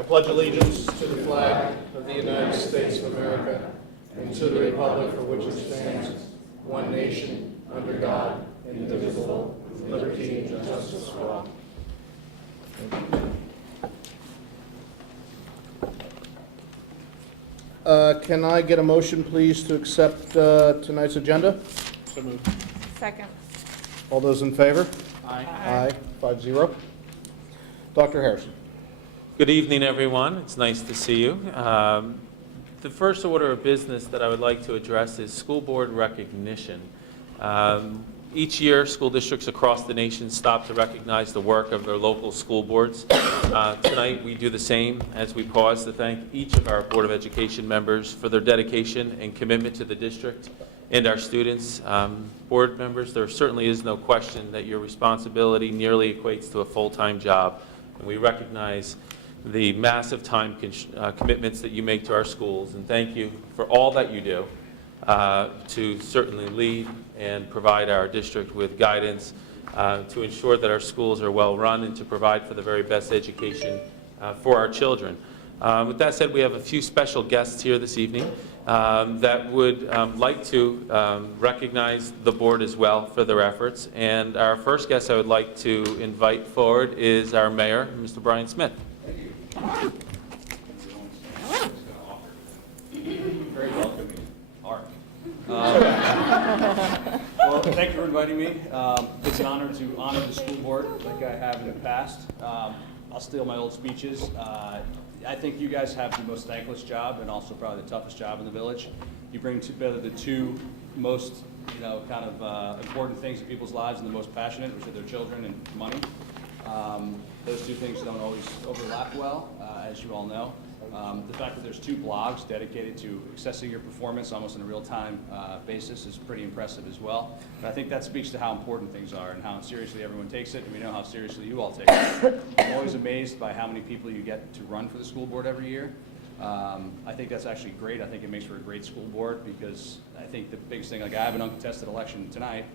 I pledge allegiance to the flag of the United States of America and to the republic for which it stands, one nation, under God, indivisible, with liberty and justice for all. Can I get a motion, please, to accept tonight's agenda? So moved. Second. All those in favor? Aye. Aye, 5-0. Dr. Harrison. Good evening, everyone. It's nice to see you. The first order of business that I would like to address is school board recognition. Each year, school districts across the nation stop to recognize the work of their local school boards. Tonight, we do the same as we pause to thank each of our Board of Education members for their dedication and commitment to the district and our students. Board members, there certainly is no question that your responsibility nearly equates to a full-time job. And we recognize the massive time commitments that you make to our schools, and thank you for all that you do to certainly lead and provide our district with guidance to ensure that our schools are well run and to provide for the very best education for our children. With that said, we have a few special guests here this evening that would like to recognize the board as well for their efforts. And our first guest I would like to invite forward is our mayor, Mr. Brian Smith. Very welcoming. Art. Well, thank you for inviting me. It's an honor to honor the school board like I have in the past. I'll steal my old speeches. I think you guys have the most thankless job and also probably the toughest job in the village. You bring together the two most, kind of important things in people's lives and the most passionate, which are their children and money. Those two things don't always overlap well, as you all know. The fact that there's two blogs dedicated to assessing your performance almost on a real-time basis is pretty impressive as well. But I think that speaks to how important things are and how seriously everyone takes it, and we know how seriously you all take it. I'm always amazed by how many people you get to run for the school board every year. I think that's actually great. I think it makes for a great school board because I think the biggest thing, like I have an uncontested election tonight,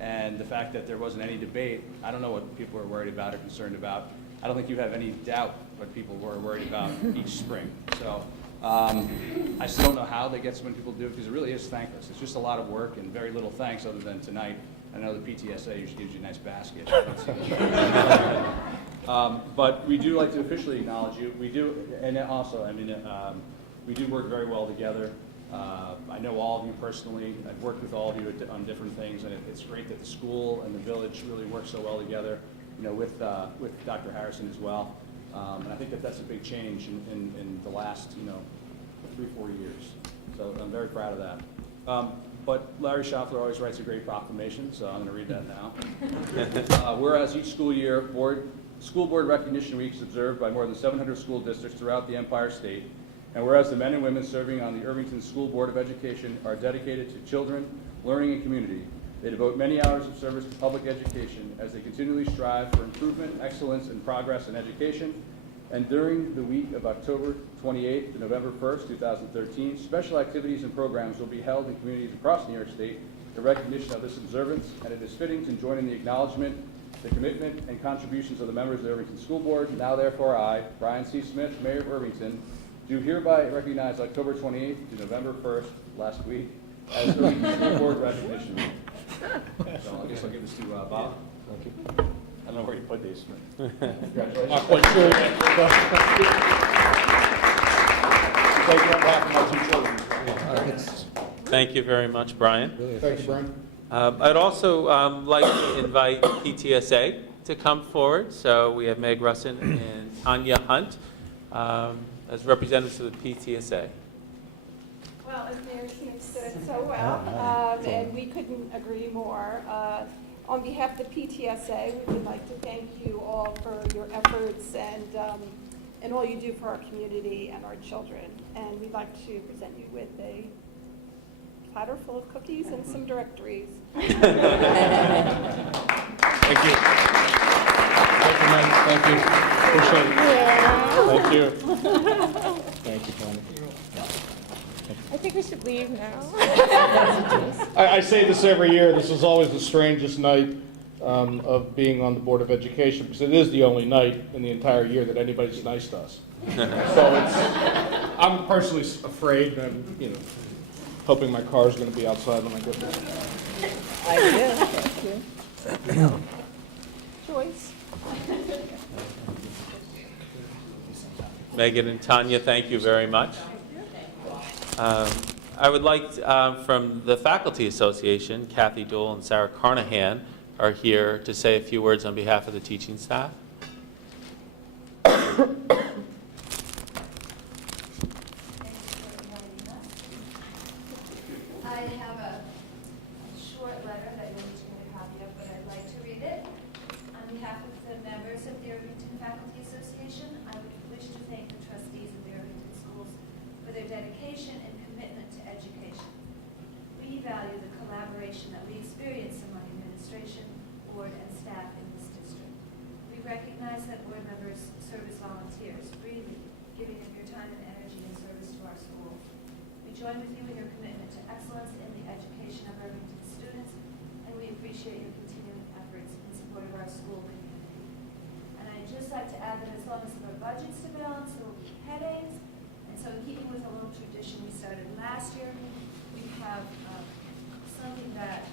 and the fact that there wasn't any debate, I don't know what people are worried about or concerned about. I don't think you have any doubt what people were worried about each spring. So I still don't know how they get so many people to do it because it really is thankless. It's just a lot of work and very little thanks other than tonight. I know the PTSA usually gives you a nice basket. But we do like to officially acknowledge you. We do, and also, we do work very well together. I know all of you personally. I've worked with all of you on different things, and it's great that the school and the village really work so well together. With Dr. Harrison as well. And I think that that's a big change in the last, 3-4 years. So I'm very proud of that. But Larry Schaffler always writes a great proclamation, so I'm going to read that now. Whereas each school year, School Board Recognition Week is observed by more than 700 school districts throughout the Empire State. And whereas the men and women serving on the Irvington School Board of Education are dedicated to children, learning, and community, they devote many hours of service to public education as they continually strive for improvement, excellence, and progress in education. And during the week of October 28th to November 1st, 2013, special activities and programs will be held in communities across New York State in recognition of this observance, and it is fitting to join in the acknowledgement, the commitment, and contributions of the members of the Irvington School Board. Now therefore I, Brian C. Smith, Mayor of Irvington, do hereby recognize October 28th to November 1st, last week, as Irvington School Board Recognition Week. So I guess I'll give this to Bob. Thank you. I don't know where you put these. Congratulations. Not quite sure. Thank you on behalf of my two children. Thank you very much, Brian. Thank you, Brian. I'd also like to invite PTSA to come forward. So we have Meg Russin and Tanya Hunt as representatives of the PTSA. Well, as Mayor Smith said so well, and we couldn't agree more. On behalf of the PTSA, we would like to thank you all for your efforts and all you do for our community and our children. And we'd like to present you with a platter full of cookies and some directories. Thank you. Thank you, man. Thank you. Appreciate it. Thank you. Thank you, Tony. I think we should leave now. I say this every year. This is always the strangest night of being on the Board of Education, because it is the only night in the entire year that anybody's nice to us. So I'm personally afraid, and I'm, hoping my car is going to be outside when I get there. Thank you. Joyce? Megan and Tanya, thank you very much. I would like, from the Faculty Association, Kathy Dole and Sarah Carnahan are here to say a few words on behalf of the teaching staff. I have a short letter that you'll each get a copy of, but I'd like to read it. On behalf of the members of the Irvington Faculty Association, I would wish to thank the trustees of the Irvington schools for their dedication and commitment to education. We value the collaboration that we experience among administration, board, and staff in this district. We recognize that board members serve as volunteers, freely giving of your time and energy in service to our schools. We join with you in your commitment to excellence in the education of Irvington students, and we appreciate your continuing efforts in support of our school community. And I'd just like to add that as long as there are budgets to balance, there will be headaches. And so in keeping with a little tradition we started last year, we have something that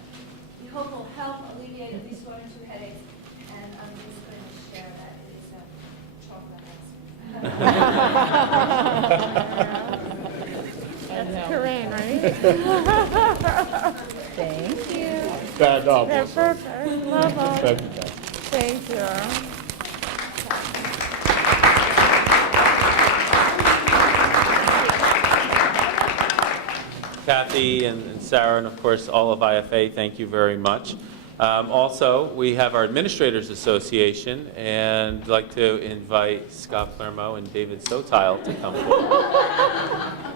we hope will help alleviate at least one or two headaches. And I'm just going to share that it is chocolate ice cream. That's Corinne, right? Thank you. Bad dog. That's perfect. Love them. Thank you. Kathy and Sarah, and of course all of IFA, thank you very much. Also, we have our Administrators Association, and I'd like to invite Scott Palermo and David Sotile to come forward.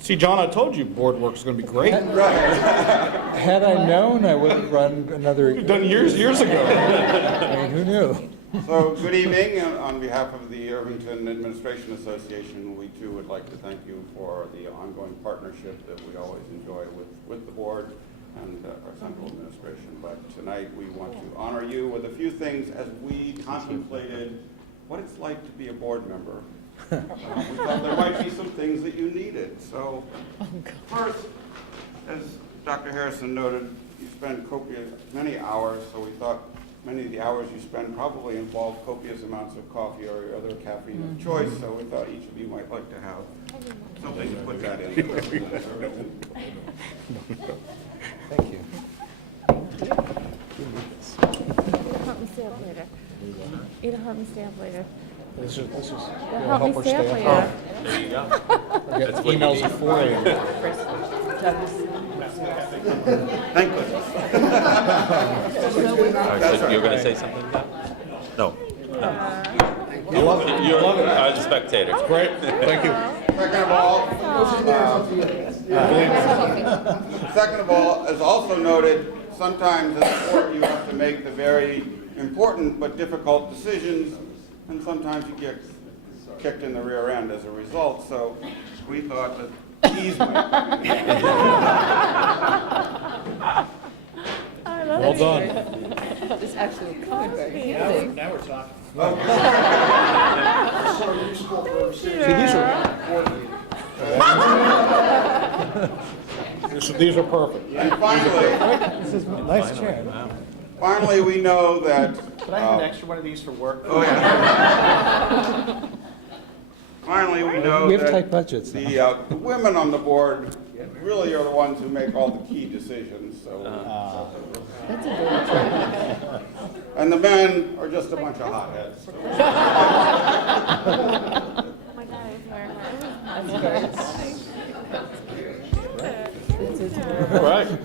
See, John, I told you board work is going to be great. Had I known, I would have run another. You've done years ago. I mean, who knew? So, good evening. On behalf of the Irvington Administration Association, we too would like to thank you for the ongoing partnership that we always enjoy with the board and our central administration. But tonight we want to honor you with a few things as we contemplated what it's like to be a board member. We thought there might be some things that you needed. So, first, as Dr. Harrison noted, you spend many hours, so we thought many of the hours you spend probably involve copious amounts of coffee or other caffeine of choice, so we thought each of you might like to have something to put that in. Thank you. It'll help me stay up later. It'll help me stay up later. This is It'll gonna help me her stay up stay later. up. There you go. I get That's what you emails need. at 4 a.m. Thank goodness. All right, so you're going to say something? No. I love it. You're a spectator. Great. Thank you. Second of all, as also noted, sometimes as a board you have to make the very important but difficult decisions, and sometimes you get kicked in the rear end as a result. So we thought that these might be. Well done. It's actually coming very easy. Now we're talking. See, These are perfect. And finally, this is a nice chair. finally, we know that. Can I have an extra one of these for work? Oh, yeah. Finally, we know We have that tight budgets now. the women on the board really are the ones who make all the key decisions. So, That's a good joke. and the men are just a bunch of hotheads. Oh my God, it's very hard. That's very funny. This is very All right. Put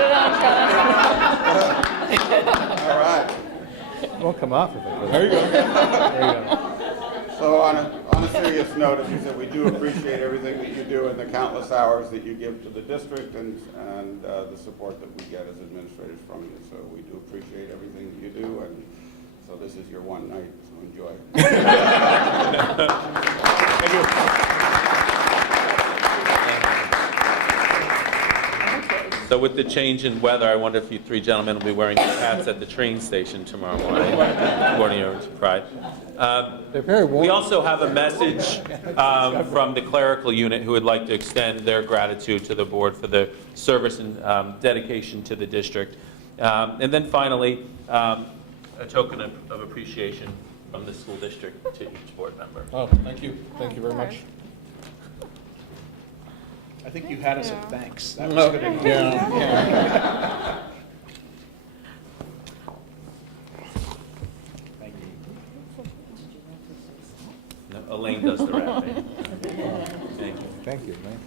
it on, Sean. All right. Won't come off of it. There you go. There you go. So on a serious note, as you said, we do appreciate everything that you do and the countless hours that you give to the district and the support that we get as administrators from you. So we do appreciate everything that you do, and so this is your one night, so enjoy. Thank you. So with the change in weather, I wonder if you three gentlemen will be wearing your hats at the train station tomorrow morning, according to Pride. They're very warm. We also have a message from the clerical unit who would like to extend their gratitude to the board for their service and dedication to the district. And then finally, a token of appreciation from the school district to each board member. Oh, thank you. Thank you very much. I think you had us at thanks. That was No, good. yeah. Thank you. No, Elaine does the wrapping. Thank you. Thank you, man.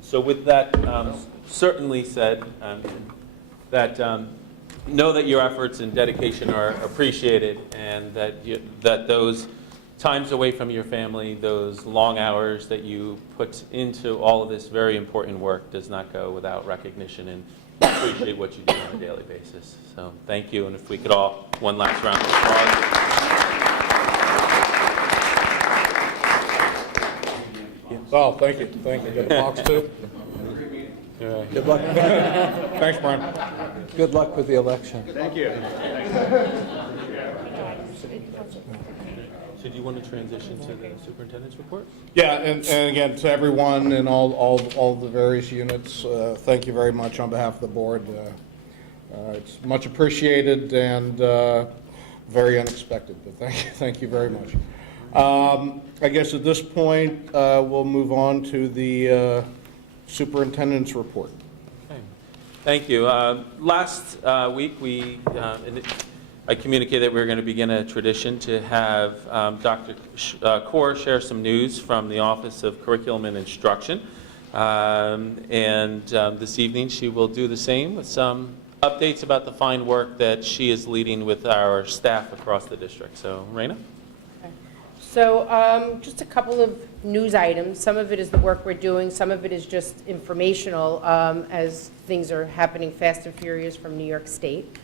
So with that certainly said, that know that your efforts and dedication are appreciated, and that those times away from your family, those long hours that you put into all of this very important work does not go without recognition, and appreciate what you do on a daily basis. So thank you, and if we could all, one last round of applause. Oh, thank you. Thank you. Got the box too? Yeah. Good luck. Thanks, Brian. Good luck with the election. Thank you. So do you want to transition to the superintendent's report? Yeah, and again, to everyone in all the various units, thank you very much on behalf of the board. It's much appreciated and very unexpected, but thank you very much. I guess at this point, we'll move on to the superintendent's report. Okay. Thank you. Last week, I communicated that we were going to begin a tradition to have Dr. Kaur share some news from the Office of Curriculum and Instruction. This evening, she will do the same with some updates about the fine work that she is leading with our staff across the district. So, Raina? So just a couple of news items. Some of it is the work we're doing. Some of it is just informational as things are happening fast and furious from New York State.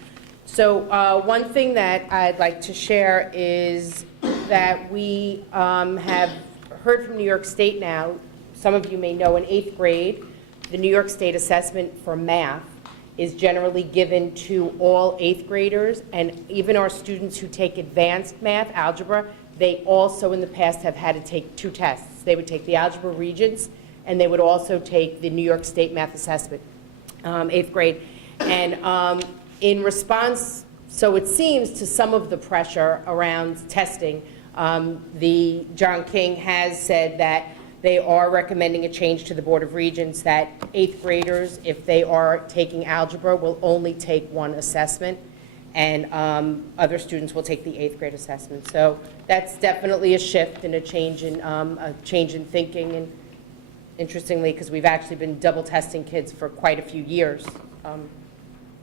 So one thing that I'd like to share is that we have heard from New York State now. Some of you may know in 8th grade, the New York State assessment for math is generally given to all 8th graders, and even our students who take advanced math, algebra, they also in the past have had to take 2 tests. They would take the Algebra Regents, and they would also take the New York State Math Assessment, 8th grade. And in response, so it seems, to some of the pressure around testing, the John King has said that they are recommending a change to the Board of Regents that 8th graders, if they are taking algebra, will only take 1 assessment, and other students will take the 8th grade assessment. So that's definitely a shift and a change in thinking. And interestingly, because we've actually been double testing kids for quite a few years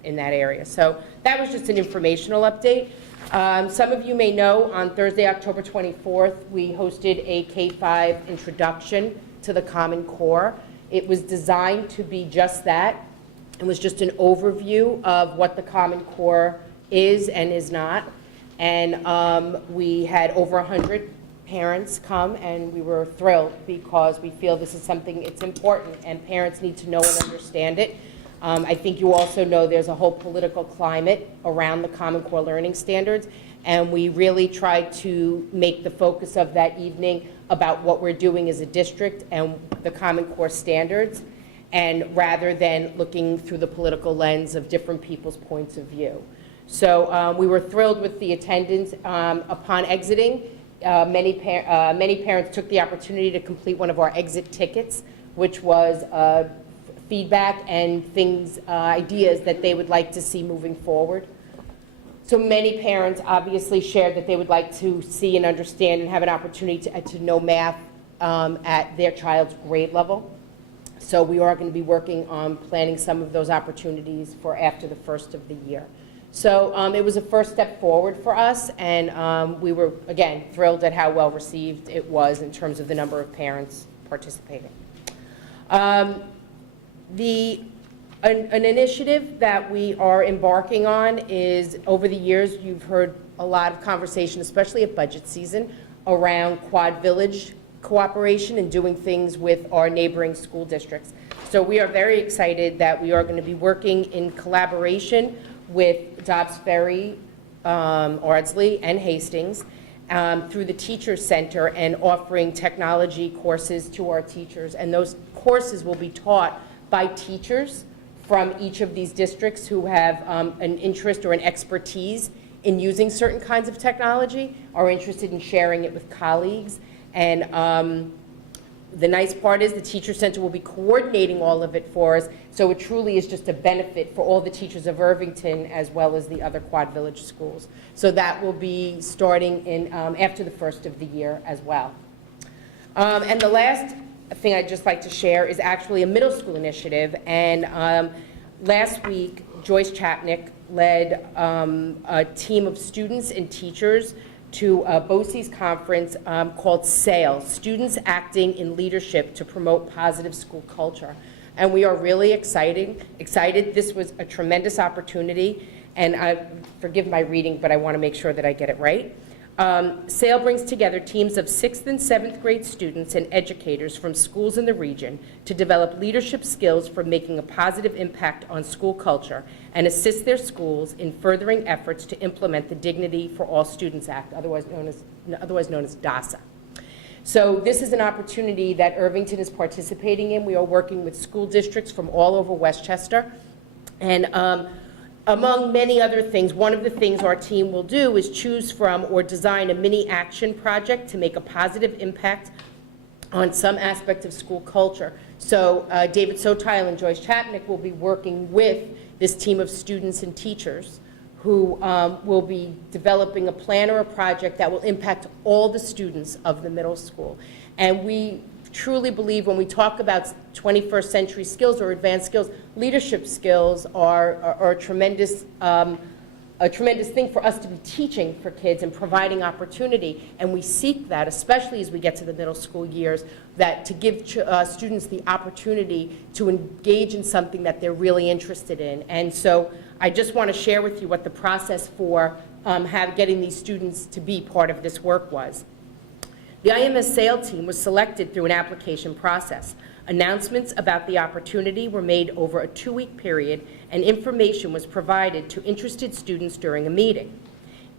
in that area. So that was just an informational update. Some of you may know on Thursday, October 24th, we hosted a K-5 introduction to the Common Core. It was designed to be just that. It was just an overview of what the Common Core is and is not. And we had over 100 parents come, and we were thrilled because we feel this is something, it's important, and parents need to know and understand it. I think you also know there's a whole political climate around the Common Core learning standards, and we really tried to make the focus of that evening about what we're doing as a district and the Common Core standards, and rather than looking through the political lens of different people's points of view. So we were thrilled with the attendance. Upon exiting, many parents took the opportunity to complete one of our exit tickets, which was feedback and things, ideas that they would like to see moving forward. So many parents obviously shared that they would like to see and understand and have an opportunity to know math at their child's grade level. So we are going to be working on planning some of those opportunities for after the first of the year. So it was a first step forward for us, and we were, again, thrilled at how well received it was in terms of the number of parents participating. An initiative that we are embarking on is, over the years, you've heard a lot of conversation, especially at budget season, around Quad Village cooperation and doing things with our neighboring school districts. So we are very excited that we are going to be working in collaboration with Dobbs Ferry, Ardsley, and Hastings through the Teacher Center and offering technology courses to our teachers. And those courses will be taught by teachers from each of these districts who have an interest or an expertise in using certain kinds of technology, are interested in sharing it with colleagues. And the nice part is the Teacher Center will be coordinating all of it for us, so it truly is just a benefit for all the teachers of Irvington as well as the other Quad Village schools. So that will be starting in, after the first of the year as well. And the last thing I'd just like to share is actually a middle school initiative. And last week, Joyce Chapnick led a team of students and teachers to a BOCES conference called SAIL, Students Acting in Leadership to Promote Positive School Culture. And we are really excited. This was a tremendous opportunity, and forgive my reading, but I want to make sure that I get it right. SAIL brings together teams of 6th and 7th grade students and educators from schools in the region to develop leadership skills for making a positive impact on school culture and assist their schools in furthering efforts to implement the Dignity for All Students Act, otherwise known as DASA. So this is an opportunity that Irvington is participating in. We are working with school districts from all over Westchester. And among many other things, one of the things our team will do is choose from or design a mini action project to make a positive impact on some aspect of school culture. So David Sotile and Joyce Chapnick will be working with this team of students and teachers who will be developing a plan or a project that will impact all the students of the middle school. And we truly believe when we talk about 21st century skills or advanced skills, leadership skills are a tremendous thing for us to be teaching for kids and providing opportunity. And we seek that, especially as we get to the middle school years, that to give students the opportunity to engage in something that they're really interested in. And so I just want to share with you what the process for getting these students to be part of this work was. The IMS SAIL team was selected through an application process. Announcements about the opportunity were made over a 2-week period, and information was provided to interested students during a meeting.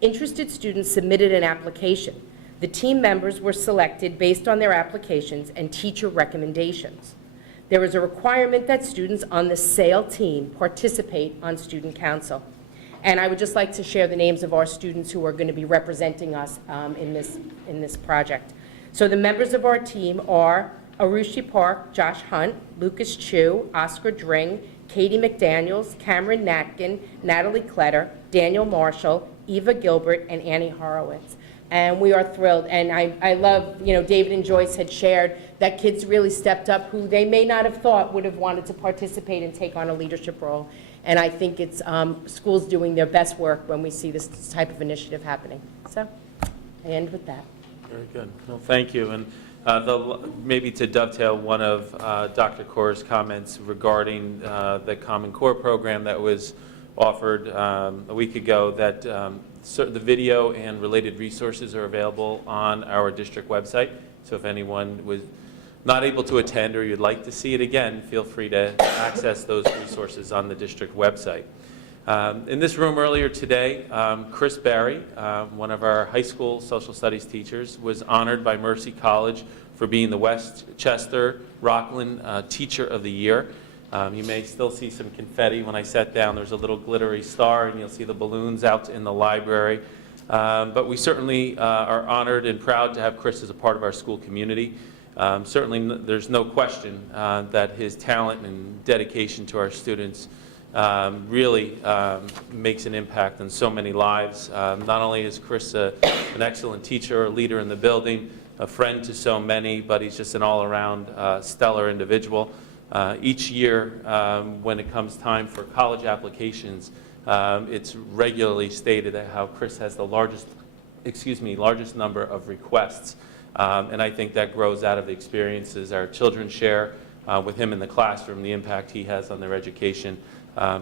Interested students submitted an application. The team members were selected based on their applications and teacher recommendations. There is a requirement that students on the SAIL team participate on student council. And I would just like to share the names of our students who are going to be representing us in this project. So the members of our team are Arushi Park, Josh Hunt, Lucas Chu, Oscar Dring, Katie McDaniels, Cameron Natkin, Natalie Kletter, Daniel Marshall, Eva Gilbert, and Annie Horowitz. And we are thrilled. And I love, David and Joyce had shared that kids really stepped up who they may not have thought would have wanted to participate and take on a leadership role. And I think it's schools doing their best work when we see this type of initiative happening. So I end with that. Very good. Well, thank you. And maybe to dovetail one of Dr. Kaur's comments regarding the Common Core program that was offered a week ago, that the video and related resources are available on our district website. So if anyone was not able to attend or you'd like to see it again, feel free to access those resources on the district website. In this room earlier today, Chris Barry, one of our high school social studies teachers, was honored by Mercy College for being the Westchester Rockland Teacher of the Year. You may still see some confetti. When I sat down, there's a little glittery star, and you'll see the balloons out in the library. But we certainly are honored and proud to have Chris as a part of our school community. Certainly, there's no question that his talent and dedication to our students really makes an impact on so many lives. Not only is Chris an excellent teacher, a leader in the building, a friend to so many, but he's just an all-around stellar individual. Each year, when it comes time for college applications, it's regularly stated that how Chris has the largest number of requests. And I think that grows out of the experiences our children share with him in the classroom, the impact he has on their education.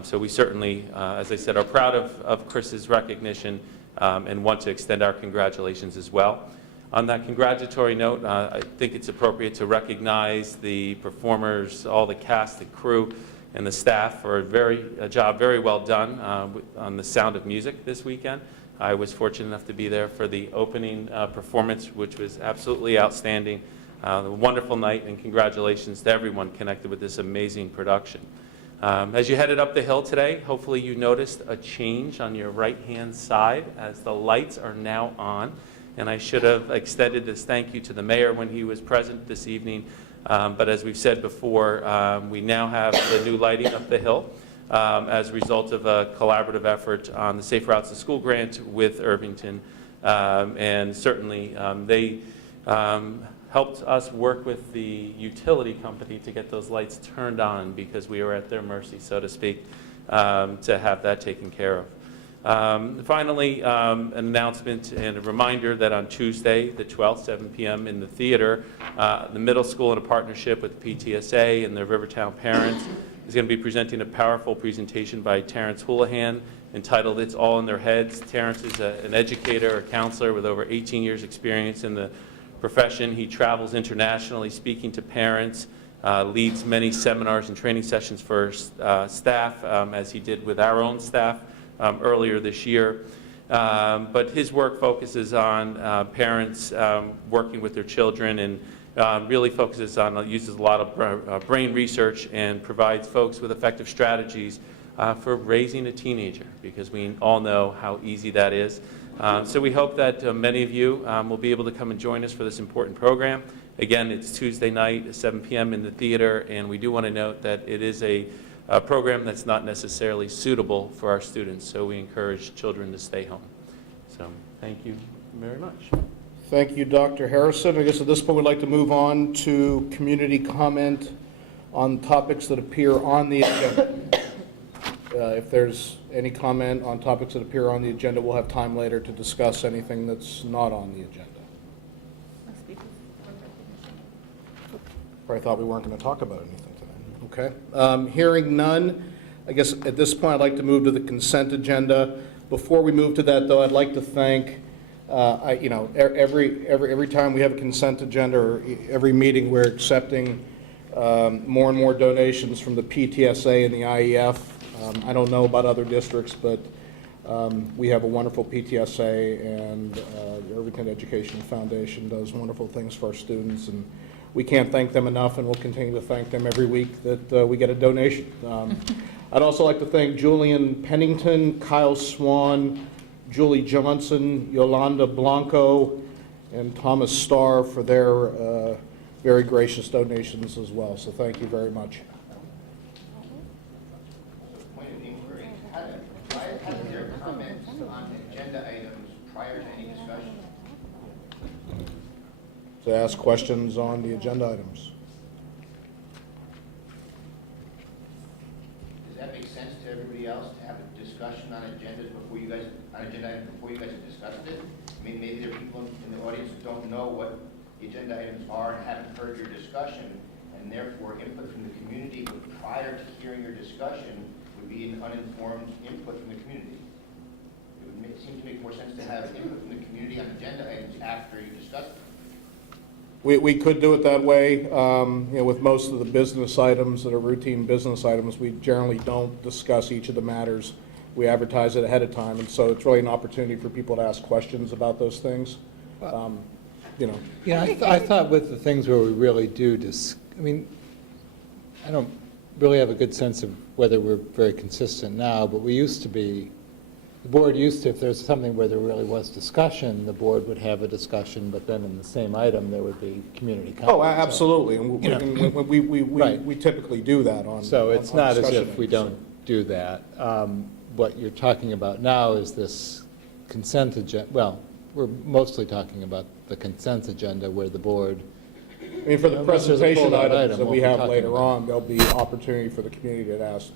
So we certainly, as I said, are proud of Chris's recognition and want to extend our congratulations as well. On that congratulatory note, I think it's appropriate to recognize the performers, all the cast, the crew, and the staff for a job very well done on The Sound of Music this weekend. I was fortunate enough to be there for the opening performance, which was absolutely outstanding. A wonderful night, and congratulations to everyone connected with this amazing production. As you headed up the hill today, hopefully you noticed a change on your right-hand side as the lights are now on. And I should have extended this thank you to the mayor when he was present this evening. But as we've said before, we now have the new lighting up the hill as a result of a collaborative effort on the Safe Routes to School grant with Irvington. And certainly they helped us work with the utility company to get those lights turned on because we were at their mercy, so to speak, to have that taken care of. Finally, an announcement and a reminder that on Tuesday, the 12th, 7 p.m. in the theater, the middle school, in a partnership with PTSA and the Rivertown parents, is going to be presenting a powerful presentation by Terrence Houlihan entitled It's All in Their Heads. Terrence is an educator, a counselor with over 18 years experience in the profession. He travels internationally speaking to parents, leads many seminars and training sessions for staff, as he did with our own staff earlier this year. But his work focuses on parents working with their children, and really focuses on, uses a lot of brain research and provides folks with effective strategies for raising a teenager, because we all know how easy that is. So we hope that many of you will be able to come and join us for this important program. Again, it's Tuesday night at 7 p.m. in the theater, and we do want to note that it is a program that's not necessarily suitable for our students, so we encourage children to stay home. So thank you very much. Thank you, Dr. Harrison. I guess at this point we'd like to move on to community comment on topics that appear on the agenda. If there's any comment on topics that appear on the agenda, we'll have time later to discuss anything that's not on the agenda. I thought we weren't going to talk about anything today. Okay. Hearing none, I guess at this point I'd like to move to the consent agenda. Before we move to that, though, I'd like to thank, every time we have a consent agenda, or every meeting, we're accepting more and more donations from the PTSA and the IEF. I don't know about other districts, but we have a wonderful PTSA, and the Irvington Education Foundation does wonderful things for our students, and we can't thank them enough, and we'll continue to thank them every week that we get a donation. I'd also like to thank Julian Pennington, Kyle Swan, Julie Johnson, Yolanda Blanco, and Thomas Starr for their very gracious donations as well. So thank you very much. Point of inquiry, why are there comments on agenda items prior to any discussion? To ask questions on the agenda items. Does that make sense to everybody else to have a discussion on agendas before you guys, on agenda items before you guys have discussed it? I mean, maybe there are people in the audience who don't know what the agenda items are and haven't heard your discussion, and therefore input from the community prior to hearing your discussion would be an uninformed input from the community. It would seem to make more sense to have input from the community on agenda items after you discuss them. We could do it that way. With most of the business items that are routine business items, we generally don't discuss each of the matters. We advertise it ahead of time, and so it's really an opportunity for people to ask questions about those things. Yeah, I thought with the things where we really do I don't really have a good sense of whether we're very consistent now, but we used to be, the board used to, if there's something where there really was discussion, the board would have a discussion, but then in the same item, there would be community comment. Oh, absolutely, and we typically do that on. So it's on not as discussion if we items, don't do that. What you're talking about now is this consent agenda, well, we're mostly talking about the consent agenda where the board. I mean, for the Unless there's a presentation pulled-out items item, that what we we're have talking later about. on, there'll be opportunity for the community to ask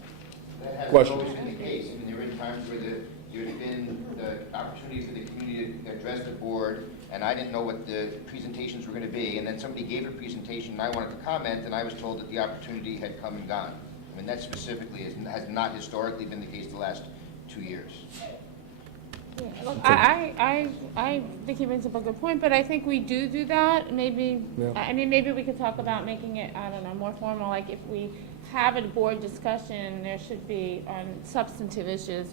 That hasn't questions. always been the case. I mean, there have been times where there's been the opportunity for the community to address the board, and I didn't know what the presentations were going to be, and then somebody gave a presentation, and I wanted to comment, and I was told that the opportunity had come and gone. I mean, that specifically has not historically been the case the last 2 years. Look, I think he brings up a good point, but I think we do that. Maybe, Yeah. I mean, maybe we could talk about making it, I don't know, more formal. Like if we have a board discussion, there should be on substantive issues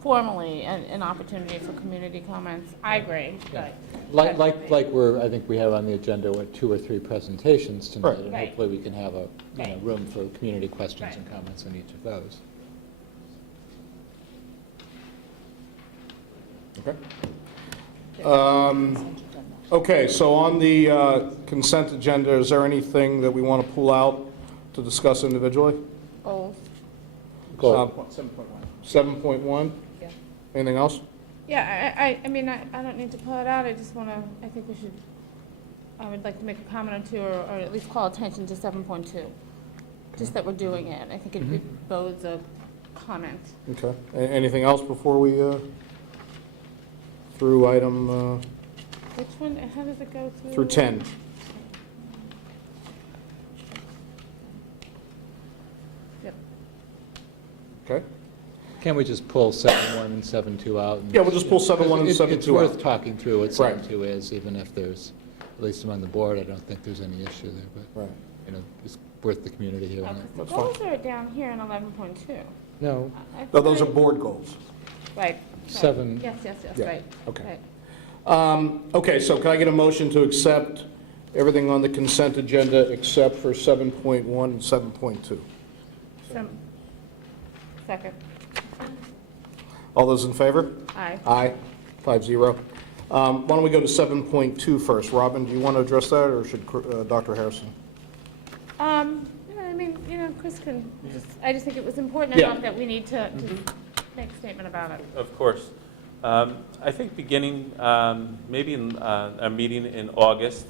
formally an opportunity for community comments. I agree, but. Like I think we have on the agenda, 2 or 3 presentations tonight, Right. and Right. hopefully we can have a, Right. room for community questions Right. and comments on each of those. Okay. Okay, so on the consent agenda, is there anything that we want to pull out to discuss individually? Goals. Go. 7.1? Yeah. Anything else? Yeah, I mean, I don't need to pull it out. I just want to, I think we should, I would like to make a comment or two, or at least call attention to 7.2. Just that we're doing it. I think it bodes a comment. Okay. Anything else before we, through item, Which one, how does it go through? through 10? Yep. Okay. Can't we just pull 7.1 and 7.2 out? Yeah, we'll just pull 7.1 and 7.2 It's worth out. talking through what Right. 7.2 is, even if there's, at least among the board, I don't think there's any issue there, but, Right. it's worth the community hearing it. The That's fine. goals are down here in 11.2. No, No, those are board goals. Right. 7. Yes, Yeah, right. okay. Right. Okay, so can I get a motion to accept everything on the consent agenda except for 7.1 and 7.2? Second. All those in favor? Aye. Aye, 5-0. Why don't we go to 7.2 first? Robin, do you want to address that, or should Dr. Harrison? I mean, Chris can, I just think it was important Yeah. enough that we need to make a statement about it. Of course. I think beginning, maybe in a meeting in August,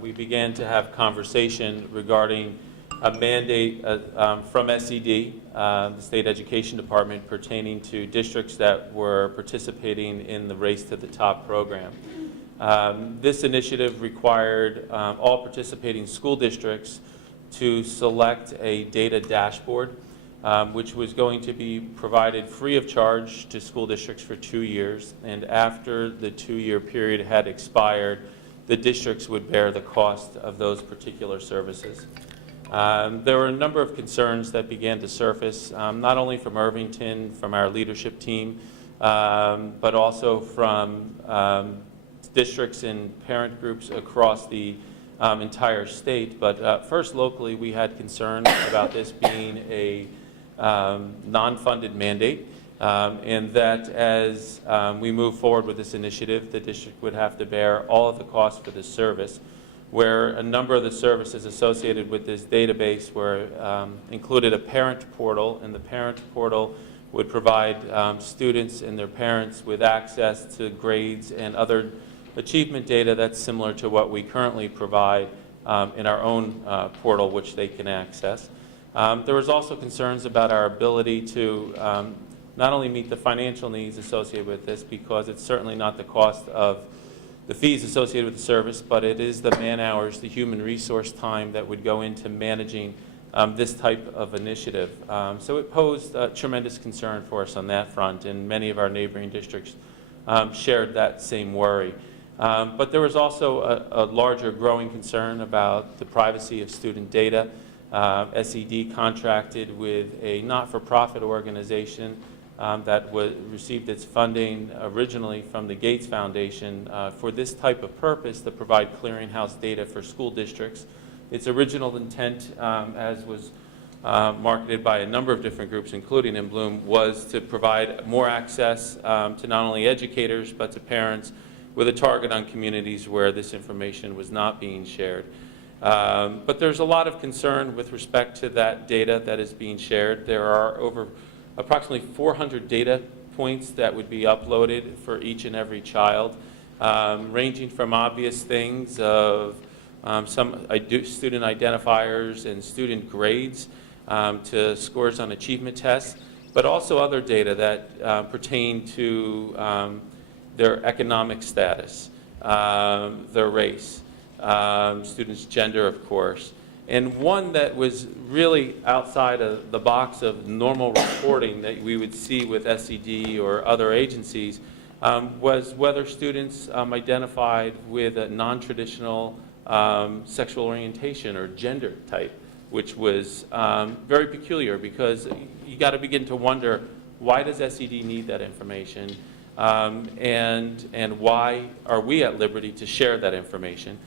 we began to have conversation regarding a mandate from SED, the State Education Department, pertaining to districts that were participating in the Race to the Top program. This initiative required all participating school districts to select a data dashboard, which was going to be provided free of charge to school districts for 2 years. And after the 2-year period had expired, the districts would bear the cost of those particular services. There were a number of concerns that began to surface, not only from Irvington, from our leadership team, but also from districts and parent groups across the entire state. But first, locally, we had concern about this being a non-funded mandate, and that as we move forward with this initiative, the district would have to bear all of the costs for this service, where a number of the services associated with this database were included a parent portal, and the parent portal would provide students and their parents with access to grades and other achievement data that's similar to what we currently provide in our own portal, which they can access. There was also concerns about our ability to not only meet the financial needs associated with this, because it's certainly not the cost of the fees associated with the service, but it is the man hours, the human resource time that would go into managing this type of initiative. So it posed a tremendous concern for us on that front, and many of our neighboring districts shared that same worry. But there was also a larger growing concern about the privacy of student data. SED contracted with a not-for-profit organization that received its funding originally from the Gates Foundation for this type of purpose, to provide clearinghouse data for school districts. Its original intent, as was marketed by a number of different groups, including in Bloom, was to provide more access to not only educators but to parents, with a target on communities where this information was not being shared. But there's a lot of concern with respect to that data that is being shared. There are over approximately 400 data points that would be uploaded for each and every child, ranging from obvious things of some student identifiers and student grades to scores on achievement tests, but also other data that pertain to their economic status, their race, students' gender, of course. And one that was really outside of the box of normal reporting that we would see with SED or other agencies was whether students identified with a non-traditional sexual orientation or gender type, which was very peculiar because you got to begin to wonder, why does SED need that information, and why are we at liberty to share that information?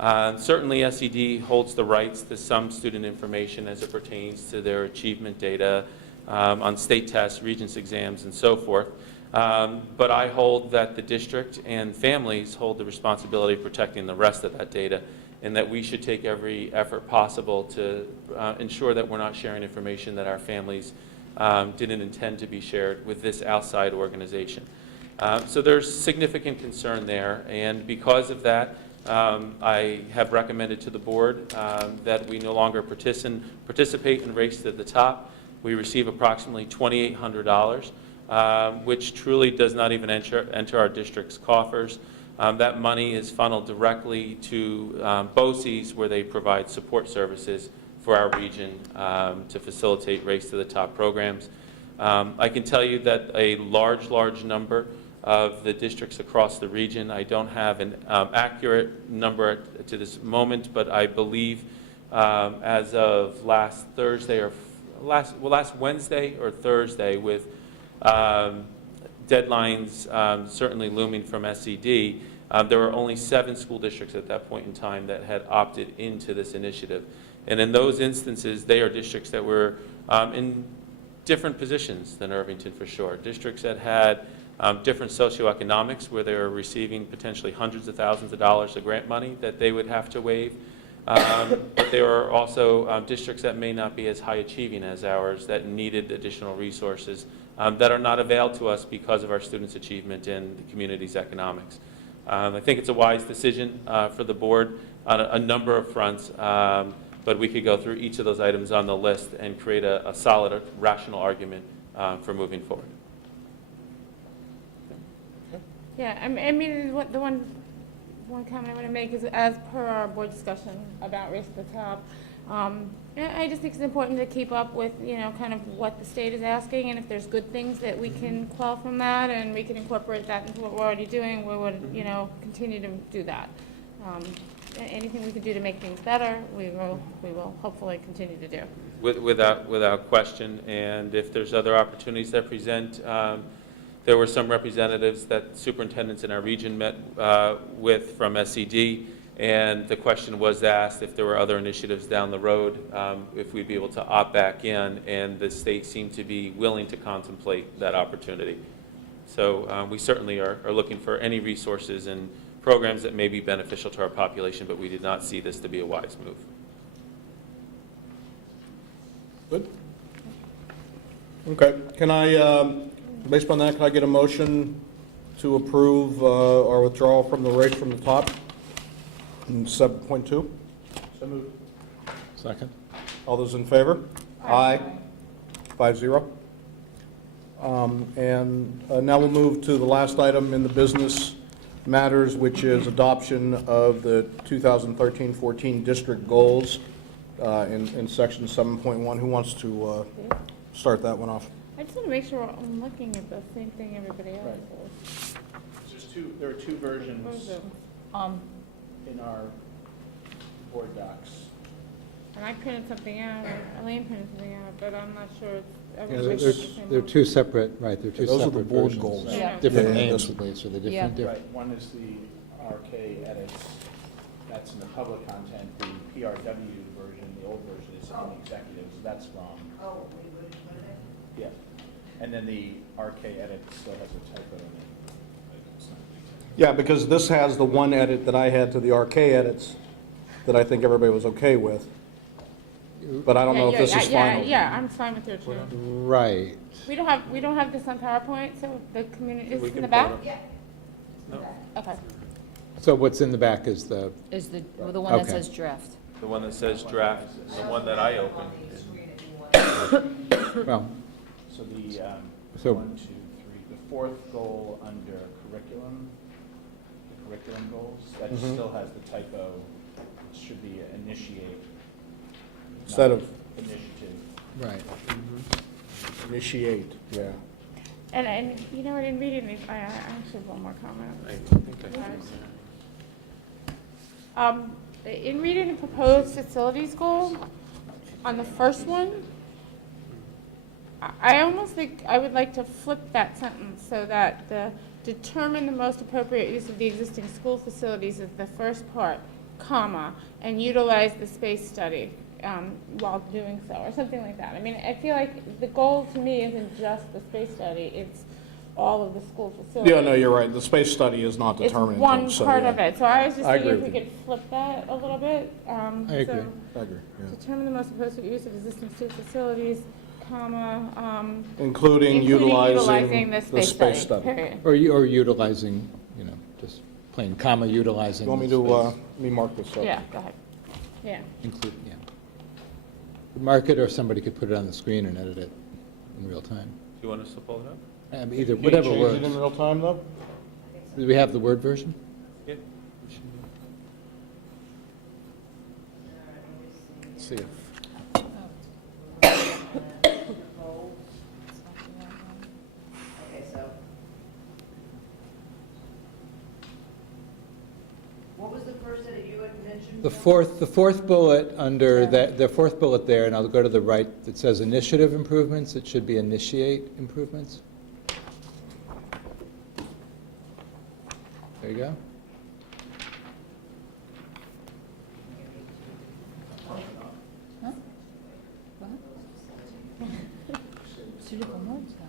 Certainly SED holds the rights to some student information as it pertains to their achievement data on state tests, Regents exams, and so forth. But I hold that the district and families hold the responsibility of protecting the rest of that data, and that we should take every effort possible to ensure that we're not sharing information that our families didn't intend to be shared with this outside organization. So there's significant concern there, and because of that, I have recommended to the board that we no longer participate in Race to the Top. We receive approximately $2,800, which truly does not even enter our district's coffers. That money is funneled directly to BOCES, where they provide support services for our region to facilitate Race to the Top programs. I can tell you that a large number of the districts across the region, I don't have an accurate number to this moment, but I believe as of last Wednesday or Thursday, with deadlines certainly looming from SED, there were only 7 school districts at that point in time that had opted into this initiative. And in those instances, they are districts that were in different positions than Irvington, for sure. Districts that had different socioeconomics, where they were receiving potentially hundreds of thousands of dollars of grant money that they would have to waive. But there are also districts that may not be as high achieving as ours, that needed additional resources that are not availed to us because of our students' achievement and the community's economics. I think it's a wise decision for the board on a number of fronts, but we could go through each of those items on the list and create a solid, rational argument for moving forward. Yeah, I mean, the one comment I want to make is, as per our board discussion about Race to the Top, I just think it's important to keep up with, kind of what the state is asking, and if there's good things that we can quell from that and we can incorporate that into what we're already doing, we would, continue to do that. Anything we can do to make things better, we will hopefully continue to do. Without question, and if there's other opportunities that present, there were some representatives that superintendents in our region met with from SED, and the question was asked if there were other initiatives down the road, if we'd be able to opt back in, and the state seemed to be willing to contemplate that opportunity. So we certainly are looking for any resources and programs that may be beneficial to our population, but we did not see this to be a wise move. Good. Okay, can I, based on that, can I get a motion to approve our withdrawal from the Race from the Top in 7.2? So moved. Second? All those in favor? Aye. 5-0. And now we'll move to the last item in the business matters, which is adoption of the 2013-14 district goals in section 7.1. Who wants to start that one off? I just want to make sure I'm looking at the same thing everybody else is. There are two versions What is it? in our board docs. And I printed something out, or Elaine printed something out, but I'm not sure it's. Yeah, everybody's they're got the same they're one. two separate, right, they're two Those are the separate board versions. goals. Yeah. Different Yeah, names, this- at least, or the Yeah. different. Right, one is the RK edits, that's in the public content, the PRW version, the old version is in the executives, that's wrong. Oh, wait, what are they? Yeah, and then the RK edit still has a typo in it. Yeah, because this has the one edit that I had to the RK edits that I think everybody was okay with. But I don't know if this is final. Yeah, I'm fine with it too. Right. We don't have this on PowerPoint, so the community, is We it in can the back? pull it Yeah. No. Okay. So what's in the back is the, Is the one that Okay. says draft. The one that says draft, the one that I opened. well, So the, So- 1, 2, 3, the fourth goal under curriculum, the curriculum goals, that Mhm. still has the typo, it should be initiate. Instead not of- initiative. right. Initiate, yeah. And you know, I didn't read any, I actually have one more comment. I think I can. In reading the proposed facilities goal, on the first one, I almost think I would like to flip that sentence so that the determine the most appropriate use of the existing school facilities is the first part, comma, and utilize the space study while doing so, or something like that. I mean, I feel like the goal to me isn't just the space study, it's all of the school facilities. Yeah, no, you're right. The space study is not It's determined. one part of it, so I was just I thinking if agree we with could flip that a little bit. I agree. So I agree, yeah. determine the most appropriate use of existing school facilities, comma, Including utilizing the space study. period. Or utilizing, just plain comma utilizing. You want me the to, space. let me mark this up? Yeah, go ahead. Yeah. Include, yeah. Mark it, or somebody could put it on the screen and edit it in real time. Do you want us to pull it up? Either, Can you whatever change works. it in real time, though? Do we have the Word version? Yeah. Let's see if, Okay, so. What was the first edit you had mentioned? the fourth bullet under that, the fourth bullet there, and I'll go to the right, that says initiative improvements. It should be initiate improvements. There you go. Suitable modes, though.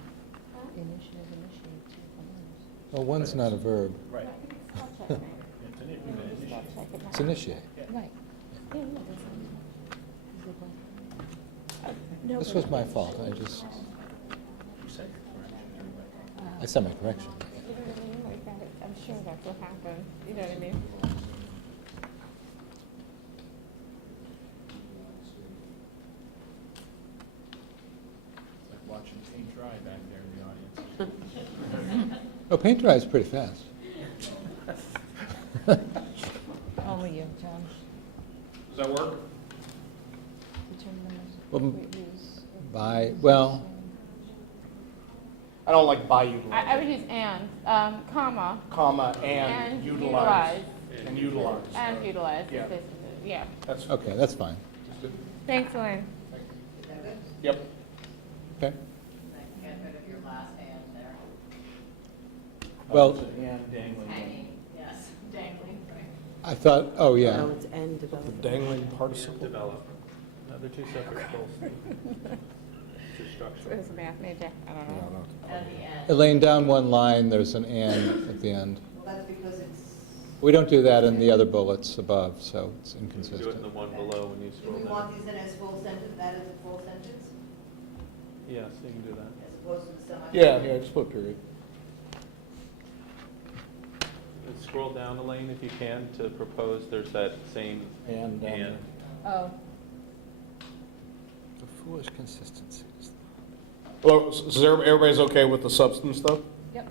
The initiative initiates suitable modes. Well, one's not a verb. Right. It's initiate. Right. Yeah, no, This was my fault. I said my correction. I'm sure that's what happened, you know what I mean? It's like watching paint dry back there in the audience. Oh, paint dry is pretty fast. Only you, John. Does that work? Well, I don't like by utilize. I would use and, comma, Comma, and and utilize. utilize. And utilize. And utilize, Yeah. yeah. That's, okay, that's fine. Thanks, Elaine. Is that good? yep. Okay. I can't rid of your last hand there. Well, And dangling. Hanging, yes, dangling. I thought, oh, yeah. it's end development. Dangling participle. Develop. No, they're two separate goals. Two structural. It's a math major, I don't know. And the end. Elaine, down one line, there's an and at the end. Well, that's because it's, We don't do that in the other bullets above, so it's Do it in inconsistent. the one below when you do scroll we down. want these in as full sentence, that is a full sentence, Yes, you can do that. as opposed to the semi? Yeah, just put a period. And scroll down, Elaine, if you can, to propose, there's that same And, down and. Oh. The foolish consistencies. Well, so everybody's okay with the substance, though? Yep.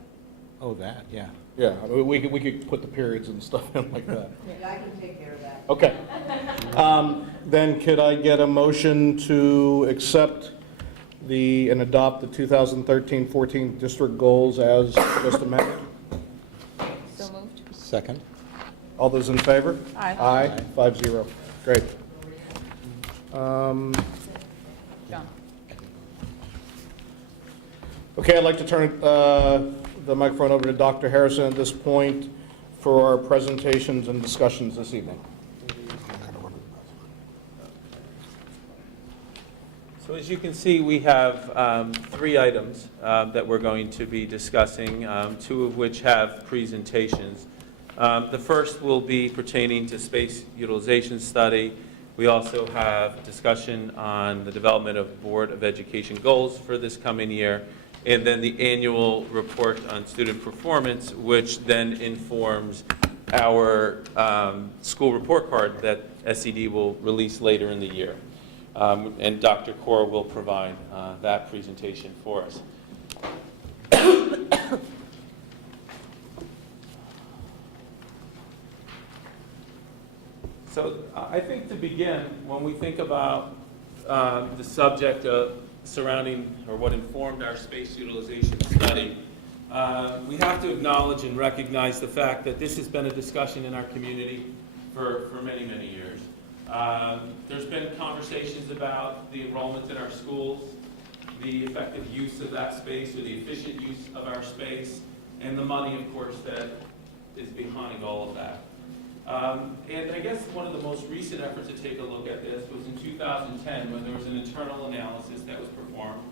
Oh, that, yeah. Yeah, I mean, we could put the periods and stuff in like that. Yeah, I can take care of that. Okay. Then could I get a motion to accept and adopt the 2013-14 district goals as just amended? So moved. Second? All those in favor? Aye. Aye, 5-0. Great. John. Okay, I'd like to turn the microphone over to Dr. Harrison at this point for our presentations and discussions this evening. So as you can see, we have 3 items that we're going to be discussing, 2 of which have presentations. The first will be pertaining to space utilization study. We also have discussion on the development of Board of Education goals for this coming year, and then the annual report on student performance, which then informs our school report card that SED will release later in the year. And Dr. Kaur will provide that presentation for us. So I think to begin, when we think about the subject of surrounding, or what informed our space utilization study, we have to acknowledge and recognize the fact that this has been a discussion in our community for many, many years. There's been conversations about the enrollment in our schools, the effective use of that space, or the efficient use of our space, and the money, of course, that is behind all of that. And I guess one of the most recent efforts to take a look at this was in 2010, when there was an internal analysis that was performed,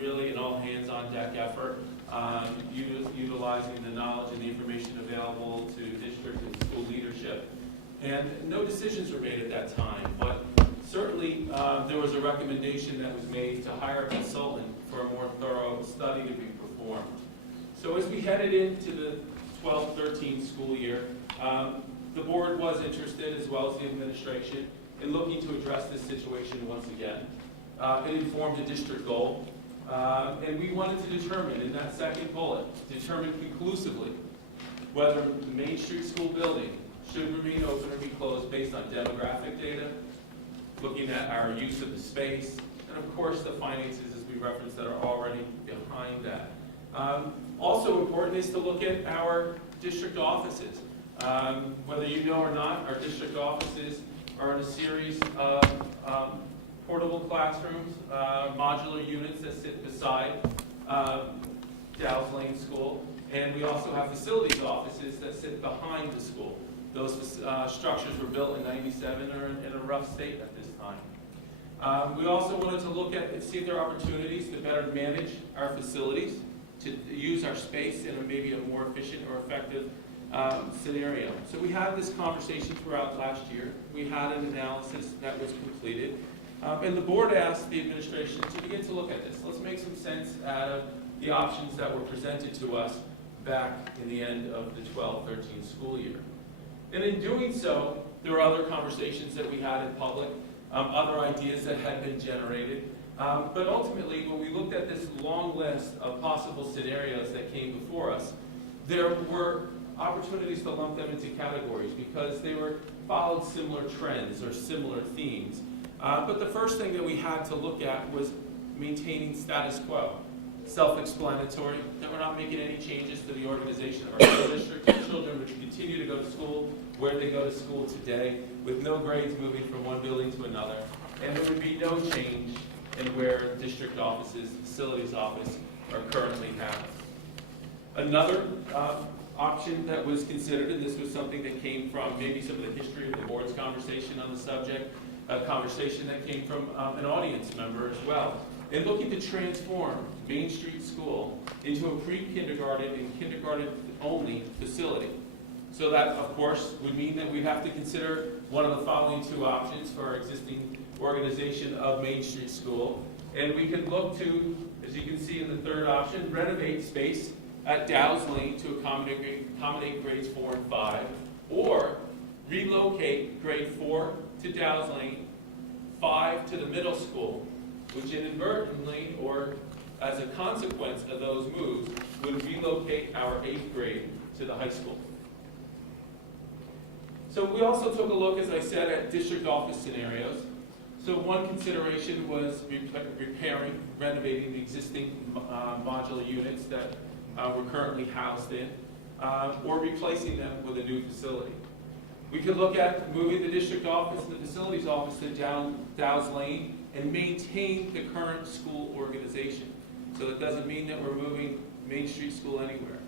really an all-hands-on-deck effort, utilizing the knowledge and the information available to district and school leadership. And no decisions were made at that time, but certainly there was a recommendation that was made to hire a consultant for a more thorough study to be performed. So as we headed into the 12-13 school year, the board was interested, as well as the administration, in looking to address this situation once again. It informed a district goal, and we wanted to determine, in that second bullet, determine conclusively whether the Main Street School building should remain open or be closed based on demographic data, looking at our use of the space, and of course the finances, as we referenced, that are already behind that. Also important is to look at our district offices. Whether you know or not, our district offices are in a series of portable classrooms, modular units that sit beside Dow's Lane School, and we also have facilities offices that sit behind the school. Those structures were built in '97 or in a rough state at this time. We also wanted to look at and see if there are opportunities to better manage our facilities, to use our space in maybe a more efficient or effective scenario. So we had this conversation throughout last year. We had an analysis that was completed. And the board asked the administration to begin to look at this. Let's make some sense out of the options that were presented to us back in the end of the 12-13 school year. And in doing so, there were other conversations that we had in public, other ideas that had been generated. But ultimately, when we looked at this long list of possible scenarios that came before us, there were opportunities to lump them into categories because they followed similar trends or similar themes. But the first thing that we had to look at was maintaining status quo. Self-explanatory, that we're not making any changes to the organization of our school district. Children would continue to go to school where they go to school today, with no grades moving from one building to another. And there would be no change in where district offices, facilities office are currently housed. Another option that was considered, and this was something that came from maybe some of the history of the board's conversation on the subject, a conversation that came from an audience member as well, in looking to transform Main Street School into a pre-kindergarten and kindergarten-only facility. So that, of course, would mean that we'd have to consider one of the following two options for our existing organization of Main Street School. And we could look to, as you can see in the third option, renovate space at Dow's Lane to accommodate grades 4 and 5, or relocate grade 4 to Dow's Lane, 5 to the middle school, which inadvertently, or as a consequence of those moves, would relocate our 8th grade to the high school. So we also took a look, as I said, at district office scenarios. So one consideration was repairing, renovating the existing modular units that we're currently housed in, or replacing them with a new facility. We could look at moving the district office and the facilities office to Dow's Lane and maintain the current school organization. So that doesn't mean that we're moving Main Street School anywhere.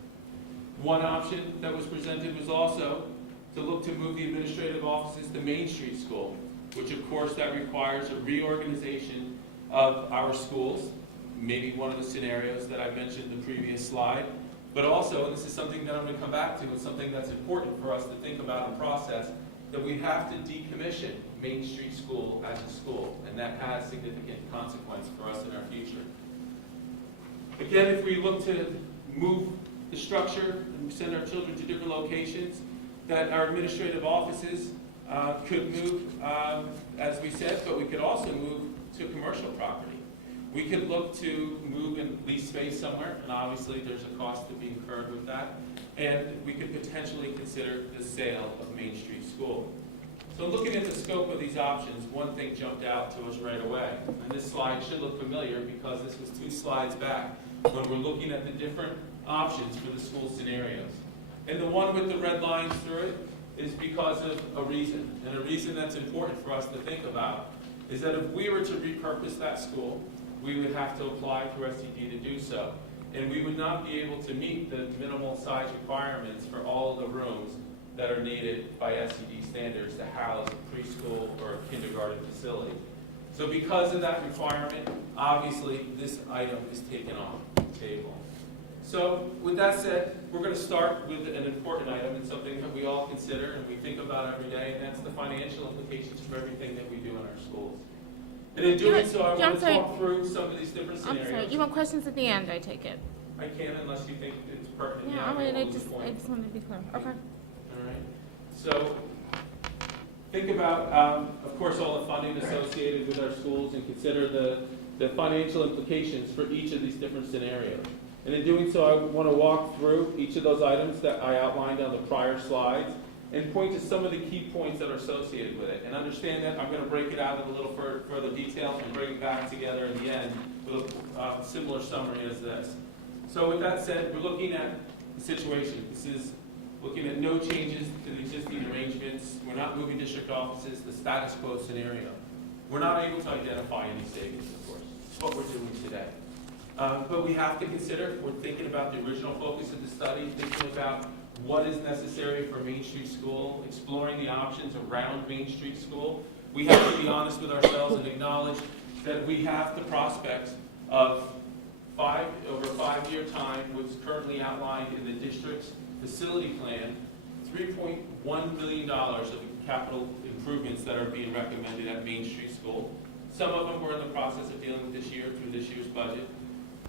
One option that was presented was also to look to move the administrative offices to Main Street School, which of course that requires a reorganization of our schools, maybe one of the scenarios that I mentioned in the previous slide, but also, and this is something that I'm going to come back to, it's something that's important for us to think about and process, that we have to decommission Main Street School as a school, and that has significant consequence for us in our future. Again, if we look to move the structure and send our children to different locations, that our administrative offices could move, as we said, but we could also move to commercial property. We could look to move and lease space somewhere, and obviously there's a cost to be incurred with that. And we could potentially consider the sale of Main Street School. So looking at the scope of these options, one thing jumped out to us right away. And this slide should look familiar because this was 2 slides back when we're looking at the different options for the school scenarios. And the one with the red lines through it is because of a reason. And a reason that's important for us to think about is that if we were to repurpose that school, we would have to apply through SED to do so. And we would not be able to meet the minimal size requirements for all of the rooms that are needed by SED standards to house a preschool or a kindergarten facility. So because of that requirement, obviously this item is taken off the table. So with that said, we're going to start with an important item and something that we all consider and we think about every day, and that's the financial implications for everything that we do in our schools. And in doing so, I want to talk through some of these different I'm scenarios. sorry, you want questions at the end, I take it? I can unless you think it's pertinent. Yeah, I'll I mean, be I able to just point. wanted to be clear. Okay. All right. So think about, of course, all the funding associated with our schools and consider the financial implications for each of these different scenarios. And in doing so, I want to walk through each of those items that I outlined on the prior slides and point to some of the key points that are associated with it. And understand that I'm going to break it out in a little further detail and bring it back together in the end with a similar summary as this. So with that said, we're looking at the situation. This is looking at no changes to the existing arrangements. We're not moving district offices, the status quo scenario. We're not able to identify any savings, of course. It's what we're doing today. But we have to consider, we're thinking about the original focus of the study, thinking about what is necessary for Main Street School, exploring the options around Main Street School. We have to be honest with ourselves and acknowledge that we have the prospects of over a 5-year time, what's currently outlined in the district's facility plan, $3.1 million of capital improvements that are being recommended at Main Street School. Some of them we're in the process of dealing with this year through this year's budget.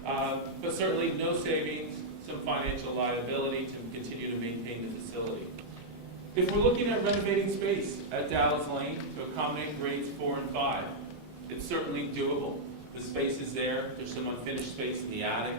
But certainly no savings, some financial liability to continue to maintain the facility. If we're looking at renovating space at Dallas Lane to accommodate grades 4 and 5, it's certainly doable. The space is there. There's some unfinished space in the attic.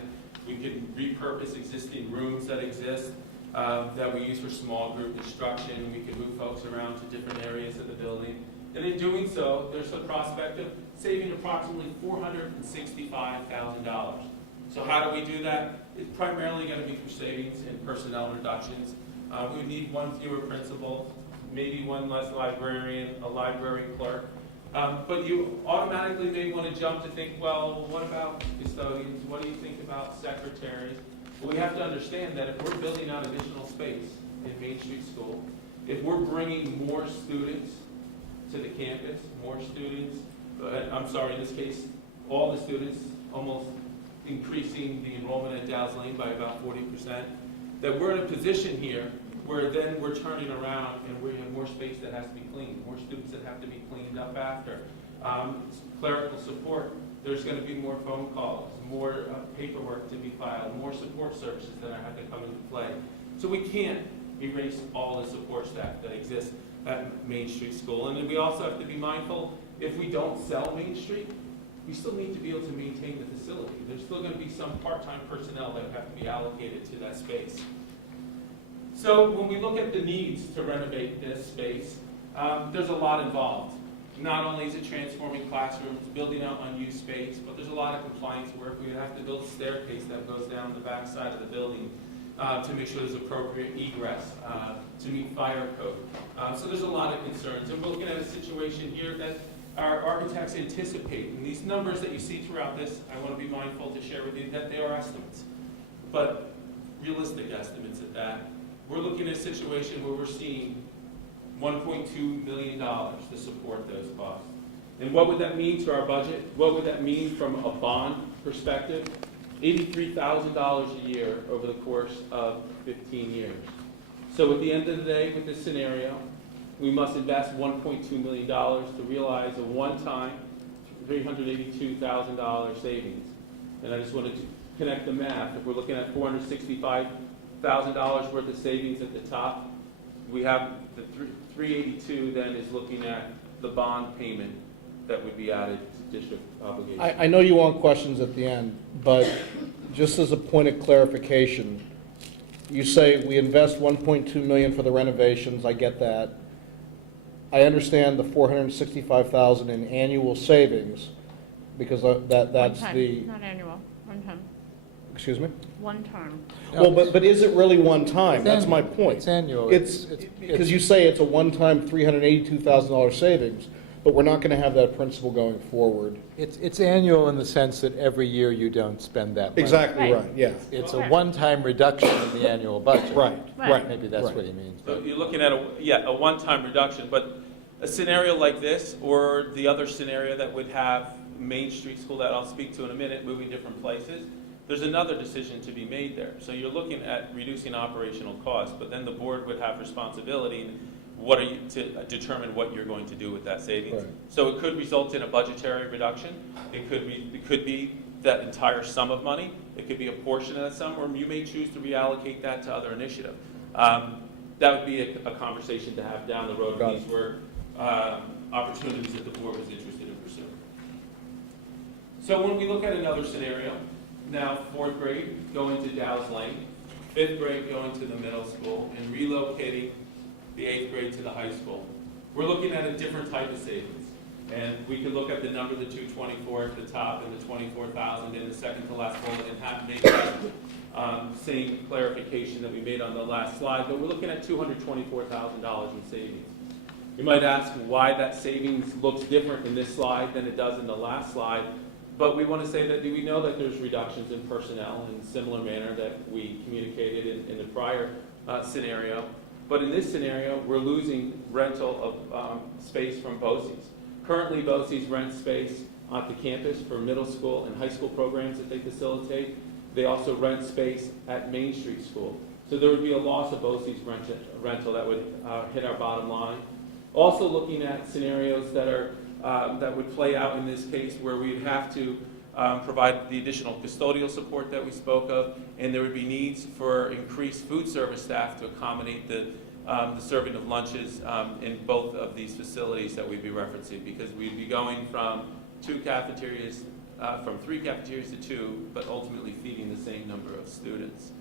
We can repurpose existing rooms that exist that we use for small group instruction. We can move folks around to different areas of the building. And in doing so, there's the prospect of saving approximately $465,000. So how do we do that? It's primarily going to be through savings and personnel reductions. We would need 1 fewer principal, maybe 1 less librarian, a library clerk. But you automatically may want to jump to think, well, what about custodians? What do you think about secretaries? Well, we have to understand that if we're building out additional space in Main Street School, if we're bringing more students to the campus, more students, in this case, all the students, almost increasing the enrollment at Dallas Lane by about 40%, that we're in a position here where then we're turning around and we have more space that has to be cleaned, more students that have to be cleaned up after. Clerical support, there's going to be more phone calls, more paperwork to be filed, more support services that have to come into play. So we can't erase all the support staff that exists at Main Street School. And then we also have to be mindful, if we don't sell Main Street, we still need to be able to maintain the facility. There's still going to be some part-time personnel that have to be allocated to that space. So when we look at the needs to renovate this space, there's a lot involved. Not only is it transforming classrooms, building out unused space, but there's a lot of compliance work. We have to build a staircase that goes down the back side of the building to make sure there's appropriate egress to meet fire code. So there's a lot of concerns. And we're looking at a situation here that our architects anticipate. And these numbers that you see throughout this, I want to be mindful to share with you that they are estimates, but realistic estimates at that. We're looking at a situation where we're seeing $1.2 million to support those costs. And what would that mean to our budget? What would that mean from a bond perspective? $83,000 a year over the course of 15 years. So at the end of the day, with this scenario, we must invest $1.2 million to realize a one-time $382,000 savings. And I just wanted to connect the math. If we're looking at $465,000 worth of savings at the top, we have the 382 then is looking at the bond payment that would be added to district obligations. I know you want questions at the end, but just as a point of clarification, you say we invest $1.2 million for the renovations, I get that. I understand the 465,000 in annual savings, because that's One time, the, not annual, one time, excuse me? one term. Well, but is it really one time? That's my point. It's annual. It's, because you say it's a one-time $382,000 savings, but we're not going to have that principle going forward. It's annual in the sense that every year you don't spend that money. Exactly Right. right, yeah. It's a Right. one-time reduction in the annual budget. Right, Right. right. Maybe that's Right. what he means. So you're looking at a one-time reduction, but a scenario like this, or the other scenario that would have Main Street School that I'll speak to in a minute, moving different places, there's another decision to be made there. So you're looking at reducing operational costs, but then the board would have responsibility to determine what you're going to do with that savings. Right. So it could result in a budgetary reduction. It could be that entire sum of money. It could be a portion of that sum, or you may choose to reallocate that to other initiative. That would be a conversation to have down the road. Got These it. were opportunities that the board was interested in pursuing. So when we look at another scenario, now 4th grade going to Dow's Lane, 5th grade going to the middle school, and relocating the 8th grade to the high school, we're looking at a different type of savings. And we could look at the number, the 224 at the top, and the 24,000 in the second to last bullet, and have made that same clarification that we made on the last slide. But we're looking at $224,000 in savings. You might ask why that savings looks different in this slide than it does in the last slide. But we want to say that we know that there's reductions in personnel in a similar manner that we communicated in the prior scenario. But in this scenario, we're losing rental of space from BOCES. Currently, BOCES rents space at the campus for middle school and high school programs that they facilitate. They also rent space at Main Street School. So there would be a loss of BOCES rental that would hit our bottom line. Also looking at scenarios that are that would play out in this case where we'd have to provide the additional custodial support that we spoke of, and there would be needs for increased food service staff to accommodate the serving of lunches in both of these facilities that we'd be referencing, because we'd be going from 3 cafeterias to 2, but ultimately feeding the same number of students.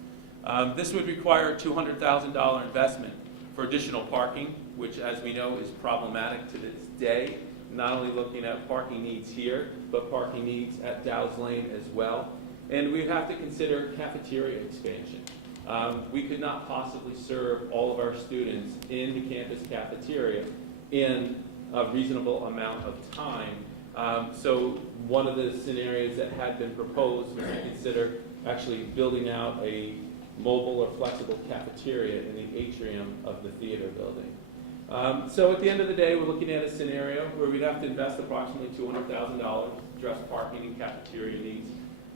This would require a $200,000 investment for additional parking, which, as we know, is problematic to this day. Not only looking at parking needs here, but parking needs at Dow's Lane as well. And we'd have to consider cafeteria expansion. We could not possibly serve all of our students in the campus cafeteria in a reasonable amount of time. So one of the scenarios that had been proposed was to consider actually building out a mobile or flexible cafeteria in the atrium of the theater building. So at the end of the day, we're looking at a scenario where we'd have to invest approximately $200,000 to address parking and cafeteria needs.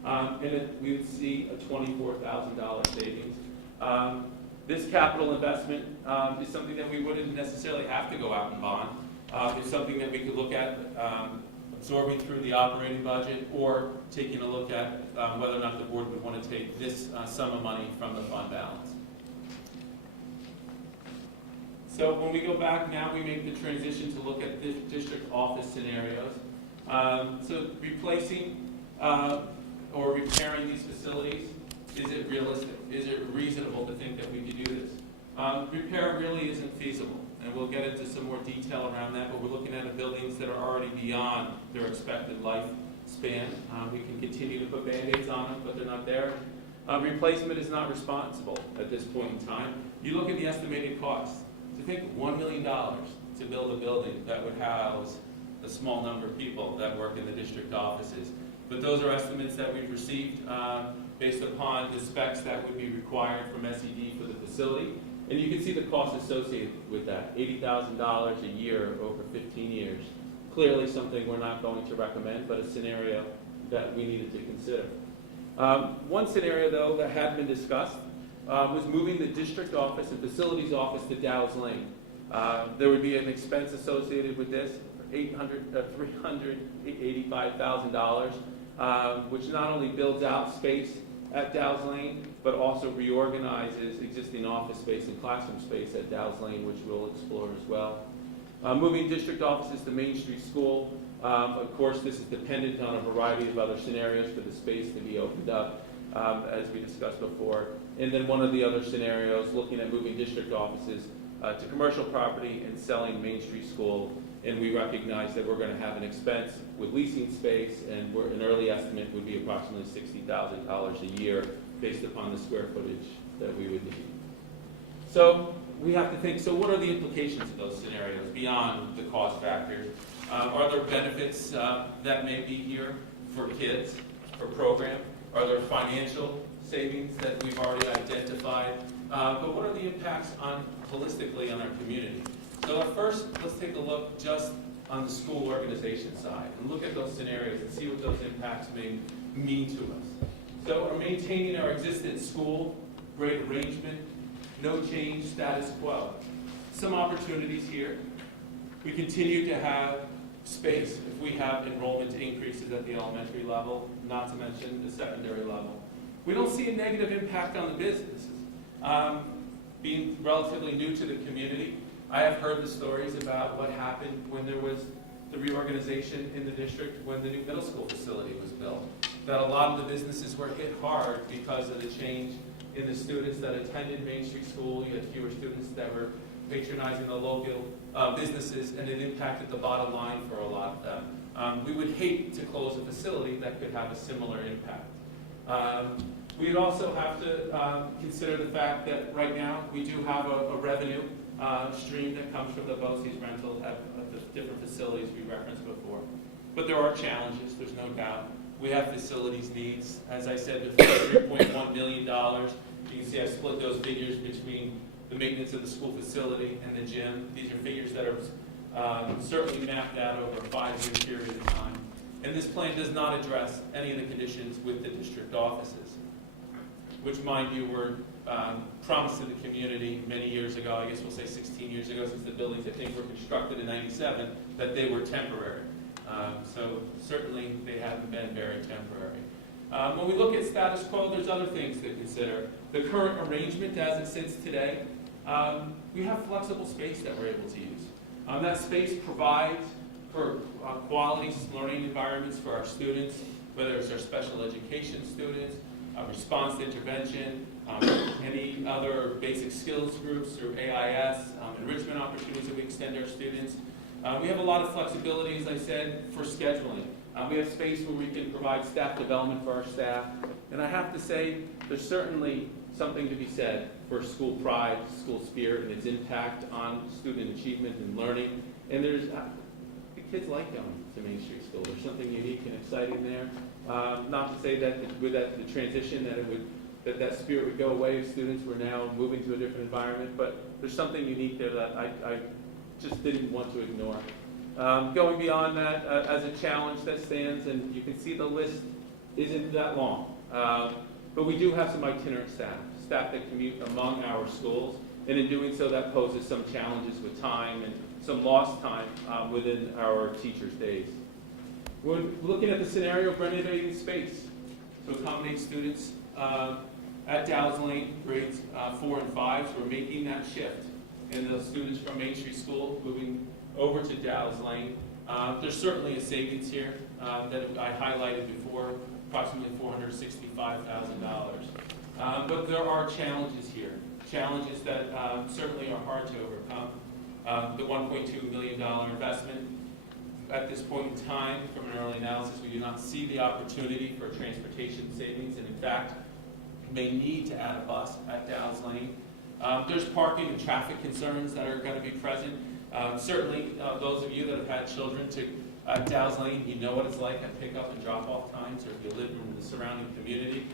And we would see a $24,000 savings. This capital investment is something that we wouldn't necessarily have to go out and bond. It's something that we could look at absorbing through the operating budget, or taking a look at whether or not the board would want to take this sum of money from the fund balance. So when we go back now, we make the transition to look at the district office scenarios. So replacing or repairing these facilities, is it realistic? Is it reasonable to think that we could do this? Repair really isn't feasible, and we'll get into some more detail around that, but we're looking at buildings that are already beyond their expected lifespan. We can continue to put Band-Aids on them, but they're not there. Replacement is not responsible at this point in time. You look at the estimated costs. To think $1 million to build a building that would house a small number of people that work in the district offices. But those are estimates that we've received based upon the specs that would be required from SED for the facility. And you can see the costs associated with that, $80,000 a year over 15 years. Clearly something we're not going to recommend, but a scenario that we needed to consider. One scenario, though, that had been discussed was moving the district office and facilities office to Dow's Lane. There would be an expense associated with this, $385,000, which not only builds out space at Dow's Lane, but also reorganizes existing office space and classroom space at Dow's Lane, which we'll explore as well. Moving district offices to Main Street School, of course, this is dependent on a variety of other scenarios for the space to be opened up, as we discussed before. And then one of the other scenarios, looking at moving district offices to commercial property and selling Main Street School. And we recognize that we're going to have an expense with leasing space, and an early estimate would be approximately $60,000 a year based upon the square footage that we would need. So we have to think, so what are the implications of those scenarios beyond the cost factors? Are there benefits that may be here for kids, for program? Are there financial savings that we've already identified? But what are the impacts holistically on our community? So at first, let's take a look just on the school organization side and look at those scenarios and see what those impacts may mean to us. So we're maintaining our existing school, great arrangement, no change, status quo. Some opportunities here. We continue to have space if we have enrollment increases at the elementary level, not to mention the secondary level. We don't see a negative impact on the businesses. Being relatively new to the community, I have heard the stories about what happened when there was the reorganization in the district when the new middle school facility was built. That a lot of the businesses were hit hard because of the change in the students that attended Main Street School. You had fewer students that were patronizing the local businesses, and it impacted the bottom line for a lot of them. We would hate to close a facility that could have a similar impact. We'd also have to consider the fact that right now we do have a revenue stream that comes from the BOCES rental at the different facilities we referenced before. But there are challenges, there's no doubt. We have facilities needs. As I said before, $3.1 million. You can see I split those figures between the maintenance of the school facility and the gym. These are figures that are certainly mapped out over a 5-year period of time. And this plan does not address any of the conditions with the district offices, which, mind you, were promised to the community many years ago, I guess we'll say 16 years ago, since the buildings, I think, were constructed in '97, that they were temporary. So certainly they haven't been very temporary. When we look at status quo, there's other things to consider. The current arrangement as it sits today, we have flexible space that we're able to use. That space provides for quality learning environments for our students, whether it's our special education students, response to intervention, any other basic skills groups through AIS, enrichment opportunities that we extend to our students. We have a lot of flexibility, as I said, for scheduling. We have space where we can provide staff development for our staff. And I have to say, there's certainly something to be said for school pride, school spirit, and its impact on student achievement and learning. And the kids like going to Main Street School. There's something unique and exciting there. Not to say that with the transition that spirit would go away if students were now moving to a different environment, but there's something unique there that I just didn't want to ignore. Going beyond that, as a challenge that stands, and you can see the list isn't that long, but we do have some itinerant staff that commute among our schools, and in doing so that poses some challenges with time and some lost time within our teachers' days. We're looking at the scenario of renovating space to accommodate students at Dow's Lane, grades 4 and 5, so we're making that shift. And the students from Main Street School moving over to Dow's Lane. There's certainly a savings here that I highlighted before, approximately $465,000. But there are challenges here, challenges that certainly are hard to overcome. The $1.2 million investment. At this point in time, from an early analysis, we do not see the opportunity for transportation savings, and in fact, may need to add a bus at Dow's Lane. There's parking and traffic concerns that are going to be present. Certainly, those of you that have had children to Dow's Lane, you know what it's like at pickup and drop-off times, or if you live in the surrounding community.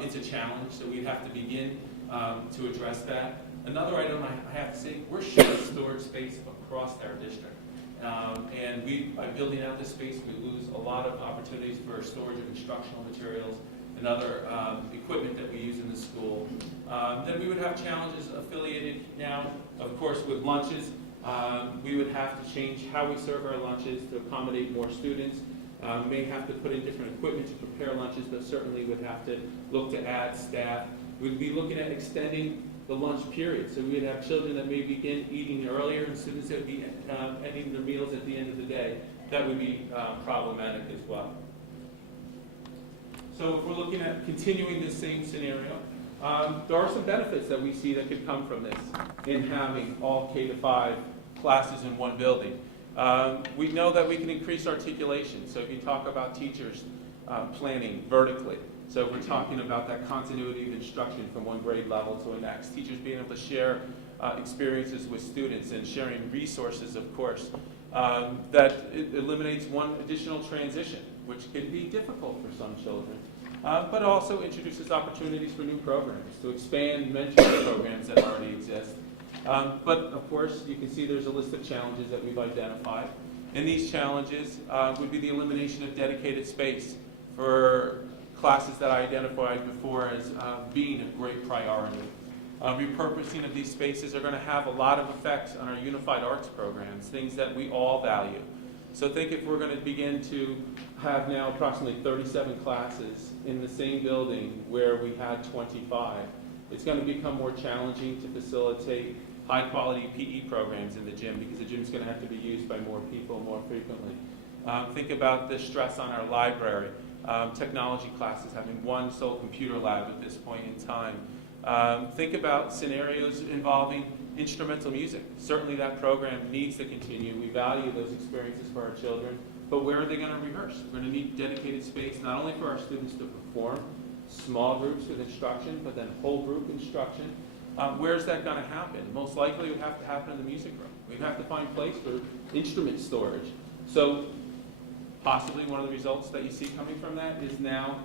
It's a challenge, so we have to begin to address that. Another item I have to say, we're short storage space across our district. And by building out this space, we lose a lot of opportunities for storage of instructional materials and other equipment that we use in the school. Then we would have challenges affiliated now, of course, with lunches. We would have to change how we serve our lunches to accommodate more students. May have to put in different equipment to prepare lunches, but certainly would have to look to add staff. We'd be looking at extending the lunch period. So we'd have children that may begin eating earlier and students that would be eating their meals at the end of the day. That would be problematic as well. So if we're looking at continuing this same scenario, There are some benefits that we see that could come from this in having all K-5 classes in one building. We know that we can increase articulation. So if you talk about teachers planning vertically, so we're talking about that continuity of instruction from one grade level to the next. Teachers being able to share experiences with students and sharing resources, of course. That it eliminates one additional transition, which can be difficult for some children, but also introduces opportunities for new programs to expand mentoring programs that already exist. But of course, you can see there's a list of challenges that we've identified. And these challenges would be the elimination of dedicated space for classes that I identified before as being a great priority. Repurposing of these spaces are going to have a lot of effects on our unified arts programs, things that we all value. So think if we're going to begin to have now approximately 37 classes in the same building where we had 25, it's going to become more challenging to facilitate high-quality PE programs in the gym because the gym's going to have to be used by more people more frequently. Think about the stress on our library. Technology classes, having one sole computer lab at this point in time. Think about scenarios involving instrumental music. Certainly that program needs to continue. We value those experiences for our children, but where are they going to rehearse? We're going to need dedicated space not only for our students to perform, small groups with instruction, but then whole group instruction. Where's that going to happen? Most likely it would have to happen in the music room. We'd have to find a place for instrument storage. So possibly one of the results that you see coming from that is now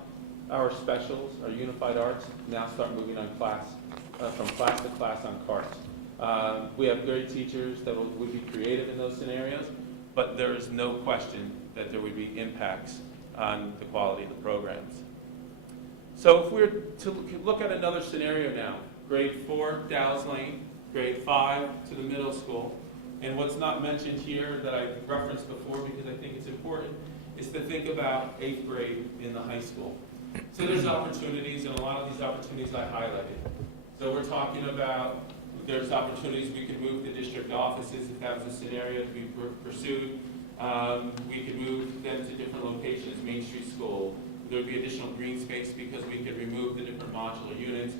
our specials, our unified arts, now start moving on from class to class on carts. We have great teachers that would be creative in those scenarios, but there is no question that there would be impacts on the quality of the programs. So if we were to look at another scenario now, grade 4, Dallas Lane, grade 5 to the middle school, and what's not mentioned here that I referenced before because I think it's important is to think about 8th grade in the high school. So there's opportunities, and a lot of these opportunities I highlighted. So we're talking about there's opportunities we could move the district offices if that was a scenario to be pursued. We could move them to different locations, Main Street School. There would be additional green space because we could remove the different modular units.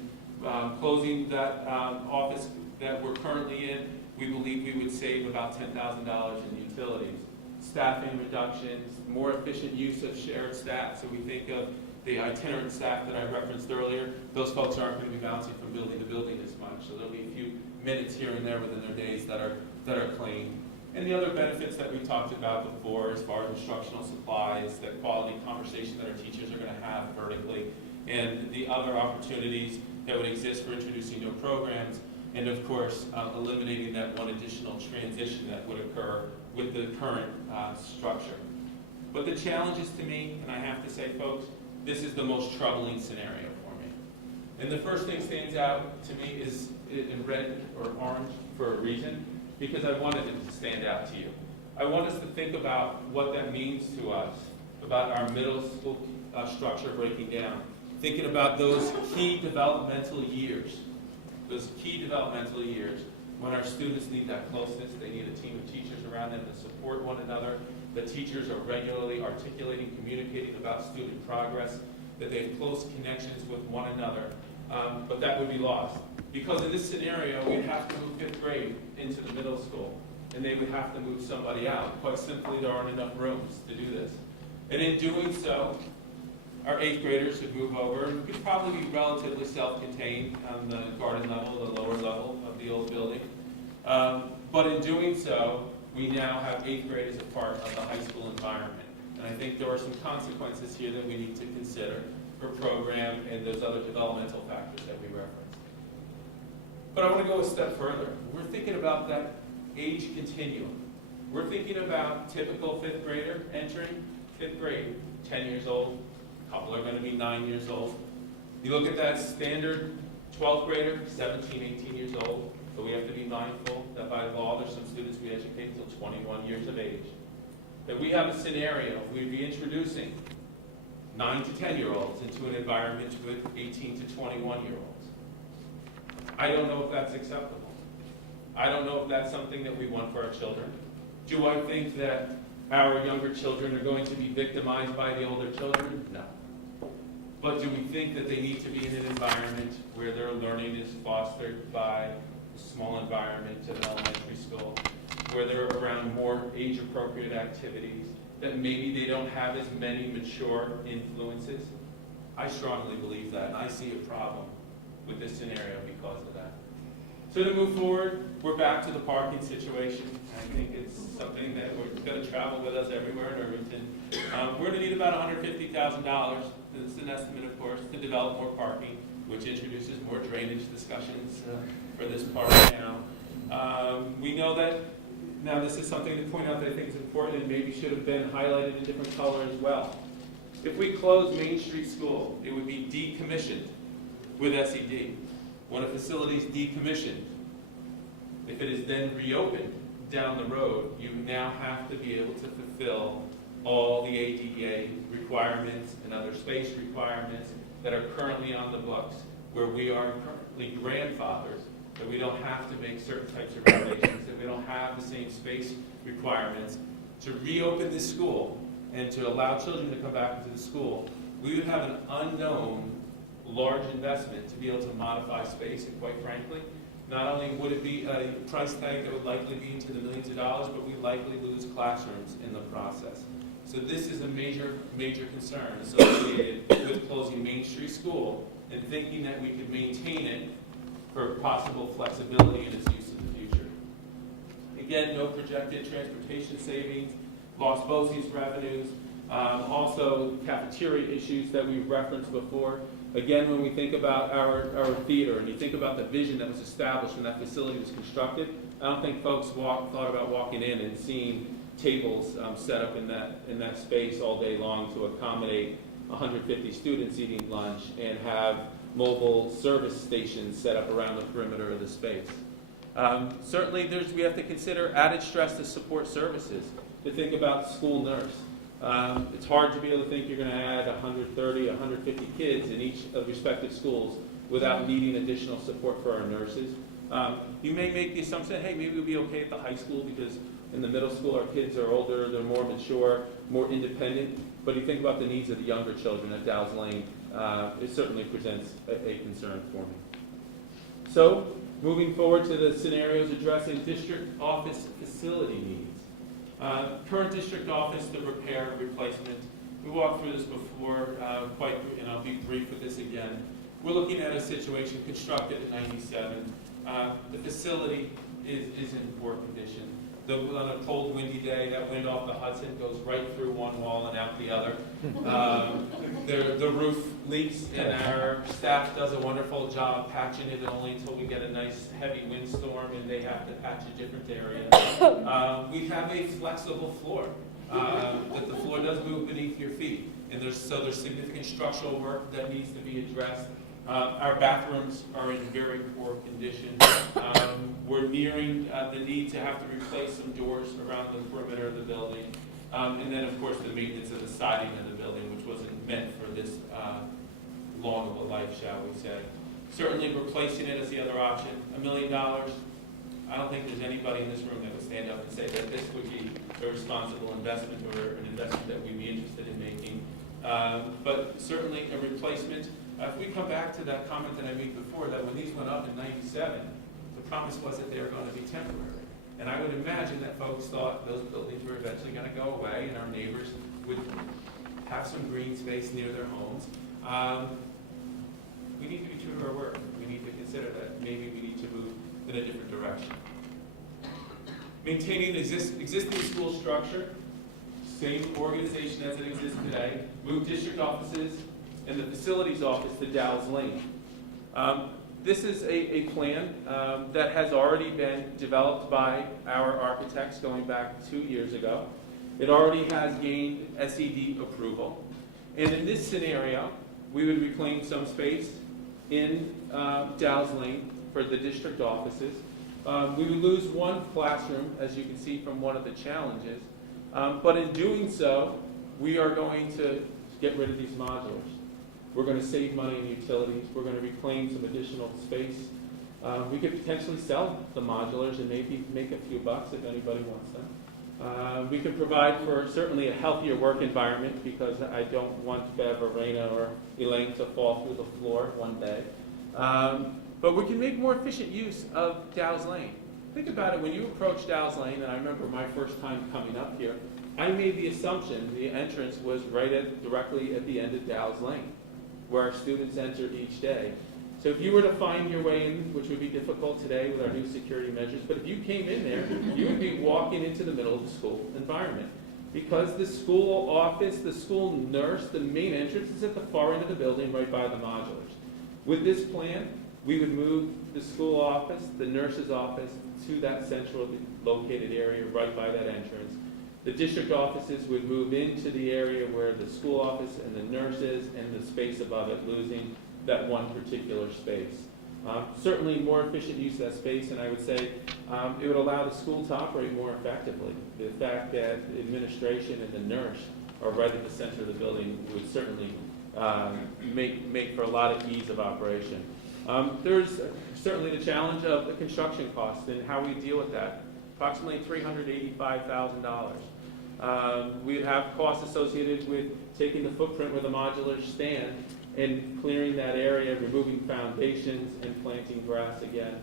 Closing that office that we're currently in, we believe we would save about $10,000 in utilities. Staffing reductions, more efficient use of shared staff. So we think of the itinerant staff that I referenced earlier. Those folks aren't going to be bouncing from building to building as much. So there'll be a few minutes here and there within their days that are clean. And the other benefits that we talked about before as far as instructional supplies, that quality conversation that our teachers are going to have vertically, and the other opportunities that would exist for introducing new programs, and of course, eliminating that one additional transition that would occur with the current structure. But the challenge is to me, and I have to say, folks, this is the most troubling scenario for me. And the first thing stands out to me is in red or orange for a reason, because I wanted it to stand out to you. I want us to think about what that means to us, about our middle school structure breaking down, thinking about those key developmental years, when our students need that closeness, they need a team of teachers around them to support one another, the teachers are regularly articulating, communicating about student progress, that they have close connections with one another, but that would be lost. Because in this scenario, we'd have to move 5th grade into the middle school, and they would have to move somebody out. Quite simply, there aren't enough rooms to do this. And in doing so, our 8th graders would move over and could probably be relatively self-contained on the garden level, the lower level of the old building. But in doing so, we now have 8th grade as a part of the high school environment. And I think there are some consequences here that we need to consider for program and those other developmental factors that we referenced. But I want to go a step further. We're thinking about that age continuum. We're thinking about typical 5th grader entering 5th grade, 10 years old. A couple are going to be 9 years old. You look at that standard 12th grader, 17, 18 years old. So we have to be mindful that by law, there's some students we educate until 21 years of age. That we have a scenario, we'd be introducing 9 to 10-year-olds into an environment with 18 to 21-year-olds. I don't know if that's acceptable. I don't know if that's something that we want for our children. Do I think that our younger children are going to be victimized by the older children? No. But do we think that they need to be in an environment where their learning is fostered by a small environment at an elementary school, where they're around more age-appropriate activities, that maybe they don't have as many mature influences? I strongly believe that, and I see a problem with this scenario because of that. So to move forward, we're back to the parking situation. I think it's something that we're going to travel with us everywhere in Irvington. We're going to need about $150,000. This is an estimate, of course, to develop more parking, which introduces more drainage discussions for this part of town. We know that, now this is something to point out that I think is important and maybe should have been highlighted in different color as well. If we close Main Street School, it would be decommissioned with SED. When a facility is decommissioned, if it is then reopened down the road, you now have to be able to fulfill all the ADA requirements and other space requirements that are currently on the books, where we are currently grandfathers, that we don't have to make certain types of regulations, that we don't have the same space requirements. To reopen this school and to allow children to come back into the school, we would have an unknown large investment to be able to modify space, and quite frankly, not only would it be a price tag that would likely be into the millions of dollars, but we likely lose classrooms in the process. So this is a major, major concern associated with closing Main Street School and thinking that we could maintain it for possible flexibility in its use in the future. Again, no projected transportation savings, lost BOCES revenues, also cafeteria issues that we've referenced before. Again, when we think about our theater and you think about the vision that was established when that facility was constructed, I don't think folks thought about walking in and seeing tables set up in that space all day long to accommodate 150 students eating lunch and have mobile service stations set up around the perimeter of the space. Certainly, we have to consider added stress to support services, to think about school nurse. It's hard to be able to think you're going to add 130, 150 kids in each of respective schools without needing additional support for our nurses. You may make the assumption, hey, maybe we'll be okay at the high school because in the middle school our kids are older, they're more mature, more independent. But you think about the needs of the younger children at Dow's Lane, it certainly presents a concern for me. So, moving forward to the scenarios addressing district office facility needs. Current district office, the repair, replacement. We walked through this before, and I'll be brief with this again. We're looking at a situation constructed in '97. The facility is in poor condition. On a cold, windy day, that wind off the Hudson goes right through one wall and out the other. The roof leaks, and our staff does a wonderful job patching it, only until we get a nice heavy windstorm and they have to patch a different area. We have a flexible floor, that the floor does move beneath your feet, and there's significant structural work that needs to be addressed. Our bathrooms are in very poor condition. We're nearing the need to have to replace some doors around the perimeter of the building. And then, of course, the maintenance of the siding of the building, which wasn't meant for this long of a life, shall we say. Certainly replacing it is the other option. $1 million, I don't think there's anybody in this room that would stand up and say that this would be a responsible investment or an investment that we'd be interested in making. But certainly a replacement. If we come back to that comment that I made before, that when these went up in '97, the promise was that they were going to be temporary. And I would imagine that folks thought those buildings were eventually going to go away and our neighbors would have some green space near their homes. We need to be true to our word. We need to consider that maybe we need to move in a different direction. Maintaining existing school structure, same organization as it exists today, move district offices and the facilities office to Dow's Lane. This is a plan that has already been developed by our architects going back 2 years ago. It already has gained SED approval. And in this scenario, we would reclaim some space in Dow's Lane for the district offices. We would lose one classroom, as you can see from one of the challenges. But in doing so, we are going to get rid of these modulars. We're going to save money in utilities. We're going to reclaim some additional space. We could potentially sell the modulars and maybe make a few bucks if anybody wants them. We can provide for certainly a healthier work environment because I don't want Bev or Raina or Elaine to fall through the floor one day. But we can make more efficient use of Dow's Lane. Think about it, when you approach Dow's Lane, and I remember my first time coming up here, I made the assumption the entrance was directly at the end of Dow's Lane, where our students enter each day. So if you were to find your way in, which would be difficult today with our new security measures, but if you came in there, you would be walking into the middle of the school environment. Because the school office, the school nurse, the main entrance is at the far end of the building right by the modulars. With this plan, we would move the school office, the nurse's office, to that centrally located area right by that entrance. The district offices would move into the area where the school office and the nurse is and the space above it, losing that one particular space. Certainly more efficient use of that space, and I would say it would allow the school to operate more effectively. The fact that administration and the nurse are right at the center of the building would certainly make for a lot of ease of operation. There's certainly the challenge of the construction costs and how we deal with that. Approximately $385,000. We'd have costs associated with taking the footprint where the modulars stand and clearing that area, removing foundations, and planting grass again.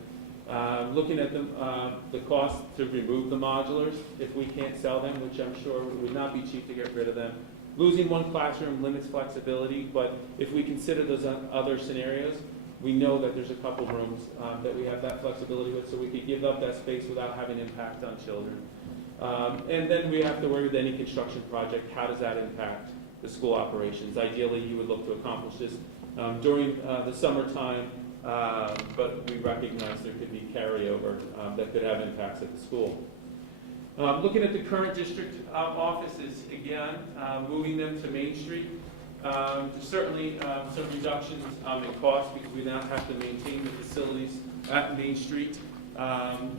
Looking at the cost to remove the modulars if we can't sell them, which I'm sure would not be cheap to get rid of them. Losing one classroom limits flexibility, but if we consider those other scenarios, we know that there's a couple rooms that we have that flexibility with, so we could give up that space without having impact on children. And then we have to worry with any construction project, how does that impact the school operations? Ideally, you would look to accomplish this during the summertime, but we recognize there could be carryover that could have impacts at the school. Looking at the current district offices, again, moving them to Main Street. There's certainly some reductions in cost because we now have to maintain the facilities at Main Street.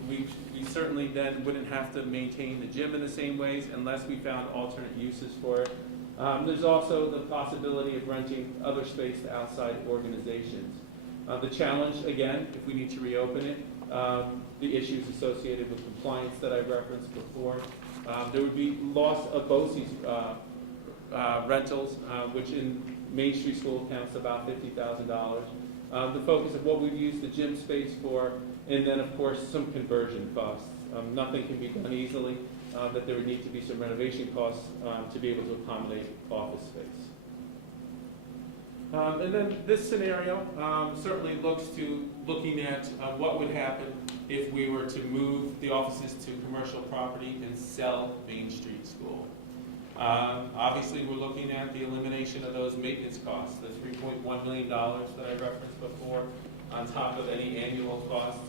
We certainly then wouldn't have to maintain the gym in the same ways unless we found alternate uses for it. There's also the possibility of renting other space to outside organizations. The challenge, again, if we need to reopen it, the issues associated with compliance that I referenced before. There would be loss of BOCES rentals, which in Main Street School counts about $50,000. The focus of what we've used the gym space for, and then of course some conversion costs. Nothing can be done easily, that there would need to be some renovation costs to be able to accommodate office space. And then this scenario certainly looking at what would happen if we were to move the offices to commercial property and sell Main Street School. Obviously, we're looking at the elimination of those maintenance costs, the $3.1 million that I referenced before, on top of any annual costs.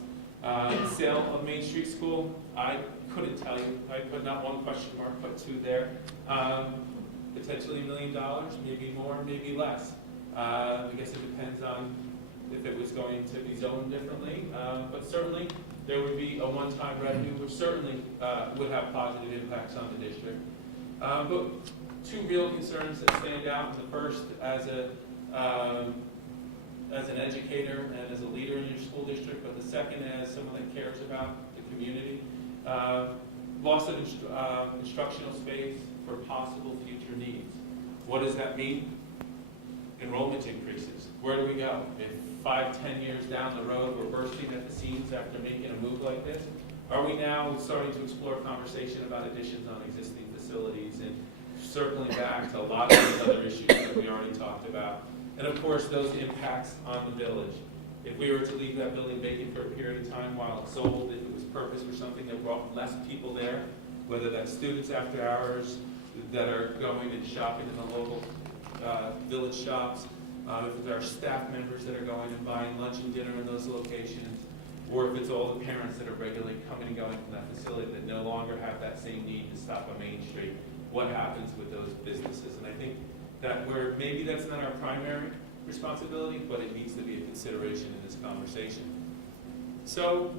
Sale of Main Street School, I couldn't tell you. I put not one question mark, but two there. Potentially $1 million, maybe more, maybe less. I guess it depends on if it was going to be zoned differently, but certainly there would be a one-time revenue, which certainly would have positive impacts on the district. But two real concerns that stand out. The first, as an educator and as a leader in your school district, but the second as someone that cares about the community. Loss of instructional space for possible future needs. What does that mean? Enrollment increases. Where do we go? If 5-10 years down the road we're bursting at the seams after making a move like this, are we now starting to explore a conversation about additions on existing facilities and circling back to a lot of these other issues that we already talked about? And of course, those impacts on the village. If we were to leave that building vacant for a period of time while it's sold, if it was purposed for something that brought less people there, whether that's students after hours that are going and shopping in the local village shops, if there are staff members that are going and buying lunch and dinner in those locations, or if it's all the parents that are regularly coming and going from that facility that no longer have that same need to stop on Main Street, what happens with those businesses? And I think that maybe that's not our primary responsibility, but it needs to be a consideration in this conversation. So,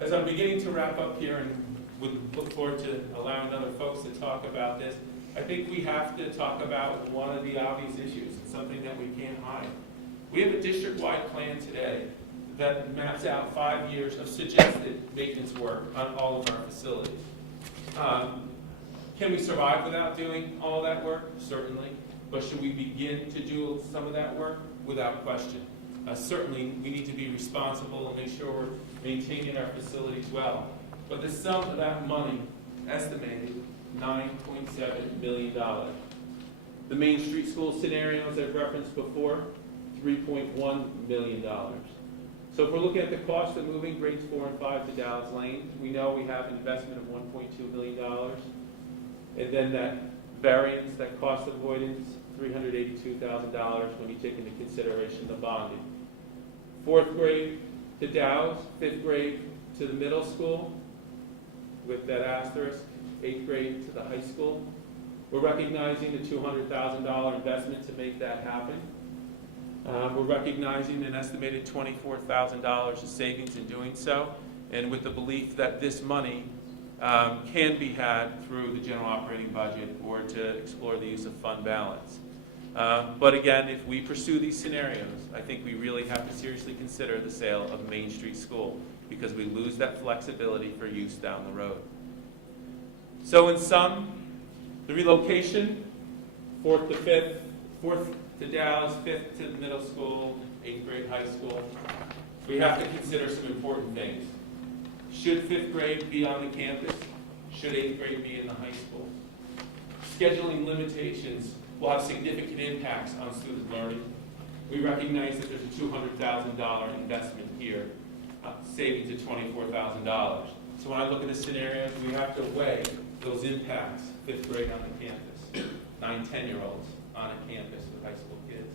as I'm beginning to wrap up here and would look forward to allowing other folks to talk about this, I think we have to talk about one of the obvious issues, something that we can't hide. We have a district-wide plan today that maps out 5 years of suggested maintenance work on all of our facilities. Can we survive without doing all that work? Certainly. But should we begin to do some of that work? Without question. Certainly, we need to be responsible and make sure we're maintaining our facilities well. But the sum of that money, estimated $9.7 million. The Main Street School scenarios I've referenced before, $3.1 million. So if we're looking at the cost of moving grades 4 and 5 to Dallas Lane, we know we have an investment of $1.2 million. And then that variance, that cost avoidance, $382,000 when you take into consideration the bonding. 4th grade to Dow's, 5th grade to the middle school, with that asterisk, 8th grade to the high school. We're recognizing the $200,000 investment to make that happen. We're recognizing an estimated $24,000 of savings in doing so, and with the belief that this money can be had through the general operating budget or to explore the use of fund balance. But again, if we pursue these scenarios, I think we really have to seriously consider the sale of Main Street School, because we lose that flexibility for use down the road. So in sum, the relocation, 4th to 5th, 4th to Dallas, 5th to the middle school, 8th grade high school, we have to consider some important things. Should 5th grade be on the campus? Should 8th grade be in the high school? Scheduling limitations will have significant impacts on student learning. We recognize that there's a $200,000 investment here, savings of $24,000. So when I look at the scenarios, we have to weigh those impacts. 5th grade on the campus, 9, 10-year-olds on a campus with high school kids,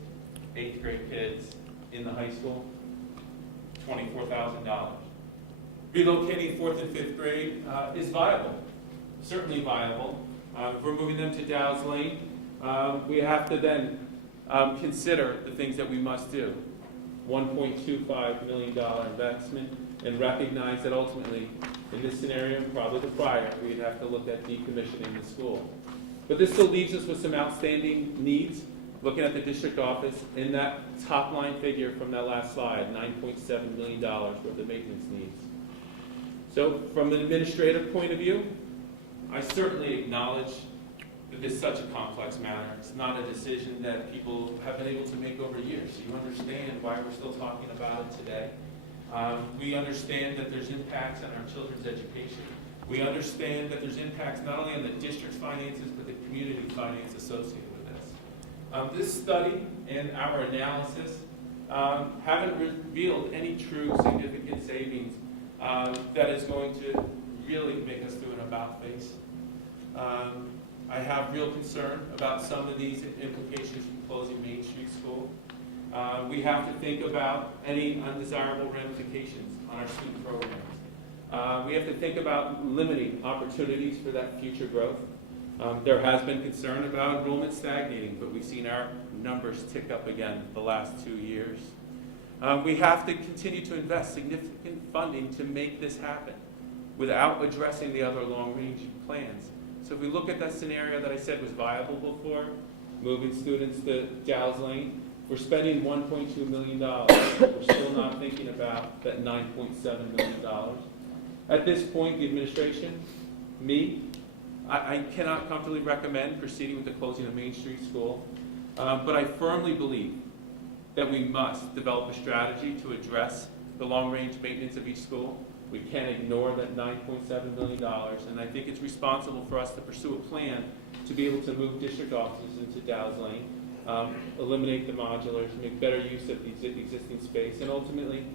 8th grade kids in the high school, $24,000. Relocating 4th and 5th grade is viable, certainly viable. If we're moving them to Dow's Lane, we have to then consider the things that we must do. $1.25 million investment, and recognize that ultimately, in this scenario, and probably the prior, we'd have to look at decommissioning the school. But this still leaves us with some outstanding needs. Looking at the district office, in that top line figure from that last slide, $9.7 million worth of maintenance needs. So from an administrative point of view, I certainly acknowledge that this is such a complex matter. It's not a decision that people have been able to make over years. So you understand why we're still talking about it today. We understand that there's impacts on our children's education. We understand that there's impacts not only on the district's finances, but the community finance associated with this. This study and our analysis haven't revealed any true significant savings that is going to really make us do an about face. I have real concern about some of these implications from closing Main Street School. We have to think about any undesirable ramifications on our student programs. We have to think about limiting opportunities for that future growth. There has been concern about enrollment stagnating, but we've seen our numbers tick up again the last 2 years. We have to continue to invest significant funding to make this happen without addressing the other long-range plans. So if we look at that scenario that I said was viable before, moving students to Dallas Lane, we're spending $1.2 million. We're still not thinking about that $9.7 million. At this point, the administration, I cannot comfortably recommend proceeding with the closing of Main Street School, but I firmly believe that we must develop a strategy to address the long-range maintenance of each school. We can't ignore that $9.7 million, and I think it's responsible for us to pursue a plan to be able to move district offices into Dallas Lane, eliminate the modulars, make better use of the existing space, and ultimately,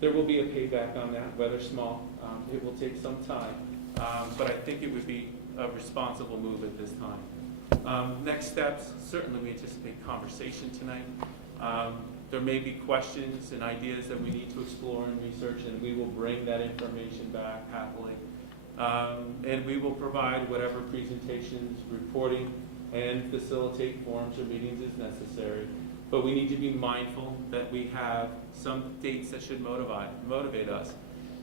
there will be a payback on that, whether small. It will take some time, but I think it would be a responsible move at this time. Next steps, certainly we anticipate conversation tonight. There may be questions and ideas that we need to explore and research, and we will bring that information back happily. And we will provide whatever presentations, reporting, and facilitate forums or meetings as necessary. But we need to be mindful that we have some dates that should motivate us.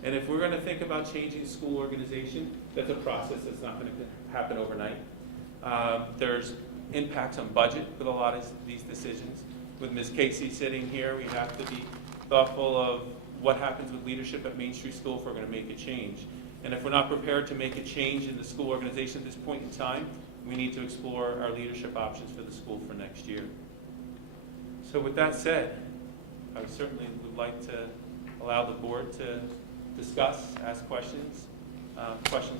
And if we're going to think about changing school organization, that's a process that's not going to happen overnight. There's impacts on budget with a lot of these decisions. With Ms. Casey sitting here, we have to be thoughtful of what happens with leadership at Main Street School if we're going to make a change. And if we're not prepared to make a change in the school organization at this point in time, we need to explore our leadership options for the school for next year. So with that said, I certainly would like to allow the board to discuss, ask questions,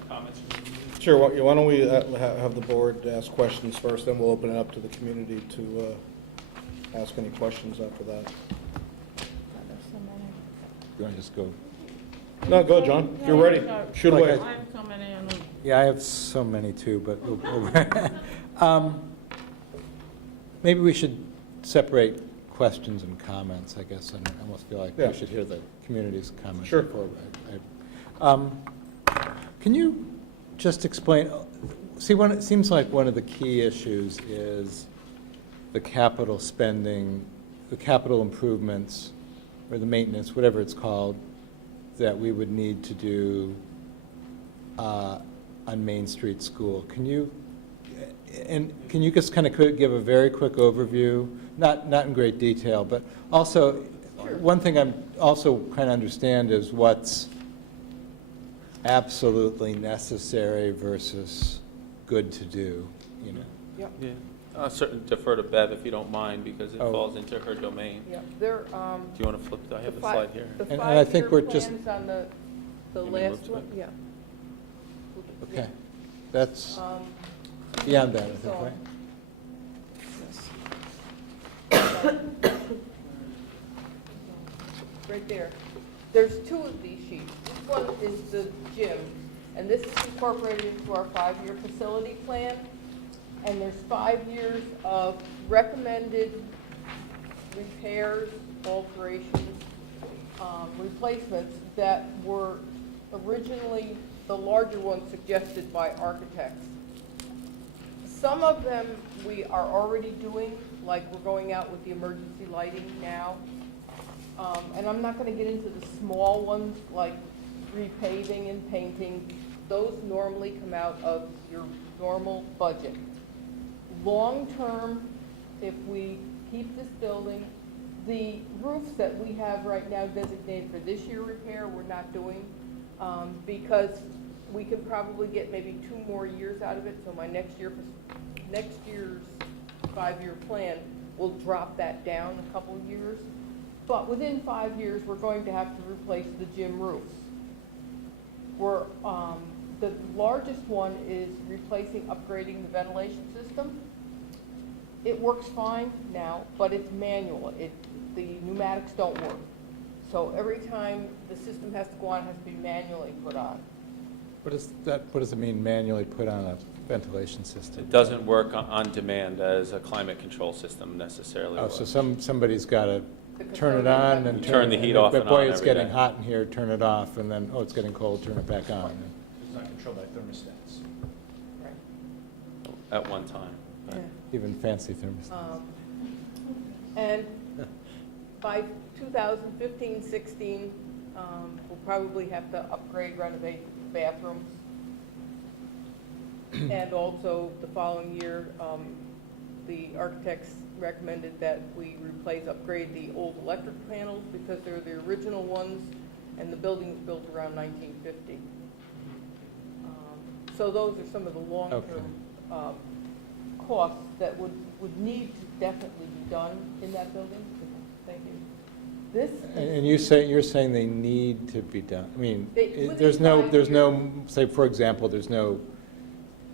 comments from the community. Sure, why don't we have the board ask questions first, then we'll open it up to the community to ask any questions after that. You want to just go? No, go, John. If you're ready. Shoot away. I have so many, and Yeah, I have so many too, but maybe we should separate questions and comments, I guess, and I almost feel like Yeah. we should hear the community's comments. Sure. Before can you just explain, see, it seems like one of the key issues is the capital spending, the capital improvements, or the maintenance, whatever it's called, that we would need to do on Main Street School. Can you just kind of give a very quick overview, not in great detail, but also, one thing I'm also kind of understand is what's absolutely necessary versus good to do, you know? Yeah, Yeah, I'll certainly defer to Bev if you don't mind, because it Oh. falls into her domain. yeah, there, Do you want to flip? I have the a fi- slide here. the And I think five-year we're just- plans on the Can we last move to one, it? yeah. Okay, that's Um, beyond that, I think, so- right? Right there. There's two of these sheets. This one is the gym, and this is incorporated into our 5-year facility plan. And there's 5 years of recommended repairs, alterations, replacements that were originally the larger ones suggested by architects. Some of them we are already doing, like we're going out with the emergency lighting now. And I'm not gonna get into the small ones, like repaving and painting. Those normally come out of your normal budget. Long-term, if we keep this building, the roofs that we have right now designated for this year repair, we're not doing, because we can probably get maybe 2 more years out of it, so my next year's 5-year plan will drop that down a couple of years. But within 5 years, we're going to have to replace the gym roofs. The largest one is upgrading the ventilation system. It works fine now, but it's manual. The pneumatics don't work. So every time the system has to go on, it has to be manually put on. What does it mean, manually put on a ventilation system? It doesn't work on demand as a climate control system necessarily Oh, would. so somebody's got to The turn it custodians on have and to- Turn the heat off but and boy, on it's every getting day. hot in here, turn it off, and then, oh, it's getting cold, turn it back on. It's not controlled by thermostats. Right. At one time. Yeah. Even fancy thermostats. And by 2015-16, we'll probably have to upgrade, renovate bathrooms. And also, the following year, the architects recommended that we upgrade the old electric panels because they're the original ones, and the building was built around 1950. So those are some of the long-term costs that would need to definitely be done in that building. Thank you. This And you're saying they need to be done? I mean, Within there's 5 no, say, for example, there's no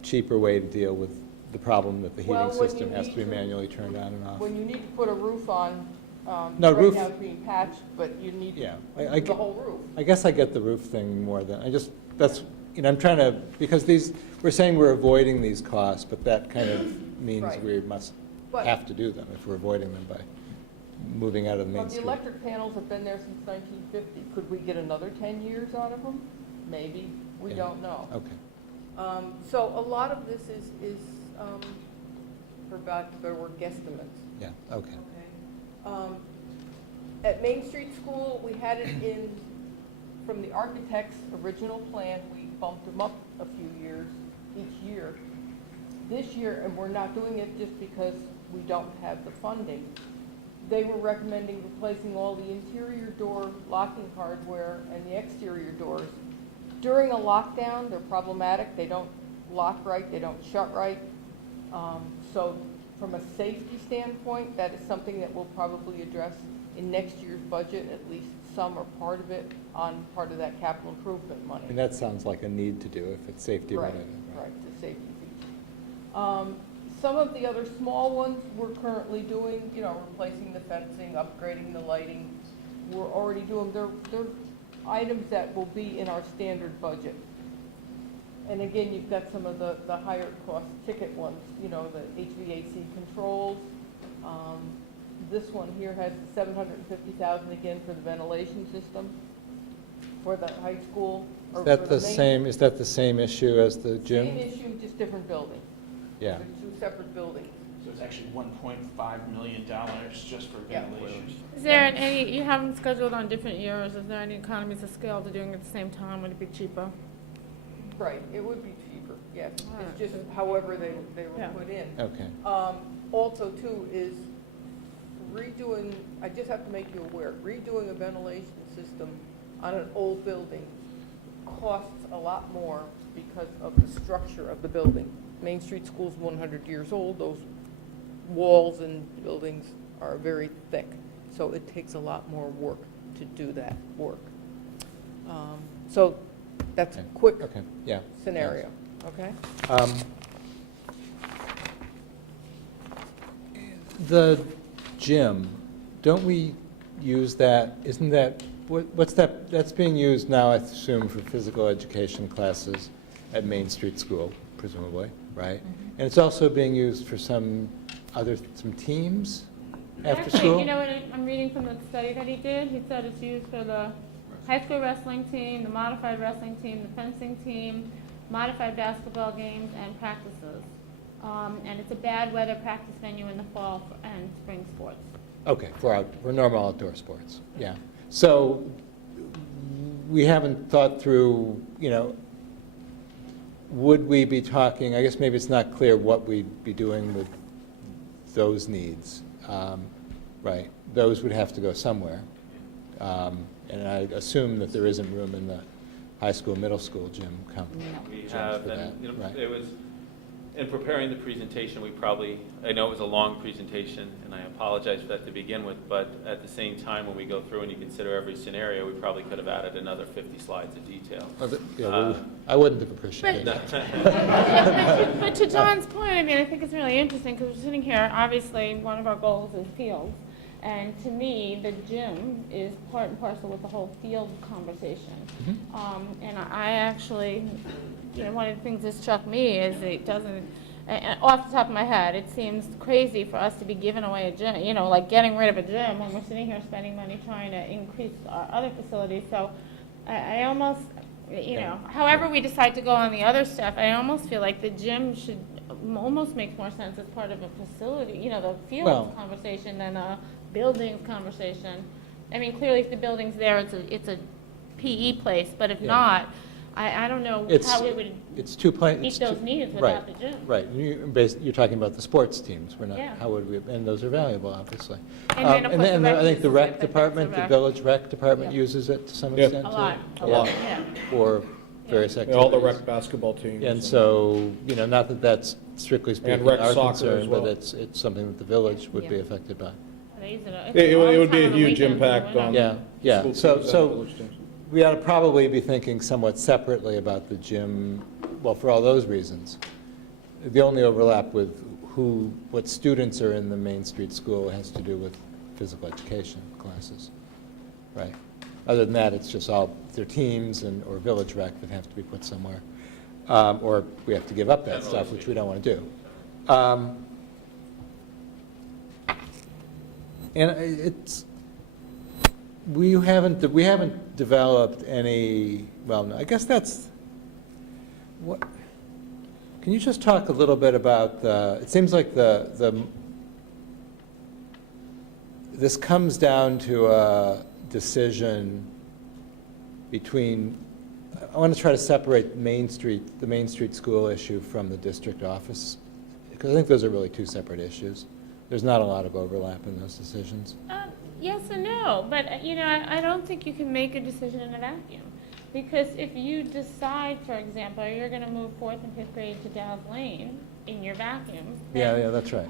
cheaper way to deal with the problem that the Well, heating when system you has need to be to- manually turned on and off? When you need to put a roof on, No, right roof- now it's being patched, but you need to Yeah, do I the get- whole roof. I guess I get the roof thing more than, I'm trying to, because we're saying we're avoiding these costs, but that kind of means Right. we must But- have to do them if we're avoiding them by moving out of the Well, main the street. electric panels have been there since 1950. Could we get another 10 years out of them? Maybe. We Yeah. don't know. Okay. So a lot of this is for lack of a better word, guesstimates. Yeah, okay. Okay. At Main Street School, we had it in, from the architect's original plan, we bumped them up a few years, each year. This year, and we're not doing it just because we don't have the funding, they were recommending replacing all the interior door locking hardware and the exterior doors. During a lockdown, they're problematic. They don't lock right, they don't shut right. So from a safety standpoint, that is something that we'll probably address in next year's budget, at least some or part of it on part of that capital improvement money. And that sounds like a need to do if it's safety Right, related. right, the safety feature. Some of the other small ones we're currently doing, you know, replacing the fencing, upgrading the lighting. We're already doing, they're items that will be in our standard budget. And again, you've got some of the higher cost ticket ones, you know, the HVAC controls. This one here has $750,000 again for the ventilation system for the high school. Is that the same, is that the same issue as the gym? Same issue, just different building. Yeah. They're two separate buildings. So it's actually $1.5 million just for Yeah. ventilation. Is there any, you have them scheduled on different years, is there any economies of scale to doing it at the same time? Would it be cheaper? Right, it would be cheaper, yes. Alright. It's just however they were Yeah. put in. Okay. Also too is redoing, I just have to make you aware, redoing a ventilation system on an old building costs a lot more because of the structure of the building. Main Street School's 100 years old, those walls and buildings are very thick, so it takes a lot more work to do that work. So that's a Okay. quick Okay, yeah. scenario, okay? The gym, don't we use that, isn't that, what's that, that's being used now, I assume, for physical education classes at Main Street School, presumably, right? And it's also being used for some teams after Actually, school? you know what, I'm reading from the study that he did. He said it's used for the high school wrestling team, the modified wrestling team, the fencing team, modified basketball games, and practices. And it's a bad weather practice venue in the fall and spring sports. Okay, for normal outdoor sports, yeah. So we haven't thought through, you know, would we be talking, I guess maybe it's not clear what we'd be doing with those needs, right? Those would have to go somewhere. And I assume that there isn't room in the high school, middle school gym We gyms have, for that, and you know, right? it was, in preparing the presentation, we probably, I know it was a long presentation, and I apologize for that to begin with, but at the same time, when we go through and you consider every scenario, we probably could have added another 50 slides of detail. Yeah, well, I wouldn't have appreciated that. But to John's point, I mean, I think it's really interesting because we're sitting here, obviously, one of our goals is fields. And to me, the gym is part and parcel with the whole field conversation. And I actually, you know, one of the things that struck me is it doesn't, off the top of my head, it seems crazy for us to be giving away a gym, you know, like getting rid of a gym when we're sitting here spending money trying to increase our other facilities. So I almost, you know, however we decide to go on the other stuff, I almost feel like the gym should almost make more sense as part of a facility, you know, the fields conversation than a buildings conversation. I mean, clearly if the building's there, it's a PE place, but if not, I don't know how we would meet those needs without the gym. Right, you're talking about the sports teams, we're not, Yeah. how would we, and those are valuable, obviously. And then, of course, the and rec I think the uses rec it, the department, the rec. village rec department Yeah. uses it to some Yeah. extent too. A lot, yeah. For various Yeah, activities. all the rec basketball teams. And so, you know, not that that's strictly speaking rec our soccer as concern, but well. it's something that the village would be Yeah. affected by. They use it It would be all a the huge weekends and impact on whatever. Yeah, school so, teams and so village teams. we ought to probably be thinking somewhat separately about the gym, well, for all those reasons. The only overlap with what students are in the Main Street School has to do with physical education classes, right? Other than that, it's just all their teams or village rec that have to be put somewhere. Or we have to give up that stuff, which we don't want to do. And it's, we haven't developed any, well, no, I guess that's, what, can you just talk a little bit about it seems like this comes down to a decision between, I want to try to separate the Main Street School issue from the district office, because I think those are really two separate issues. There's not a lot of overlap in those decisions. Yes and no, but you know, I don't think you can make a decision in a vacuum. Because if you decide, for example, you're gonna move 4th and 5th grade to Dow's Lane in your vacuum. Yeah, that's right.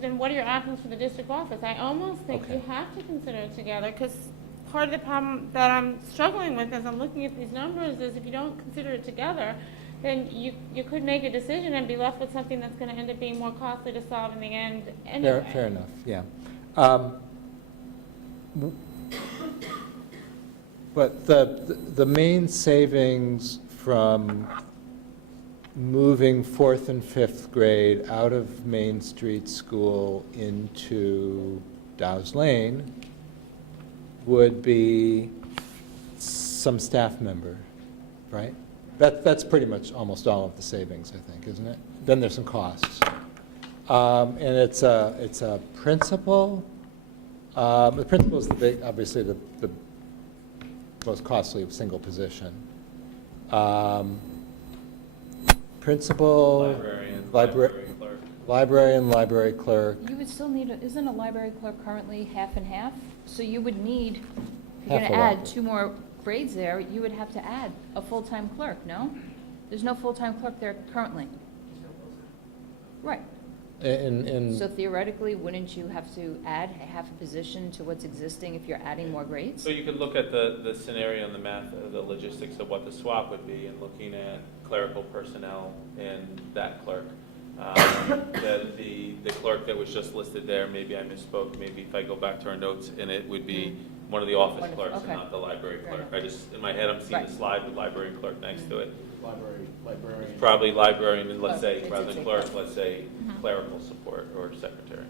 Then what are your options for the district office? I almost think Okay. you have to consider it together, because part of the problem that I'm struggling with as I'm looking at these numbers is if you don't consider it together, then you could make a decision and be left with something that's gonna end up being more costly to solve in the end anyway. Fair enough, yeah. But the main savings from moving 4th and 5th grade out of Main Street School into Dow's Lane would be some staff member, right? That's pretty much almost all of the savings, I think, isn't it? Then there's some costs. And it's a principal. The principal is the big, obviously the most costly single position. Principal, librarian, library clerk. You would still need, isn't a library clerk currently half and half? So you would need, if you're Half gonna a add what? 2 more grades there, you would have to add a full-time clerk, no? There's no full-time clerk there currently. Right. So theoretically, wouldn't you have to add half a position to what's existing if you're adding more grades? So you could look at the scenario and the math, the logistics of what the swap would be, and looking at clerical personnel and that clerk. The clerk that was just listed there, maybe I misspoke, maybe if I go back to our notes, and it would be one of the office Wonderful, clerks and okay. not the library Fair clerk. enough. I just, in my head, I'm seeing the Right. slide with library clerk next to it. Librarian. It's probably librarian, and let's say, It's rather than a clerk, clerk. let's say clerical support or secretary.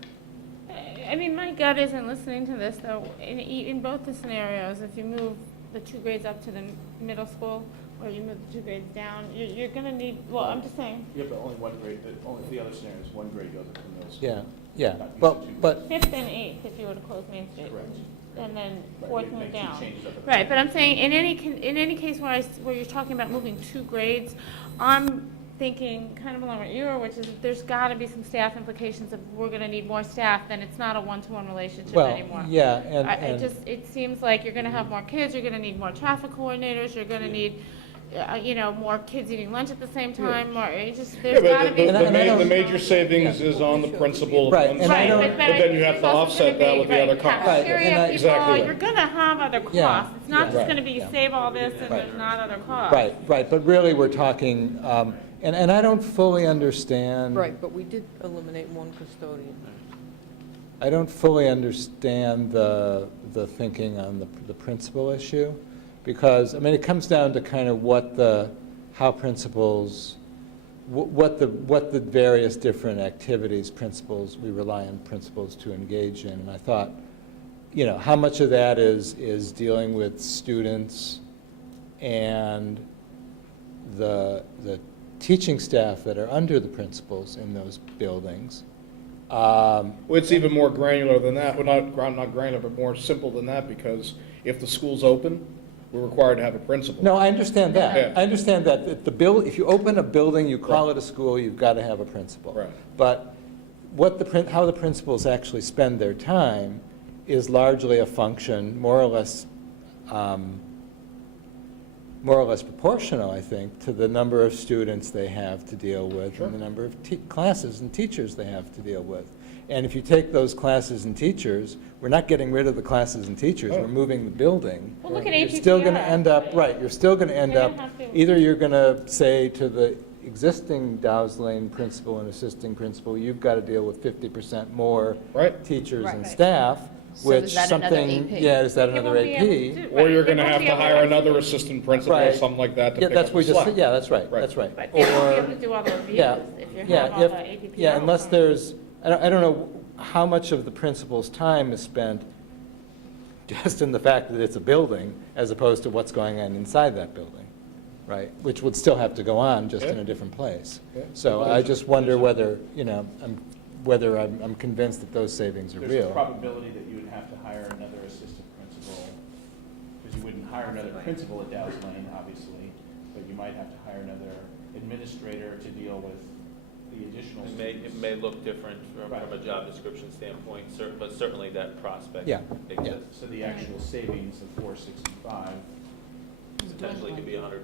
I mean, my gut isn't listening to this, though. In both the scenarios, if you move the 2 grades up to the middle school, or you move the 2 grades down, you're gonna need, well, I'm just saying, Yeah, but only one grade, only the other scenario is one grade goes up to middle school. Yeah, Not but, usually 2. but, 5th and 8th, if you were to close Main Street. Correct. And then Right, 4th we move make 2 down. changes up at the Right, top. but I'm saying, in any case where you're talking about moving 2 grades, I'm thinking kind of along what you were, which is there's gotta be some staff implications of we're gonna need more staff, then it's not a one-to-one relationship well, anymore. yeah, It seems like you're gonna have more kids, you're gonna need more traffic coordinators, you're gonna need, more kids eating lunch at the same time, or there's gotta be. the major savings is on the principal. Right, and I don't- But then you have to offset that with the other costs. Right, Cafeteria and I- people, Exactly right. you're gonna have other costs. Yeah, It's not just right, gonna be you yeah. save all this and Right. there's not other costs. right, but really we're talking, and I don't fully understand. Right, but we did eliminate 1 custodian. I don't fully understand the thinking on the principal issue, because, I mean, it comes down to kind of how principals, what the various different activities we rely on principals to engage in. And I thought, how much of that is dealing with students and the teaching staff that are under the principals in those buildings. Well, it's even more granular than that, well, not granular, but more simple than that, because if the school's open, we're required to have a principal. No, I understand that. Yeah. I understand that. If you open a building, you call it a school, you've got to have a principal. Right. But how the principals actually spend their time is largely a function, more or less proportional, I think, to the number of students they have to deal with Sure. and the number of classes and teachers they have to deal with. And if you take those classes and teachers, we're not getting rid of the classes and teachers, we're moving the building. Well, look at You're still going to APPR. end up, right, you're still going to end You're up, gonna have to- either you're going to say to the existing Dow's Lane principal and assisting principal, you've got to deal with 50% more Right. teachers and Right. staff, So which is that another something, AP? yeah, is that You another won't be able to AP? do- Or right, you're you gonna won't have be to able hire another assistant principal or Right. something like that to Yeah, pick that's up what the we just, slack. yeah, that's right, Right. that's right. But you won't be Or- able to do all the reviews Yeah, if you yeah, have all the APPR. yeah, unless there's, I don't know how much of the principal's time is spent just in the fact that it's a building, as opposed to what's going on inside that building, right? Which would still have to go on, just in Yeah. a different place. Yeah. So I just wonder whether, I'm convinced that those savings are There's a real. probability that you would have to hire another assistant principal, because you wouldn't hire another principal at Dow's Lane, obviously, but you might have to hire another administrator to deal with the additional It students. may look different from Right. a job description standpoint, but certainly that prospect Yeah, exists. So the actual savings of 465 potentially could be $150,000.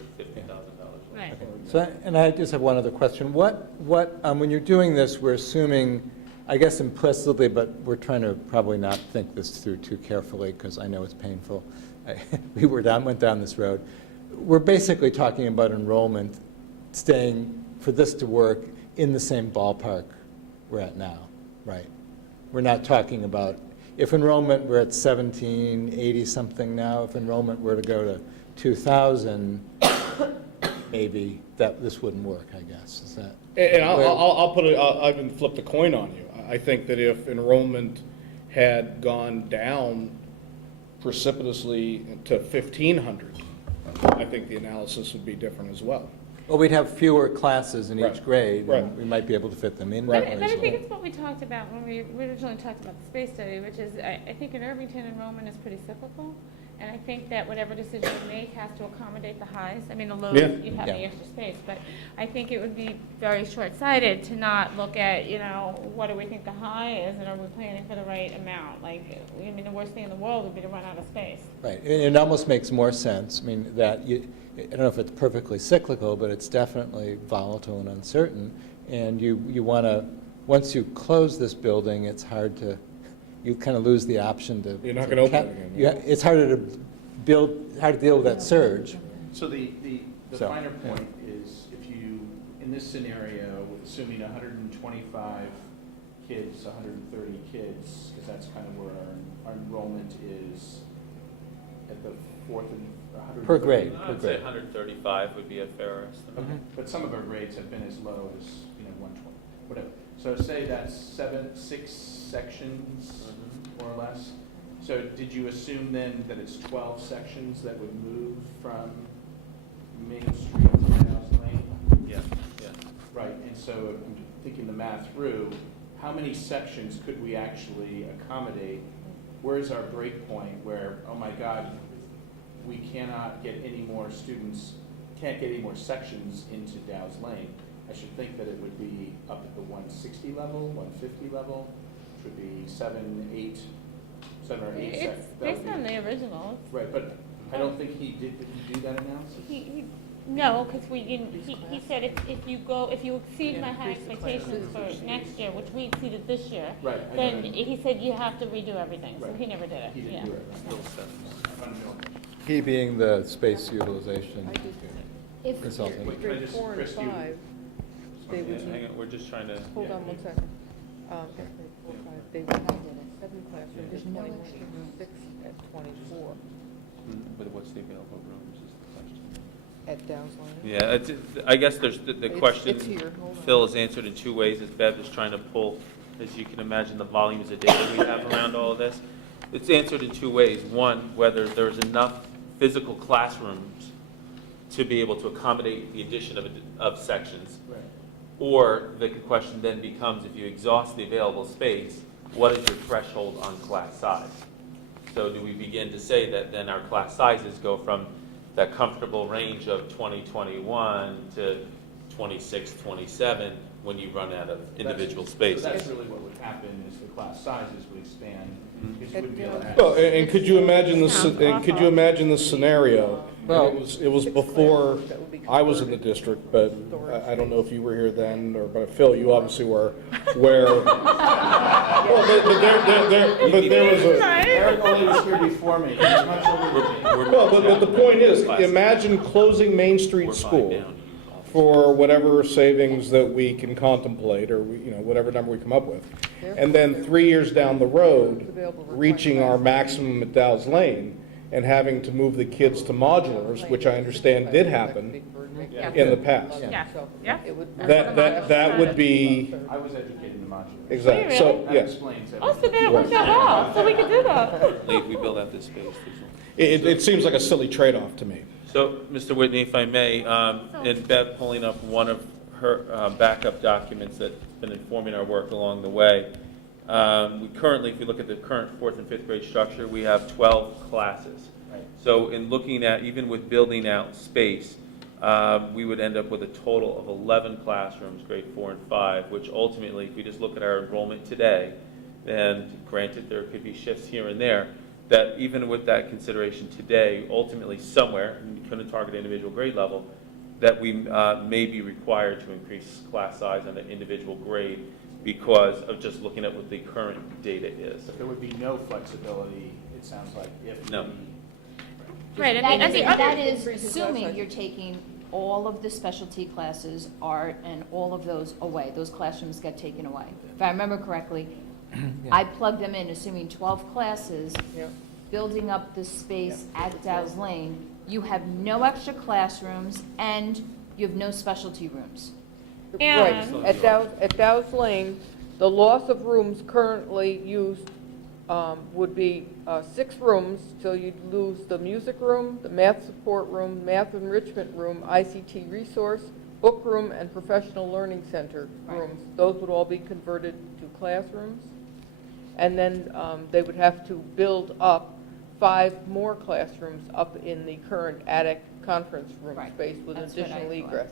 Right. So, and I just have one other question. When you're doing this, we're assuming, I guess implicitly, but we're trying to probably not think this through too carefully because I know it's painful. We went down this road. We're basically talking about enrollment staying, for this to work, in the same ballpark we're at now, right? We're not talking about, if enrollment were at 1780 something now, if enrollment were to go to 2,000, maybe this wouldn't work, I guess, is that? And I'll even flip the coin on you. I think that if enrollment had gone down precipitously to 1,500, I think the analysis would be different as well. Well, we'd have fewer classes in each Right. grade, Right. and we might be able to fit them in. But more I think easily. it's what we talked about when we originally talked about the space study, which is, I think in Irvington enrollment is pretty cyclical. And I think that whatever decision we make has to accommodate the highs. I mean, the lows, Yeah. you have the Yeah. extra space. But I think it would be very short-sighted to not look at, what do we think the high is, and are we planning for the right amount? Like, I mean, the worst thing in the world would be to run out of space. Right, and it almost makes more sense, I mean, I don't know if it's perfectly cyclical, but it's definitely volatile and uncertain, and you want to, once you close this building, it's hard to, you kind of lose the option to. You're not going to open it again. It's harder to hard to deal with that surge. So the So, finer yeah. point is, if you, in this scenario, assuming 125 kids, 130 kids, because that's kind of where our enrollment is at the fourth and 130. Per grade. I'd say 135 would be a fair estimate. Okay, but some of our grades have been as low as, 120, whatever. So say that's 6 sections, more or less. So did you assume then that it's 12 sections that would move from Main Street to Dow's Lane? Yeah, yeah. Right, and so I'm thinking the math through, how many sections could we actually accommodate? Where's our break point where, oh my God, we cannot get any more students, can't get any more sections into Dow's Lane? I should think that it would be up at the 160 level, 150 level, which would be 7 or 8 It's sections. based on the original. Right, but I don't think he did he do that analysis? No, because he said if you exceed my high expectations for next year, which we exceeded this year, Right, I know then that. he said you have to redo everything, so Right. he never did it. He Yeah. didn't do it, right? He being the space utilization If consultant. Wait, can I just, Chris, you? They would Yeah, hang on, we're just trying to. Hold on one second. If they 4, 5, they would have 7 classrooms at 21, 6 at 24 But what's the available rooms is the question. at Dow's Lane. Yeah, I guess there's the question, It's here, hold on. Phil has answered in 2 ways, as Bev is trying to pull, as you can imagine, the volumes of data we have around all of this. It's answered in 2 ways. One, whether there's enough physical classrooms to be able to accommodate the addition of sections. Right. Or the question then becomes, if you exhaust the available space, what is your threshold on class size? So do we begin to say that then our class sizes go from that comfortable range of 2021 to 26, 27 when you run out of individual spaces? So that's really what would happen, is the class sizes would expand, because you wouldn't be able to have. Well, and could you imagine this scenario? Well- It was before I was in the district, but I don't know if you were here then, but Phil, you obviously were, where, well, but there was a, Eric only was here before me, he was much older than me. well, but the point is, imagine closing Main Street School for whatever savings that we can contemplate, or, whatever number we come up with. And then 3 years down the road, reaching our maximum at Dow's Lane, and having to move the kids to modulars, which I understand did happen Yeah. in the past. Yeah, yeah. That would be, I was educated in the modular. exactly, so, That yes. explains Oh, everything. so then it worked out well, so we could do that. If we build out this space. It seems like a silly trade-off to me. So, Mr. Whitney, if I may, and Bev pulling up one of her backup documents that's been informing our work along the way. We currently, if you look at the current 4th and 5th grade structure, we have 12 classes. Right. So in looking at, even with building out space, we would end up with a total of 11 classrooms, grade 4 and 5, which ultimately, if we just look at our enrollment today, then granted there could be shifts here and there, that even with that consideration today, ultimately somewhere, and you couldn't target individual grade level, that we may be required to increase class size on an individual grade because of just looking at what the current data is. But there would be no flexibility, it sounds like, if No. Right, and That the is, other. that is assuming you're taking all of the specialty classes, art, and all of those away. Those classrooms get taken away. If I remember correctly, I plugged them in, assuming 12 classes, Yeah. building up the space at Dow's Lane. You have no extra classrooms, and you have no specialty rooms. Right, And- at Dow's Lane, the loss of rooms currently used would be 6 rooms, so you'd lose the music room, the math support room, math enrichment room, ICT resource, book room, and professional learning center Right. rooms. Those would all be converted to classrooms. And then they would have to build up 5 more classrooms up in the current attic conference room Right. space with That's what I additional thought. egress.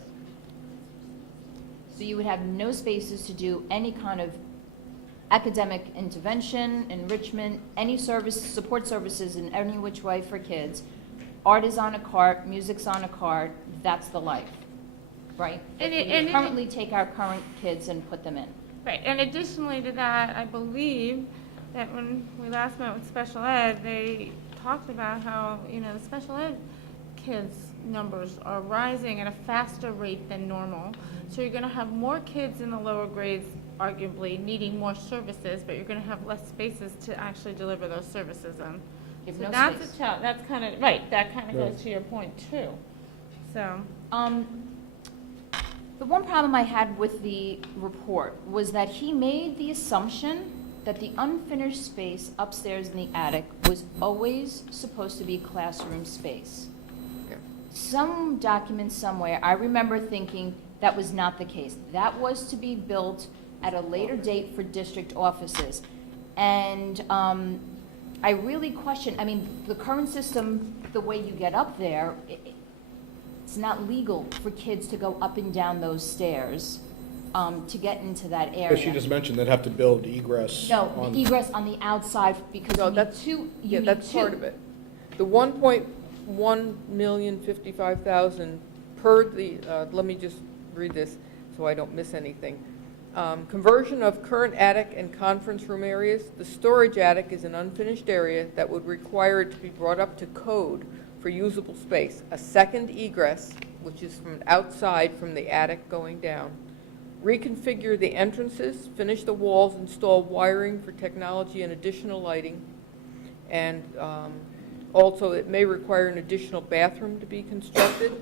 So you would have no spaces to do any kind of academic intervention, enrichment, any service, support services in any which way for kids. Art is on a cart, music's on a cart, that's the life, right? And If we currently take our current kids and put them in. Right, and additionally to that, I believe that when we last met with special ed, they talked about how, the special ed kids' numbers are rising at a faster rate than normal. So you're gonna have more kids in the lower grades arguably needing more services, but you're gonna have less spaces to actually deliver those services in. You have So no that's space. a challenge, that's kind of, right, that kind of goes to your point too. So, The one problem I had with the report was that he made the assumption that the unfinished space upstairs in the attic was always supposed to be classroom space. Some document somewhere, I remember thinking that was not the case. That was to be built at a later date for district offices. And I really question, the current system, the way you get up there, it's not legal for kids to go up and down those stairs to get into that area. As she just mentioned, they'd have to build egress. No, on- the egress on the outside, because No, you need that's- two, Yeah, you need that's part two. of it. The 1,155,000 per the, let me just read this so I don't miss anything. Conversion of current attic and conference room areas. The storage attic is an unfinished area that would require it to be brought up to code for usable space. A second egress, which is from outside from the attic going down. Reconfigure the entrances, finish the walls, install wiring for technology and additional lighting. And also, it may require an additional bathroom to be constructed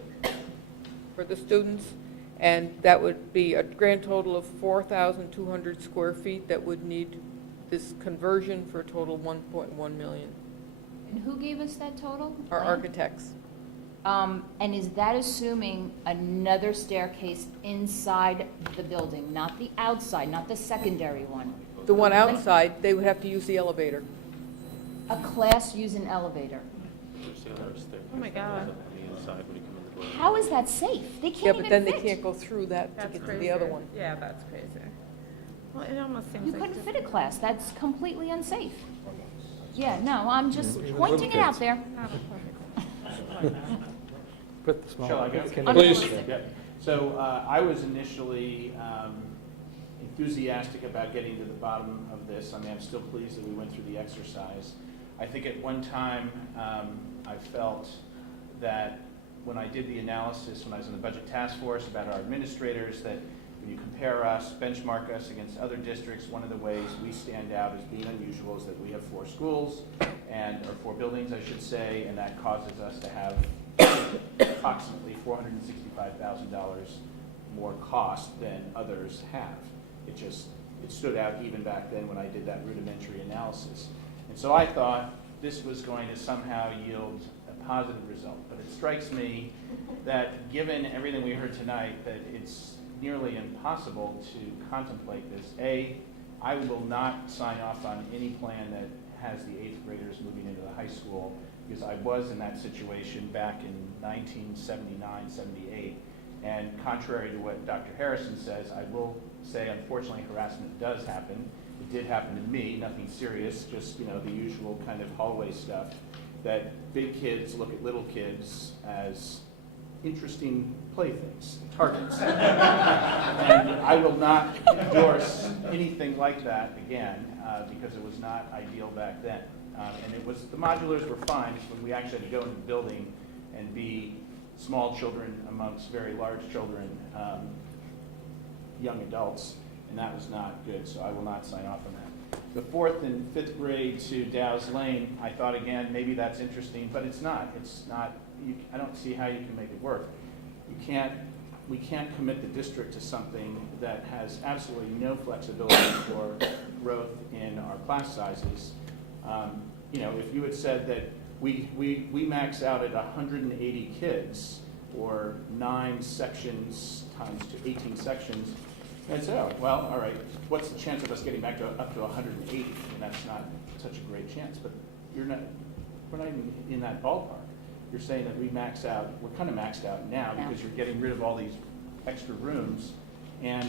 for the students. And that would be a grand total of 4,200 square feet that would need this conversion for a total of 1.1 million. And who gave us that total? Our Glenn? architects. And is that assuming another staircase inside the building, not the outside, not the secondary one? The one outside, they would have to use the elevator. A class use an elevator. oh my God, On the inside when you come in the door. How is that safe? They Yeah, can't but even then they fit. can't go through that to that's get to crazy. the other one. Yeah, that's crazy. Well, it almost seems You like. couldn't fit a class. That's completely unsafe. Yeah, no, I'm just pointing it out there. Not a perfect. Put the small. Shall I go? Please. Yeah. So I was initially enthusiastic about getting to the bottom of this. I'm still pleased that we went through the exercise. I think at one time, I felt that when I did the analysis, when I was in the budget task force about our administrators, that when you compare us, benchmark us against other districts, one of the ways we stand out as being unusual is that we have 4 schools, or 4 buildings, I should say, and that causes us to have approximately $465,000 more cost than others have. It stood out even back then when I did that rudimentary analysis. And so I thought this was going to somehow yield a positive result. But it strikes me that given everything we heard tonight, that it's nearly impossible to contemplate this. I will not sign off on any plan that has the 8th graders moving into the high school, because I was in that situation back in 1979, 78. And contrary to what Dr. Harrison says, I will say, unfortunately, harassment does happen. It did happen to me, nothing serious, just, the usual kind of hallway stuff, that big kids look at little kids as interesting playthings, targets. And I will not endorse anything like that again, because it was not ideal back then. And the modulars were fine when we actually had to go into the building and be small children amongst very large children, young adults, and that was not good, so I will not sign off on that. The 4th and 5th grade to Dow's Lane, I thought again, maybe that's interesting, but it's not. I don't see how you can make it work. We can't commit the district to something that has absolutely no flexibility for growth in our class sizes. If you had said that we max out at 180 kids, or 9 sections times 18 sections, and I'd say, oh, well, all right, what's the chance of us getting back up to 180? And that's not such a great chance, but we're not even in that ballpark. You're saying that we're kind of maxed out now because you're getting rid of all these extra rooms, and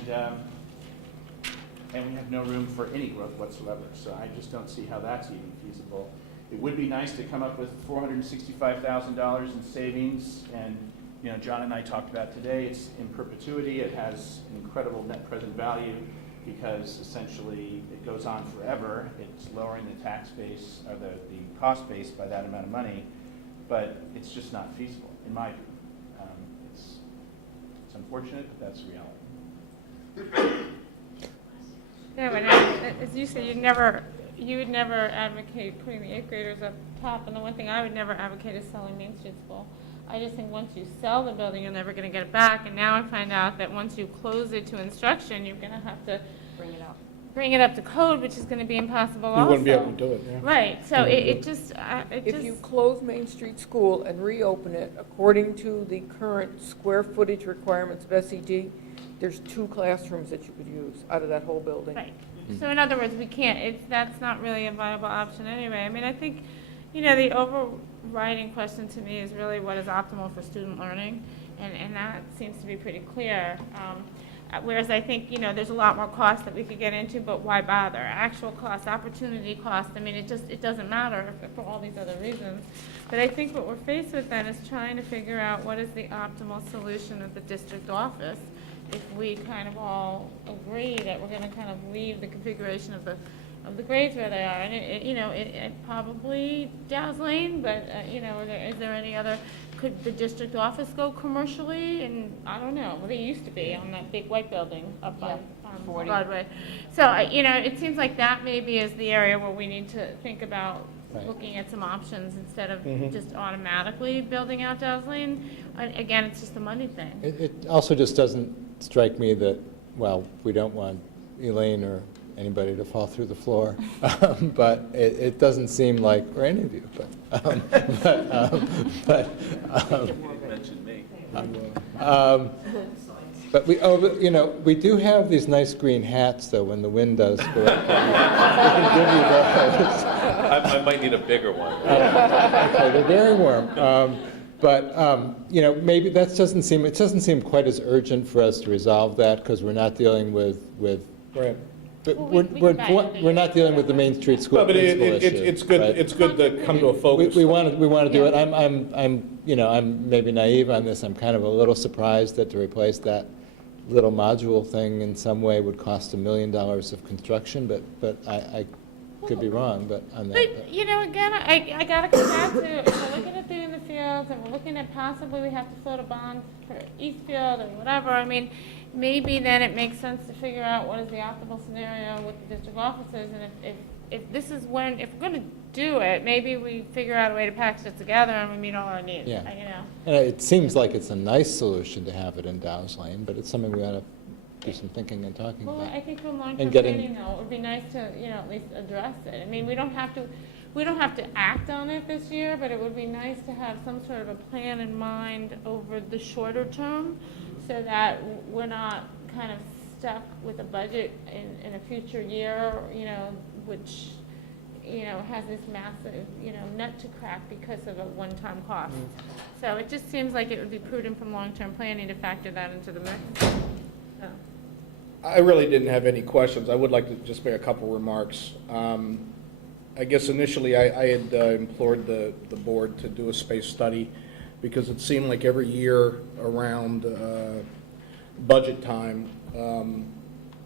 we have no room for any growth whatsoever. So I just don't see how that's even feasible. It would be nice to come up with $465,000 in savings, and John and I talked about today, it's in perpetuity. It has incredible net present value because essentially it goes on forever. It's lowering the tax base, or the cost base by that amount of money, but it's just not feasible, in my view. It's unfortunate, but that's reality. Yeah, but as you said, you would never advocate putting the 8th graders up top, and the one thing I would never advocate is selling Main Street School. I just think once you sell the building, you're never going to get it back, and now I find out that once you close it to instruction, you're going to have to bring it up to code, which is going to be impossible also. You wouldn't be able to do it, yeah. Right, so it just... If you close Main Street School and reopen it, according to the current square footage requirements of SED, there's 2 classrooms that you could use out of that whole building. Right. So in other words, we can't, that's not really a viable option anyway. I mean, I think, the overriding question to me is really what is optimal for student learning, and that seems to be pretty clear. Whereas I think, there's a lot more costs that we could get into, but why bother? Actual cost, opportunity cost, I mean, it doesn't matter for all these other reasons. But I think what we're faced with then is trying to figure out what is the optimal solution at the district office if we kind of all agree that we're going to kind of leave the configuration of the grades where they are. And it probably Dow's Lane, but, is there any other, could the district office go commercially? And I don't know, well, they used to be on that big white building up on Broadway. So, it seems like that maybe is the area where we need to think about looking at some options instead of just automatically building out Dow's Lane. Again, it's just a money thing. It also just doesn't strike me that, well, we don't want Elaine or anybody to fall through the floor, but it doesn't seem like, or any of you, mention me. But we do have these nice green hats, though, when the wind does go up. We can give you those. I might need a bigger one. Okay, they're very warm. Maybe that doesn't seem quite as urgent for us to resolve that, because we're not dealing with Right. but Well, we're not dealing with the Main Street School No, but principal issue. it's good, right? it's good to come to a focus. We want to do it. I'm maybe naive on this. I'm kind of a little surprised that to replace that little module thing in some way would cost $1 million of construction, but I could be wrong, but on that. But, again, I gotta come back to, if we're looking at doing the fields, and we're looking at possibly we have to float a bond for Eastfield or whatever, I mean, maybe then it makes sense to figure out what is the optimal scenario with the district offices, and if this is when, if we're gonna do it, maybe we figure out a way to package it together and we meet all our needs, Yeah. you know? And it seems like it's a nice solution to have it in Dow's Lane, but it's something we ought to do some thinking and talking Well, about. I think from long-term And getting- planning, though, it would be nice to, at least address it. I mean, we don't have to act on it this year, but it would be nice to have some sort of a plan in mind over the shorter term, so that we're not kind of stuck with a budget in a future year, which, has this massive, nut to crack because of a one-time cost. So it just seems like it would be prudent from long-term planning to factor that into the mix. So. I really didn't have any questions. I would like to just make a couple remarks. I guess initially I had implored the board to do a space study because it seemed like every year around budget time,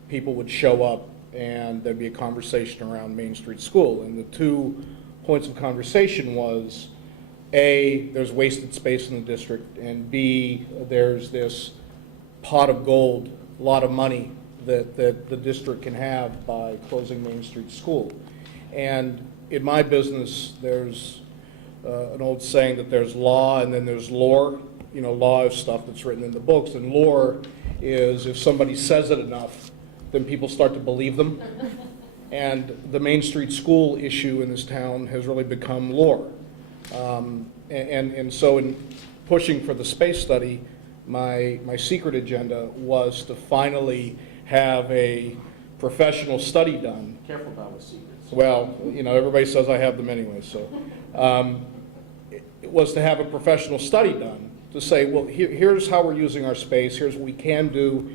people would show up and there'd be a conversation around Main Street School. And the 2 points of conversation was, A, there's wasted space in the district, and B, there's this pot of gold, a lot of money that the district can have by closing Main Street School. And in my business, there's an old saying that there's law and then there's lore. You know, law is stuff that's written in the books, and lore is if somebody says it enough, then people start to believe them. And the Main Street School issue in this town has really become lore. And so in pushing for the space study, my secret agenda was to finally have a professional study done. Careful about with secrets. Well, you know, everybody says I have them anyway, so. It was to have a professional study done to say, well, here's how we're using our space, here's what we can do,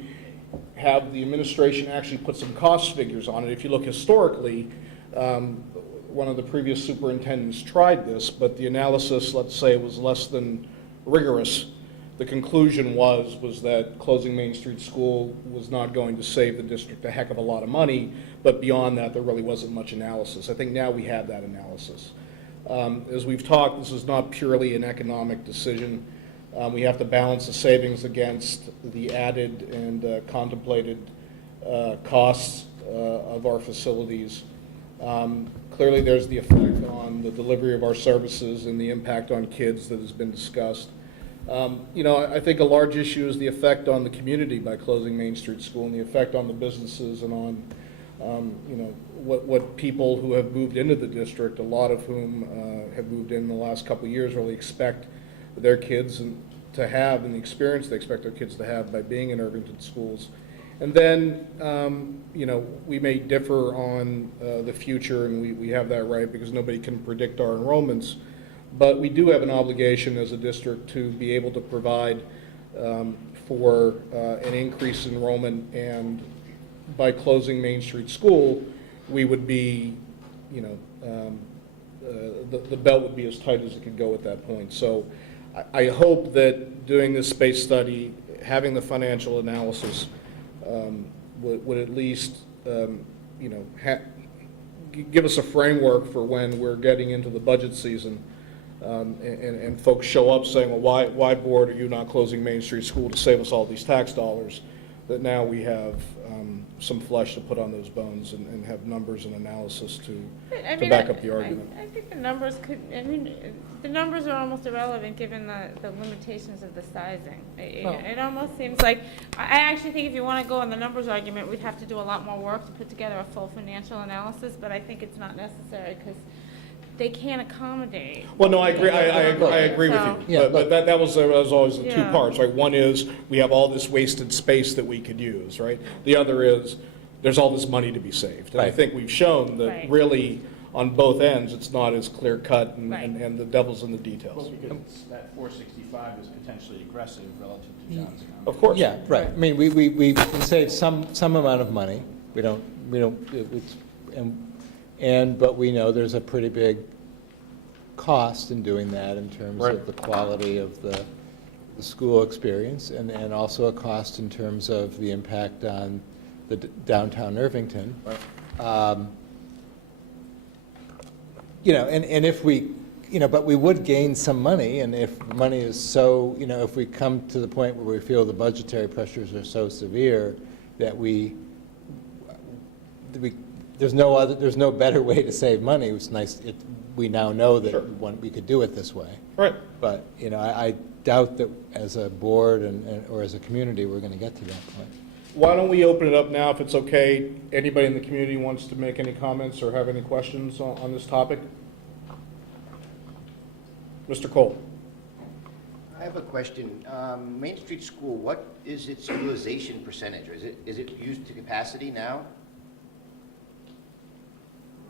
have the administration actually put some cost figures on it. If you look historically, one of the previous superintendents tried this, but the analysis, let's say, was less than rigorous. The conclusion was that closing Main Street School was not going to save the district a heck of a lot of money, but beyond that, there really wasn't much analysis. I think now we have that analysis. As we've talked, this is not purely an economic decision. We have to balance the savings against the added and contemplated costs of our facilities. Clearly, there's the effect on the delivery of our services and the impact on kids that has been discussed. You know, I think a large issue is the effect on the community by closing Main Street School and the effect on the businesses and on, you know, what people who have moved into the district, a lot of whom have moved in the last couple of years, really expect their kids to have and the experience they expect their kids to have by being in Irvington schools. And then, you know, we may differ on the future, and we have that right because nobody can predict our enrollments. But we do have an obligation as a district to be able to provide for an increased enrollment, and by closing Main Street School, we would be, you know, the belt would be as tight as it could go at that point. So I hope that doing this space study, having the financial analysis, would at least, you know, give us a framework for when we're getting into the budget season. And folks show up saying, well, why board are you not closing Main Street School to save us all these tax dollars? That now we have some flesh to put on those bones and have numbers and analysis to back up the argument. I think the numbers the numbers are almost irrelevant given the limitations of the sizing. It almost seems like, I actually think if you want to go on the numbers argument, we'd have to do a lot more work to put together a full financial analysis, but I think it's not necessary because they can't accommodate. Well, no, I agree. I agree with you. Yeah, but that was always the two Yeah. parts, right? One is we have all this wasted space that we could use, right? The other is there's all this money to be saved. And I Right. think we've shown that Right. really on both ends it's not as clear cut, Right. and the devil's in the details. Well, because that 465 is potentially aggressive relative to John's comment. Of course. Yeah, right. I mean, we save some amount of money. We don't, but we know there's a pretty big cost in doing that in terms Right. of the quality of the school experience, and also a cost in terms of the impact on the downtown Irvington. Right. You know, and if we, you know, but we would gain some money, and if money is so, you know, if we come to the point where we feel the budgetary pressures are so severe that there's no better way to save money. It's nice, we now know that Sure. we could do it this way. Right. But, you know, I doubt that as a board or as a community, we're going to get to that point. Why don't we open it up now, if it's okay? Anybody in the community wants to make any comments or have any questions on this topic? Mr. Cole. I have a question. Main Street School, what is its utilization percentage? Or is it used to capacity now?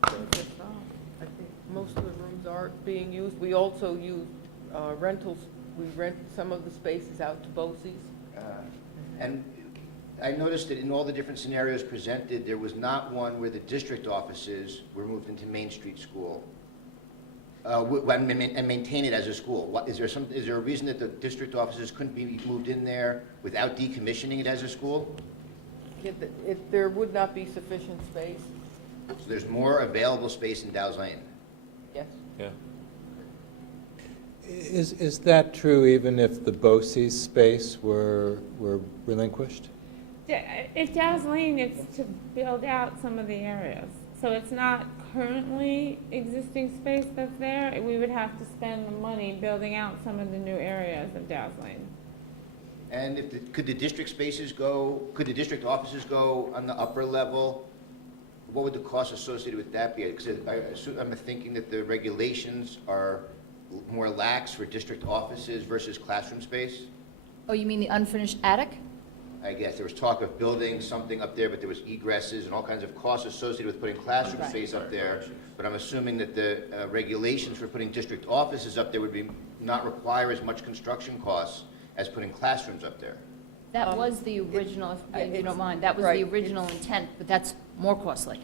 I think most of the rooms are being used. We also use rentals. We rent some of the spaces out to BOCES. And I noticed that in all the different scenarios presented, there was not one where the district offices were moved into Main Street School and maintain it as a school. Is there a reason that the district offices couldn't be moved in there without decommissioning it as a school? There would not be sufficient space, So there's more available space in Dow's Lane. yes. Yeah. Is that true even if the BOCES space were relinquished? At Dow's Lane, it's to build out some of the areas. So it's not currently existing space that's there. We would have to spend the money building out some of the new areas of Dow's Lane. And could the district spaces go, could the district offices go on the upper level? What would the cost associated with that be? Because I'm thinking that the regulations are more lax for district offices versus classroom space. Oh, you mean the unfinished attic? I guess there was talk of building something up there, but there was egresses and all kinds of costs associated with putting classroom Right. space up there. But I'm assuming that the regulations for putting district offices up there would be, not require as much construction costs as putting classrooms up there. That was the original, if you don't mind, that was right, the original intent, but that's more costly.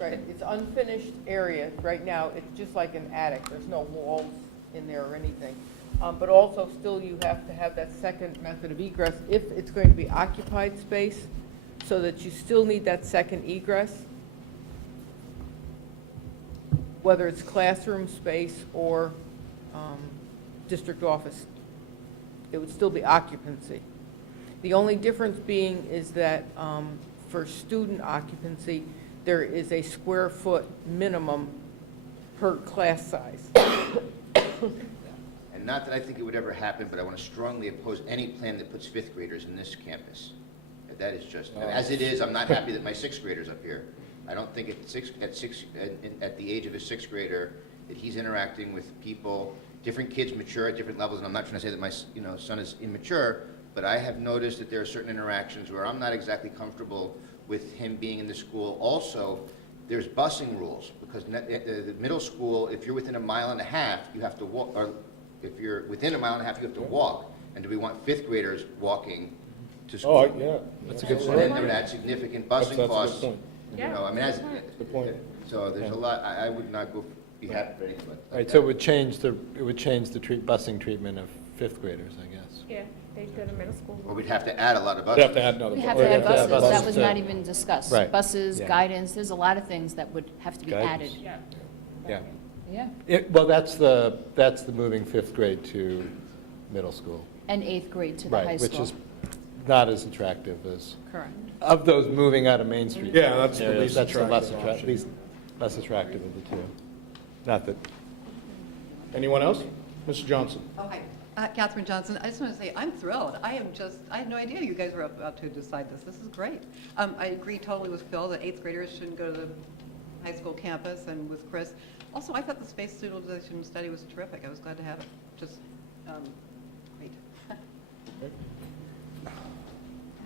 Right, it's unfinished area. Right now, it's just like an attic. There's no walls in there or anything. But also, still, you have to have that second method of egress if it's going to be occupied space, so that you still need that second egress, whether it's classroom space or district office. It would still be occupancy. The only difference being is that for student occupancy, there is a square foot minimum per class size. And not that I think it would ever happen, but I want to strongly oppose any plan that puts fifth graders in this campus. That is just, as it is, I'm not happy that my sixth grader's up here. I don't think at the age of a sixth grader, that he's interacting with people, different kids mature at different levels, and I'm not trying to say that my son is immature, but I have noticed that there are certain interactions where I'm not exactly comfortable with him being in the school. Also, there's busing rules, because the middle school, if you're within a mile and a half, you have to walk, or if you're within a mile and a half, you have to walk. And do we want fifth graders walking to school? Oh, yeah. That's a good And point. then there would add significant busing That's a costs. good point. You know, I mean, Good point. so there's a lot, I would not be happy for anything like Right, that. so it would change the busing treatment of fifth graders, I guess. Yeah, they'd go to middle school. Or we'd have to add a lot of We'd buses. have to add another. We have bus. to add have to have buses, that buses was too. not even discussed. Right. Buses, Yeah. guidance, there's a lot of things that would have to be Guidance. added. Yeah. Yeah. Yeah, Well, that's the moving fifth grade to middle school. and eighth grade to the high Right, school. which is not as attractive as, Correct. of those moving out of Main Street. Yeah, that's the areas, least that's the attractive least attractive of the two. Not that, Anyone else? Mr. Johnson? Oh, hi. Catherine Johnson. I just want to say, I'm thrilled. I had no idea you guys were about to decide this. This is great. I agree totally with Phil that eighth graders shouldn't go to the high school campus, and with Chris. Also, I thought the space utilization study was terrific. I was glad to have it. Just great.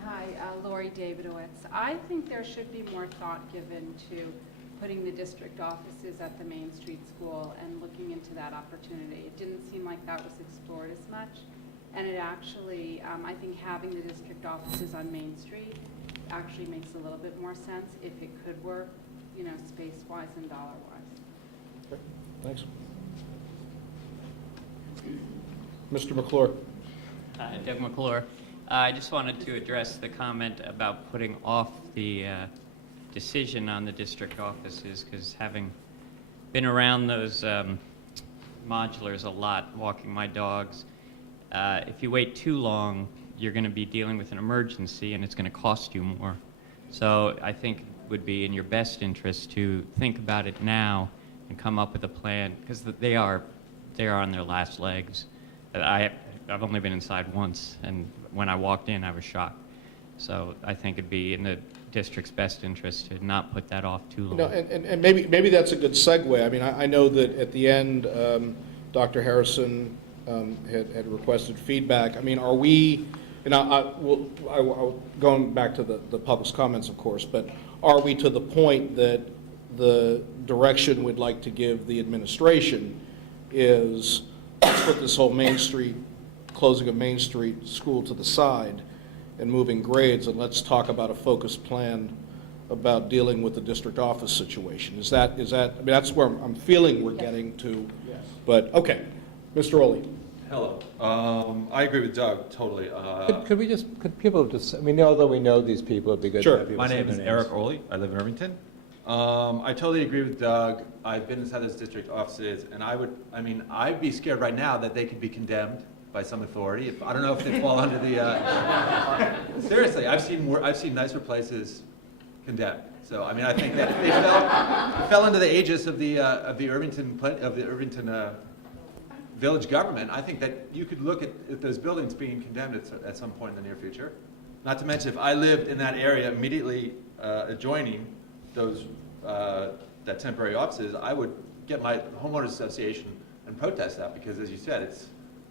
Hi, Lori Davidowitz. I think there should be more thought given to putting the district offices at the Main Street School and looking into that opportunity. It didn't seem like that was explored as much. And it actually, I think having the district offices on Main Street actually makes a little bit more sense if it could work, you know, space-wise and dollar-wise. Okay, thanks. Mr. McClure? Doug McClure. I just wanted to address the comment about putting off the decision on the district offices, because having been around those modulars a lot, walking my dogs, if you wait too long, you're going to be dealing with an emergency and it's going to cost you more. So I think it would be in your best interest to think about it now and come up with a plan, because they are on their last legs. I've only been inside once, and when I walked in, I was shocked. So I think it'd be in the district's best interest to not put that off too long. No, and maybe that's a good segue. I mean, I know that at the end, Dr. Harrison had requested feedback. I mean, are we, and going back to the public's comments, of course, but are we to the point that the direction we'd like to give the administration is let's put this whole Main Street, closing of Main Street school to the side, and moving grades, and let's talk about a focused plan about dealing with the district office situation. Is that, I mean, that's where I'm feeling we're getting to. Yes. But, okay. Mr. Oley. Hello. I agree with Doug, totally. Could people just, I mean, although we know these people, it'd be good to Sure. have people My say name their is names. Eric Oley. I live in Irvington. I totally agree with Doug. I've been inside those district offices, and I'd be scared right now that they could be condemned by some authority. I don't know if they fall under the, seriously, I've seen nicer places condemned. So, I mean, I think that if they fell under the aegis of the Irvington village government, I think that you could look at those buildings being condemned at some point in the near future. Not to mention, if I lived in that area immediately adjoining those that temporary offices, I would get my homeowners association and protest that, because, as you said, it's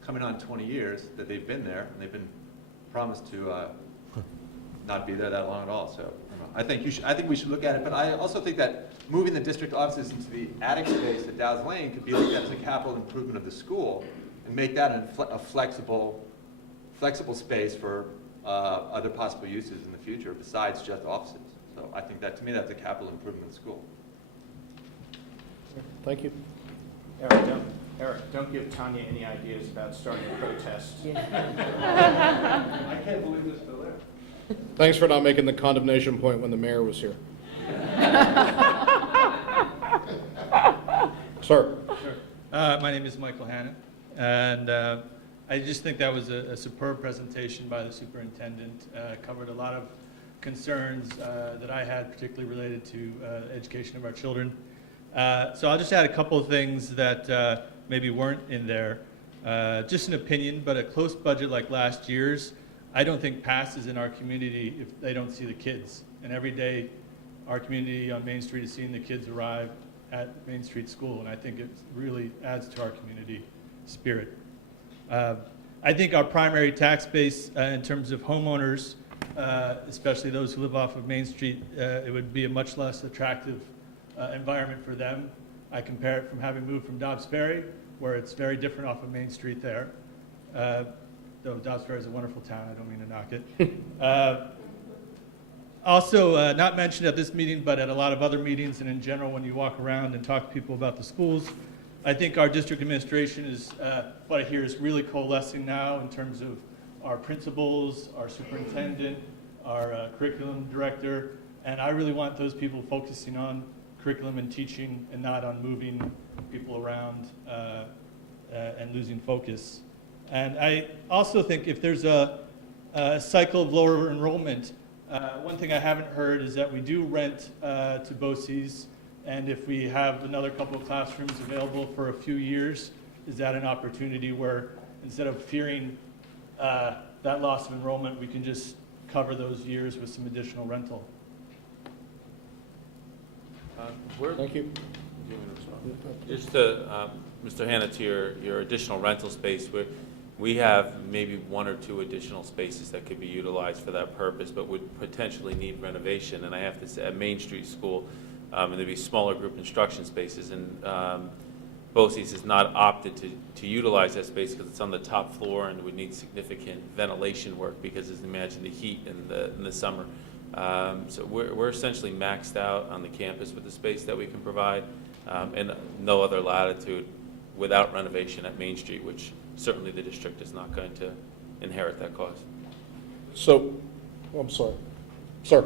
coming on 20 years that they've been there, and they've been promised to not be there that long at all. So I think we should look at it. But I also think that moving the district offices into the attic space at Dow's Lane could be looked at as a capital improvement of the school, and make that a flexible space for other possible uses in the future besides just offices. So I think that, to me, that's a capital improvement of the school. Thank you. Eric, don't give Tanya any ideas about starting a protest. I can't believe they're still there. Thanks for not making the condemnation point when the mayor was here. Sir. Sure. My name is Michael Hannon, and I just think that was a superb presentation by the superintendent. Covered a lot of concerns that I had, particularly related to education of our children. So I'll just add a couple of things that maybe weren't in there. Just an opinion, but a close budget like last year's, I don't think passes in our community if they don't see the kids. And every day, our community on Main Street is seeing the kids arrive at Main Street School, and I think it really adds to our community spirit. I think our primary tax base in terms of homeowners, especially those who live off of Main Street, it would be a much less attractive environment for them. I compare it from having moved from Dobbs Ferry, where it's very different off of Main Street there. Though Dobbs Ferry is a wonderful town, I don't mean to knock it. Also, not mentioned at this meeting, but at a lot of other meetings and in general when you walk around and talk to people about the schools, I think our district administration is, what I hear is really coalescing now in terms of our principals, our superintendent, our curriculum director, and I really want those people focusing on curriculum and teaching and not on moving people around and losing focus. And I also think if there's a cycle of lower enrollment, one thing I haven't heard is that we do rent to BOCES, and if we have another couple of classrooms available for a few years, is that an opportunity where instead of fearing that loss of enrollment, we can just cover those years with some additional rental? Thank you. Just to, Mr. Hanna, to your additional rental space, we have maybe 1 or 2 additional spaces that could be utilized for that purpose, but would potentially need renovation. And I have to say, at Main Street School, and there'd be smaller group instruction spaces, and BOCES has not opted to utilize that space because it's on the top floor and would need significant ventilation work because, as you imagine, the heat in the summer. So we're essentially maxed out on the campus with the space that we can provide, and no other latitude without renovation at Main Street, which certainly the district is not going to inherit that cost. So, I'm sorry. Sir.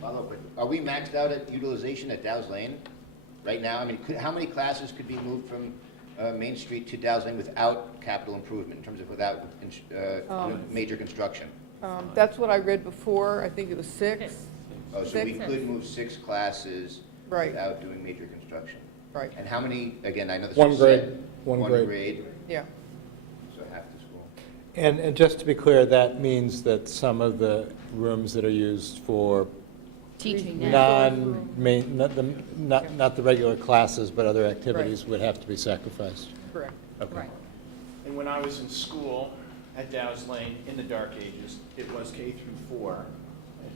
Follow-up, but are we maxed out at utilization at Dow's Lane right now? I mean, how many classes could be moved from Main Street to Dow's Lane without capital improvement, in terms of without major construction? That's what I read before. I think it was 6. Oh, so we could move 6 classes without doing major construction. Right. And how many, again, I know this One was grade. said. One grade. Yeah. So half the school. And just to be clear, that means that some of the rooms that are used for Teaching. non-main, not the regular classes, but other activities would have to be sacrificed. Correct. Okay. Right. And when I was in school at Dow's Lane in the dark ages, it was K through 4.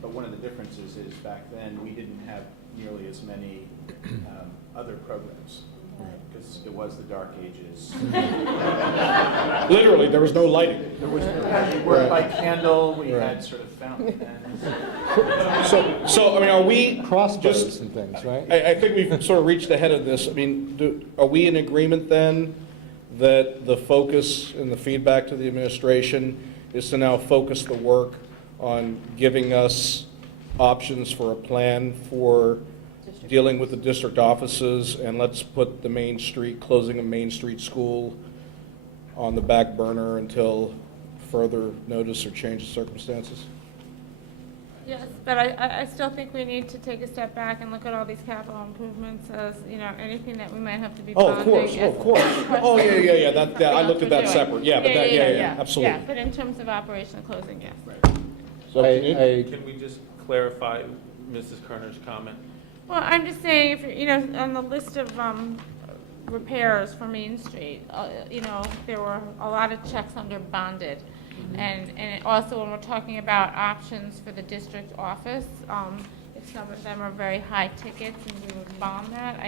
But one of the differences is back then we didn't have nearly as many other programs. because it was the dark ages. Literally, there was no lighting. There was, we worked by candle, we had sort of fountain pens. So, I mean, are we Crossbows and things, right? I think we've sort of reached ahead of this. I mean, are we in agreement then that the focus and the feedback to the administration is to now focus the work on giving us options for a plan for dealing with the district offices, and let's put the Main Street, closing of Main Street School on the back burner until further notice or change of circumstances? Yes, but I still think we need to take a step back and look at all these capital improvements as, anything that we might have to be Oh, bonding. of course. Oh, yeah, that, I looked at that separate, yeah, but that, yeah, absolutely. Yeah, but in terms of operational closing, yes. So Can we just clarify Mrs. Kerner's comment? Well, I'm just saying, if, on the list of repairs for Main Street, there were a lot of checks under bonded. And also when we're talking about options for the district office, if some of them are very high tickets and we would bond that,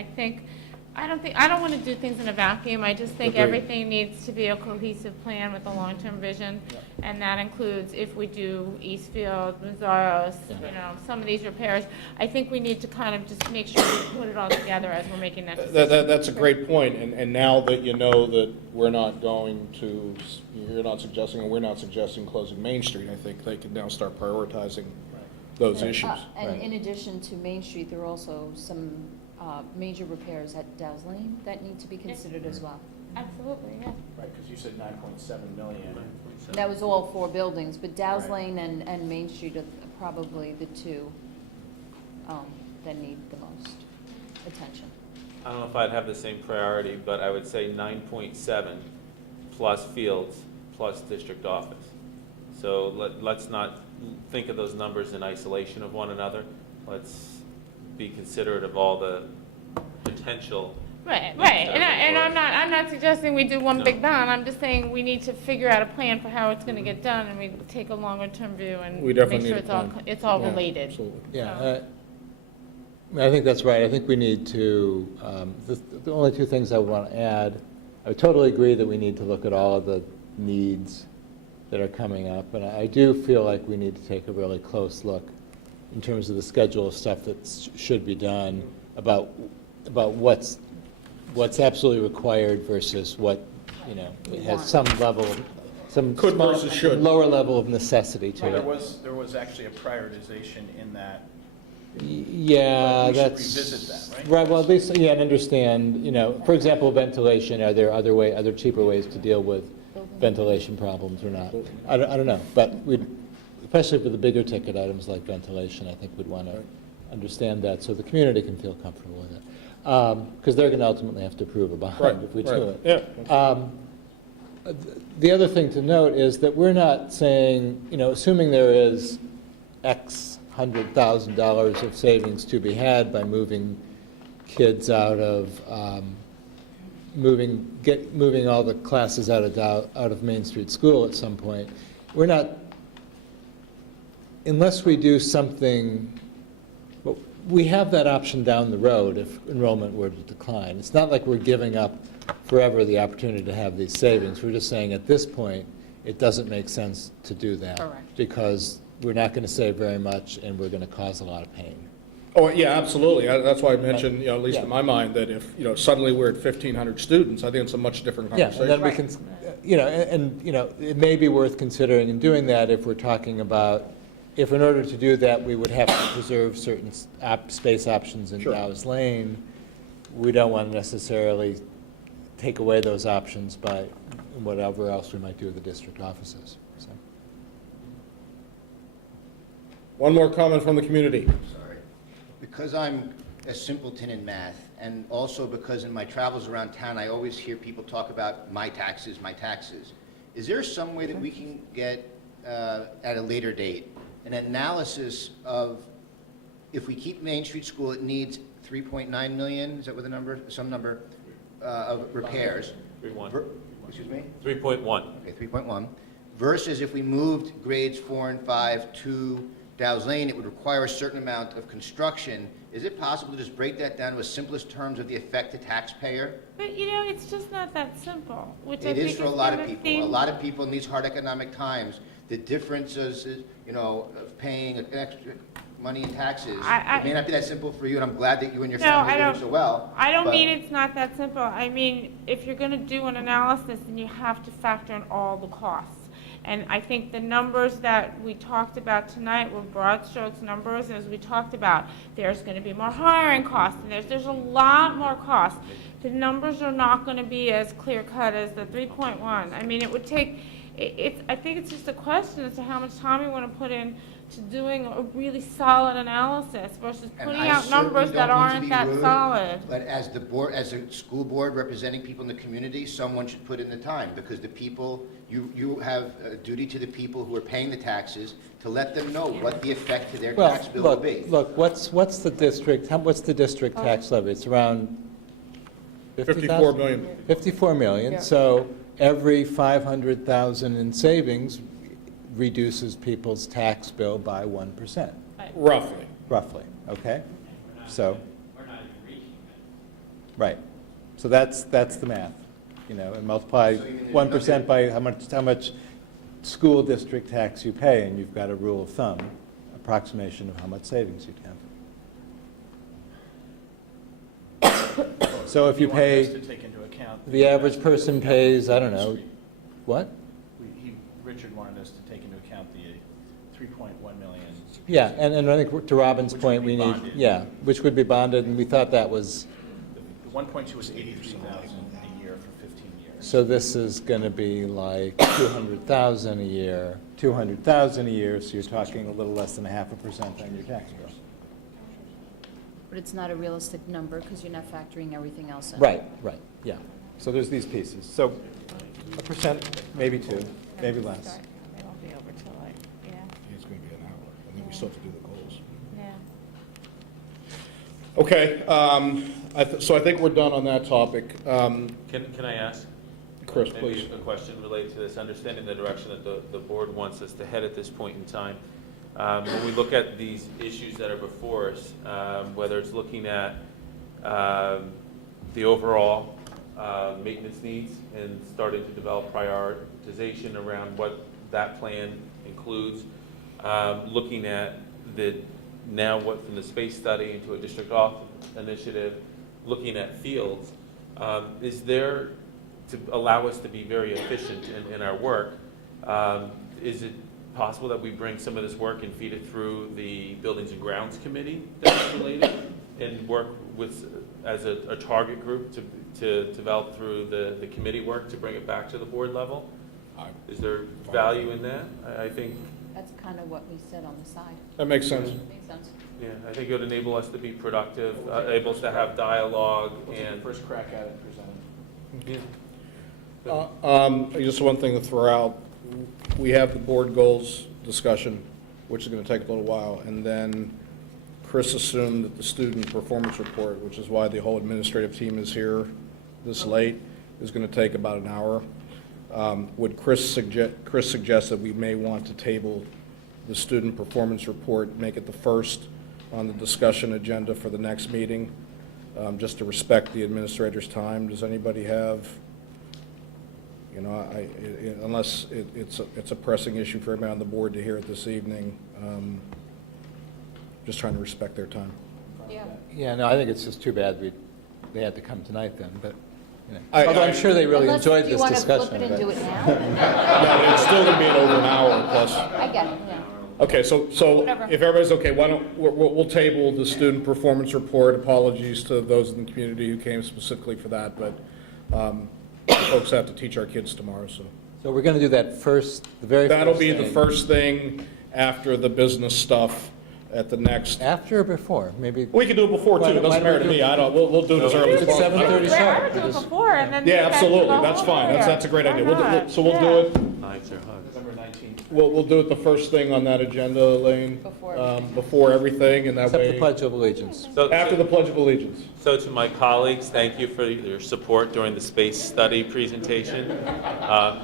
I don't want to do things in a vacuum. I just think Agreed. everything needs to be a cohesive plan with a long-term vision. And that includes if we do Eastfield, Mazzaros, some of these repairs. I think we need to kind of just make sure we put it all together as we're making that decision. That's a great point, and now that you know that we're not going to, you're not suggesting, and we're not suggesting closing Main Street, I think they can now start prioritizing those issues. And in addition to Main Street, there are also some major repairs at Dow's Lane that need to be considered as well. Absolutely, yeah. Right, because you said 9.7 million. That was all 4 buildings, but Dow's Lane and Main Street are probably the two that need the most attention. I don't know if I'd have the same priority, but I would say 9.7 plus fields plus district office. So let's not think of those numbers in isolation of one another. Let's be considerate of all the potential. Right. And I'm not suggesting we do one big bond. I'm just saying we need to figure out a plan for how it's going to get done, and we take a longer term view and We make definitely sure need a plan. it's all Yeah, related. absolutely. Yeah, I think that's right. I think we need to, the only two things I would want to add, I would totally agree that we need to look at all of the needs that are coming up, and I do feel like we need to take a really close look in terms of the schedule of stuff that should be done, about what's absolutely required versus what, it has some level, some Could versus should. lower level of necessity to Well, it. there was actually a prioritization in that. Yeah, We should that's. revisit that, right? Right, well, at least, yeah, and understand, for example, ventilation, are there other cheaper ways to deal with ventilation problems or not? I don't know, but especially for the bigger ticket items like ventilation, I think we'd want to understand that so the community can feel comfortable with it. Because they're going to ultimately have to approve a bond if we do it. Yeah. The other thing to note is that we're not saying, assuming there is X $100,000 of savings to be had by moving kids out of, moving all the classes out of Main Street School at some point, we're not, unless we do something, well, we have that option down the road if enrollment were to decline. It's not like we're giving up forever the opportunity to have these savings. We're just saying at this point, it doesn't make sense to do that. Correct. Because we're not going to save very much and we're going to cause a lot of pain. Oh, yeah, absolutely. That's why I mentioned, at least in my mind, that if, suddenly we're at 1,500 students, I think it's a much different Yeah, conversation. and then we can, it may be worth considering and doing that if we're talking about, if in order to do that, we would have to preserve certain space options in Sure. Dow's Lane. We don't want to necessarily take away those options by whatever else we might do with the district offices. So. One more comment from the community. Sorry. Because I'm a simpleton in math, and also because in my travels around town, I always hear people talk about my taxes, is there some way that we can get, at a later date, an analysis of, if we keep Main Street School, it needs 3.9 million, is that what the number, some number, of repairs? 3.1. Excuse me? 3.1. Okay, 3.1, versus if we moved grades 4 and 5 to Dow's Lane, it would require a certain amount of construction. Is it possible to just break that down to the simplest terms of the effect to taxpayer? But, it's just not that simple, which I It think is for a lot of gonna people. seem- A lot of people in these hard economic times, the differences, of paying extra money in taxes. It may not be that simple for you, and I'm glad that you and your No, family I are doing don't- so well. I don't but- mean it's not that simple. I mean, if you're going to do an analysis, then you have to factor in all the costs. And I think the numbers that we talked about tonight were broad strokes numbers. As we talked about, there's going to be more hiring costs, and there's a lot more costs. The numbers are not going to be as clear cut as the 3.1. I mean, it would take. I think it's just a question as to how much time we want to put in to doing a really solid analysis versus And putting I out certainly numbers that don't mean to aren't be that rude, solid. But as the board, as a school board representing people in the community, someone should put in the time, because the people, you have a duty to the people who are paying the taxes to let them know what the effect to their Well, tax bill will be. look, what's the district tax levy? It's around 54 million. 54 million, Yeah. so every 500,000 in savings reduces people's tax bill by 1%. Roughly. Roughly, okay? So, right. So that's the math, and multiply 1% by how much school district tax you pay, and you've got a rule of thumb, approximation of how much savings you'd have. So if you He wanted pay, us to take into account the average person pays, I don't know, what? Richard wanted us to take into account the 3.1 million. Yeah, and I think to Robin's Which point, would be we need, bonded. yeah, which would be bonded, and we thought that was, The 1.2 was 83,000 a year for 15 years. so this is going to be like 200,000 a year, 200,000 a year, so you're talking a little less than 0.5% on your tax bill. But it's not a realistic number because you're not factoring everything else in. Right, yeah. So there's these pieces. So 1%, maybe 2, maybe less. They won't be over till yeah. It's going to be an hour, and then we still have to do the goals. Yeah. Okay, so I think we're done on that topic. Can I ask? Chris, maybe please. a question related to this, understanding the direction that the board wants us to head at this point in time. When we look at these issues that are before us, whether it's looking at the overall maintenance needs and starting to develop prioritization around what that plan includes, looking at what from the space study into a district off initiative, looking at fields, is there, to allow us to be very efficient in our work, is it possible that we bring some of this work and feed it through the Buildings and Grounds Committee that's related and work with, as a target group to develop through the committee work to bring it back to the board level? Is there value in that? I think. That's kind of what we said on the side. That makes sense. Makes sense. Yeah, I think it would enable us to be productive, able to have dialogue and. First crack at it, present Yeah. Just one thing to throw out, we have the board goals discussion, which is going to take a little while, and then Chris assumed that the student performance report, which is why the whole administrative team is here this late, is going to take about an hour. Would Chris suggest that we may want to table the student performance report, make it the first on the discussion agenda for the next meeting, just to respect the administrator's time? Does anybody have, unless it's a pressing issue for everybody on the board to hear it this evening, just trying to respect their time. Yeah. Yeah, no, I think it's just too bad they had to come tonight then, but, I- although I'm sure they really Unless enjoyed you this wanna discussion. flip it and but- do it now? No, it's still going to be an over an hour plus. I get it, yeah. Okay, so Whatever. if everybody's okay, why don't, we'll table the student performance report. Apologies to those in the community who came specifically for that, but folks have to teach our kids tomorrow, so. So we're going to do that first, the very first That'll be the thing. first thing after the business stuff at the next. After or before? Maybe. We can do it before too, it doesn't matter to me, we'll do it as early as It's possible. 7:30 I sharp. I would do it before and then. Yeah, do that absolutely, the that's whole fine, year. that's a great Why idea. not? So we'll do Yeah. it, Knives or hugs. November 19th. we'll do it the first thing on that agenda, Elaine. Before everything, and that Except the way, Pledge of Allegiance. after the Pledge of Allegiance. So to my colleagues, thank you for your support during the space study presentation.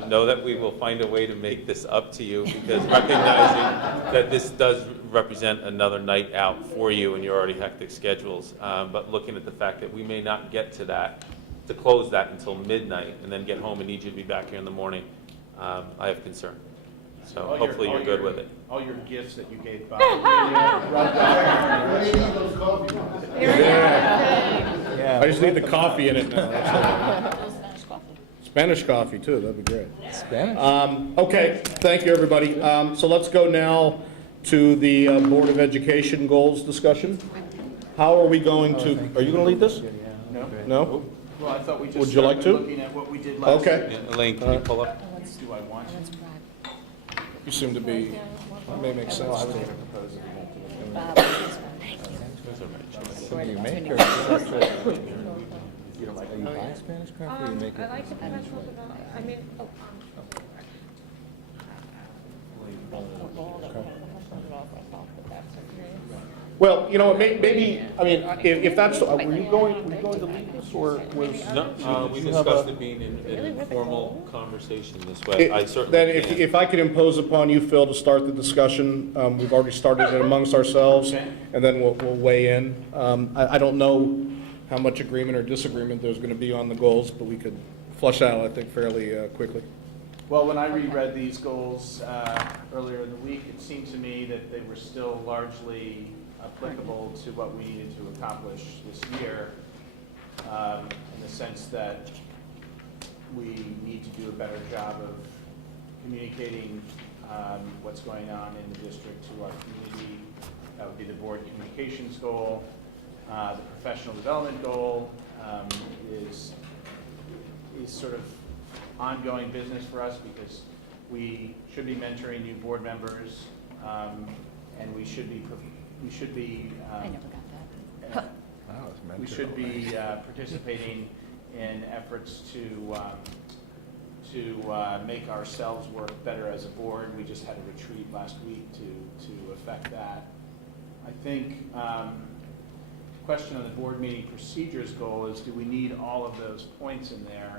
Know that we will find a way to make this up to you, because recognizing that this does represent another night out for you in your already hectic schedules, but looking at the fact that we may not get to that, to close that until midnight, and then get home and need you to be back here in the morning, I have concern. So hopefully you're good with it. All your gifts that you gave Bob. Yeah. I just need the coffee in it now. Spanish coffee too, that'd be great. Spanish? Okay, thank you, everybody. So let's go now to the Board of Education goals discussion. How are we going to, are you going to lead this? No? No? Well, I thought we just Would you like started to? looking at what we did last Okay. year. Yeah, Elaine, can you pull up? Do I want to? You seem to be, that may make sense. I was to going you. to propose that we went to the- Something you make, or is that you don't like, are you buying Spanish coffee or you make it? I like the professional development, I mean, Well, you know, maybe, I mean, if that's, were you going to lead this, or was? No, we you have discussed a- it being an informal conversation this way. I certainly Then can. if I could impose upon you, Phil, to start the discussion, we've already started it amongst ourselves, and then we'll weigh in. I don't know how much agreement or disagreement there's going to be on the goals, but we could flush out, I think, fairly quickly. Well, when I reread these goals earlier in the week, it seemed to me that they were still largely applicable to what we needed to accomplish this year, in the sense that we need to do a better job of communicating what's going on in the district to our community. That would be the board communications goal. The professional development goal is sort of ongoing business for us because we should be mentoring new board members, and we should be I never got that. we should be participating in efforts to make ourselves work better as a board. We just had a retreat last week to affect that. I think question on the board meeting procedures goal is, do we need all of those points in there?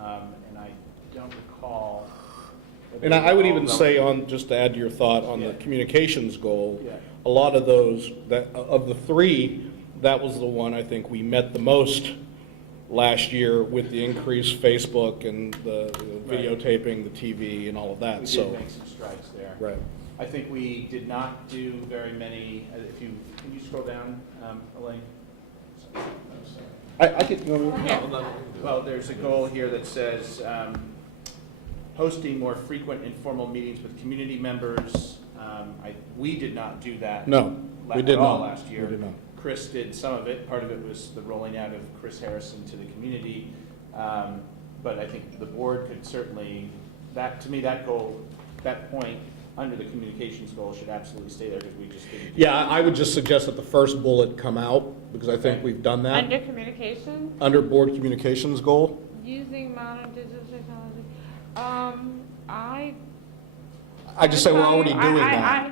And I don't recall. And I would even say on, just to add to your thought on the communications goal, a lot of those, that of the three, that was the one I think we met the most last year with the increased Facebook and the videotaping, the TV and all of that, We so. did make some strides there. Right. I think we did not do very many, can you scroll down, Elaine? I could, Well, there's a goal here that says, hosting more frequent informal meetings with community members. We did not do that. No, we did at all not. last year. We did not. Chris did some of it. Part of it was the rolling out of Chris Harrison to the community. But I think the board could certainly, to me, that goal, that point under the communications goal should absolutely stay there because we just didn't. do Yeah, I would just suggest that the first bullet come out, because I think we've done that. under communication, Under board communications goal. using modern digital technology, I just say we're already doing that.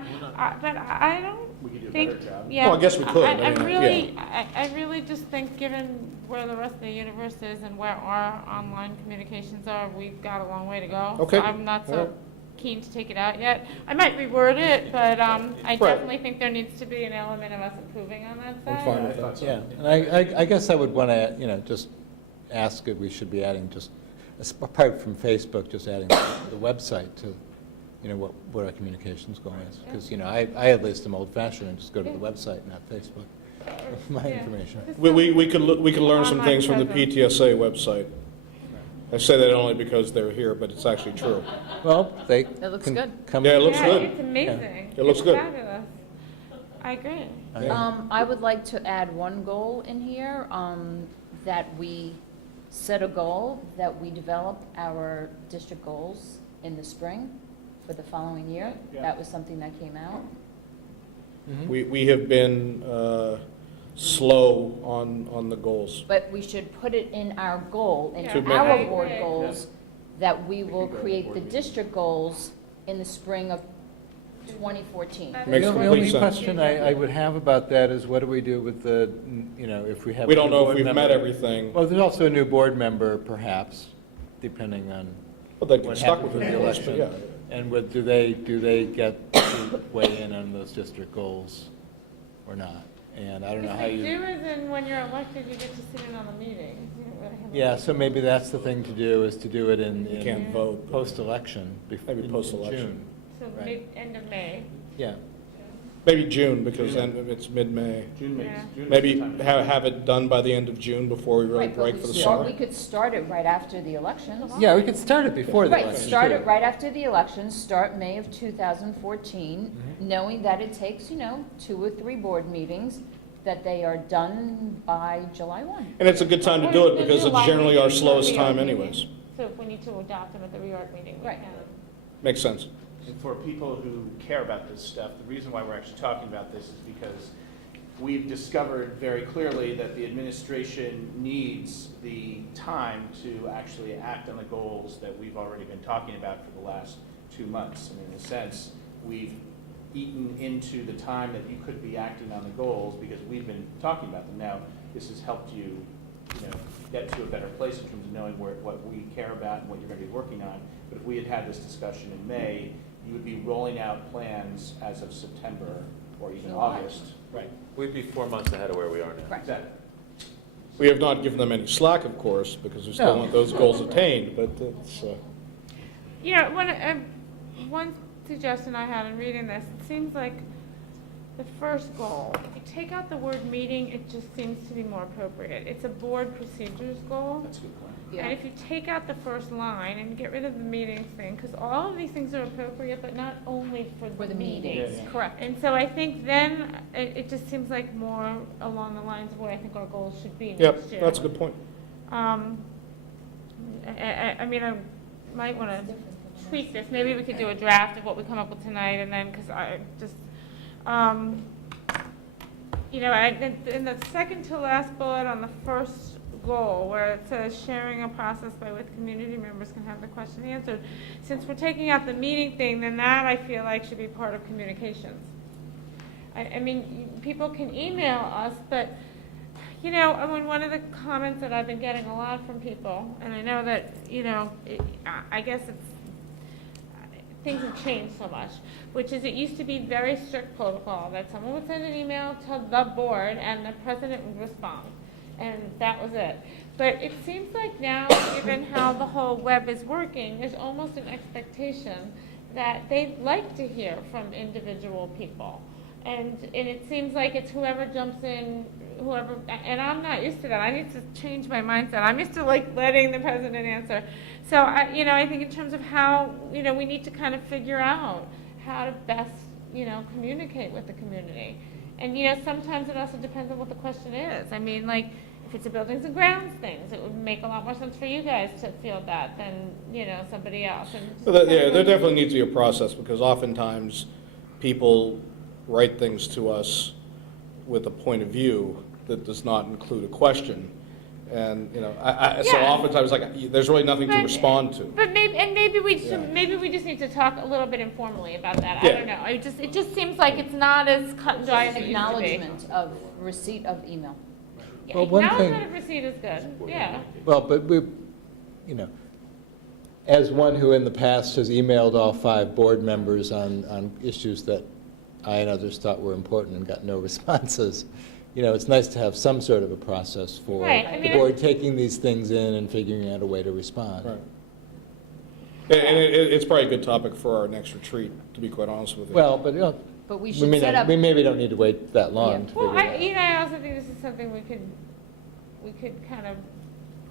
But I don't We could do a think, better job. yeah. Well, I guess we could. I I mean, really, I really just think, given where the rest of the universe is and where our online communications are, we've got a long way to go. Okay. So I'm not All so right. keen to take it out yet. I might reword it, but I Right. definitely think there needs to be an element of us improving on that I'm side. fine with that. Yeah, and I guess I would want to, just ask if we should be adding just, apart from Facebook, just adding the website to, what our communications goal is. Because, I at least am old-fashioned and just go to the website, not Facebook, for my information. We could learn some Online things from the presence. PTSA website. I say that only because they're here, but it's actually true. Well, they It looks can good. come. Yeah, it looks Yeah, good. it's amazing. It looks It's good. fabulous. I agree. I would like to add one goal in here, that we set a goal that we develop our district goals in the spring for the following year. Yeah. That was something that came out. We have been slow on the goals. But we should put it in our goal, in To make- our I board agree. goals, that we will could go to create board the meeting. district goals in the spring of 2014. Makes The complete only sense. question I would have about that is, what do we do with the, if we have. We a don't new know if board we've member? met everything. Well, there's also a new board member, perhaps, depending on Well, they get what stuck happens with with the the election, election. yeah. And do they get to weigh in on those district goals or not. And I don't know If how they you. do is in when you're elected, you get to sit in on the meetings. You don't really have a- Yeah, so maybe that's the thing to do, is to do it You can't vote. post-election. Maybe post-election. So Right. end of May. Yeah. Maybe June, because then it's mid-May. June makes, Yeah. June Maybe makes time. have it done by the end of June before we really Right, but break we for the start- summer. We could start it right after the elections. Yeah, we could start it before the Right, election. start too. it right after the elections, start May of 2014, Mm-hmm. knowing that it takes, 2 or 3 board meetings, that they are done by July 1. And it's a good time to do it because it's generally our slowest time anyways. So if we need to adopt them at the reorg meeting, we Right. can. Makes sense. And for people who care about this stuff, the reason why we're actually talking about this is because we've discovered very clearly that the administration needs the time to actually act on the goals that we've already been talking about for the last 2 months. And in a sense, we've eaten into the time that you could be acting on the goals because we've been talking about them. Now, this has helped you, get to a better place in terms of knowing what we care about and what you're going to be working on. But if we had had this discussion in May, you would be rolling out plans as of September or even August. Right. We'd be 4 months ahead of where we are now. Right. Exactly. We have not given them any slack, of course, because we still No. want those goals attained, but it's, Yeah, one suggestion I had in reading this, it seems like the first goal, if you take out the word meeting, it just seems to be more appropriate. It's a board procedures goal. That's a good point. And if you take out the first line and get rid of the meetings thing, because all of these things are appropriate, but not only for the meetings. Yeah, yeah. Correct. And so I think then it just seems like more along the lines of what I think our goals should be yep, next year. that's a good point. I mean, I might want to tweak this. Maybe we could do a draft of what we come up with tonight, and then, because I just, in the second to last bullet on the first goal, where it says sharing a process by which community members can have the question answered, since we're taking out the meeting thing, then that I feel like should be part of communications. I mean, people can email us, but I mean, one of the comments that I've been getting a lot from people, and I know that, I guess things have changed so much, which is it used to be very strict protocol that someone would send an email to the board and the president would respond, and that was it. But it seems like now, given how the whole web is working, there's almost an expectation that they'd like to hear from individual people. And it seems like it's whoever jumps in, and I'm not used to that. I need to change my mindset. I'm used to letting the president answer. So I think in terms of how, we need to kind of figure out how to best, communicate with the community. And, sometimes it also depends on what the question is. I mean, if it's a buildings and grounds things, it would make a lot more sense for you guys to field that than, somebody else. And Yeah, there definitely needs to be a process, because oftentimes people write things to us with a point of view that does not include a question. And, so oftentimes, there's really nothing to respond to. But maybe we should, Yeah. maybe we just need to talk a little bit informally about that. I Yeah. don't know. It just seems like it's not as cut and dry as it used to be. Acknowledgement of receipt of email. Yeah, Well, one acknowledgement thing- of receipt is good, yeah. Well, but as one who in the past has emailed all 5 board members on issues that I and others thought were important and got no responses, it's nice to have some sort of a process for Right, I the mean, board taking these things in and figuring out a way to respond. Right. And it's probably a good topic for our next retreat, to be quite honest with you. Well, but, But we we should may set not, up, we maybe don't need to wait that long to Well, figure it out. I also think this is something we could kind of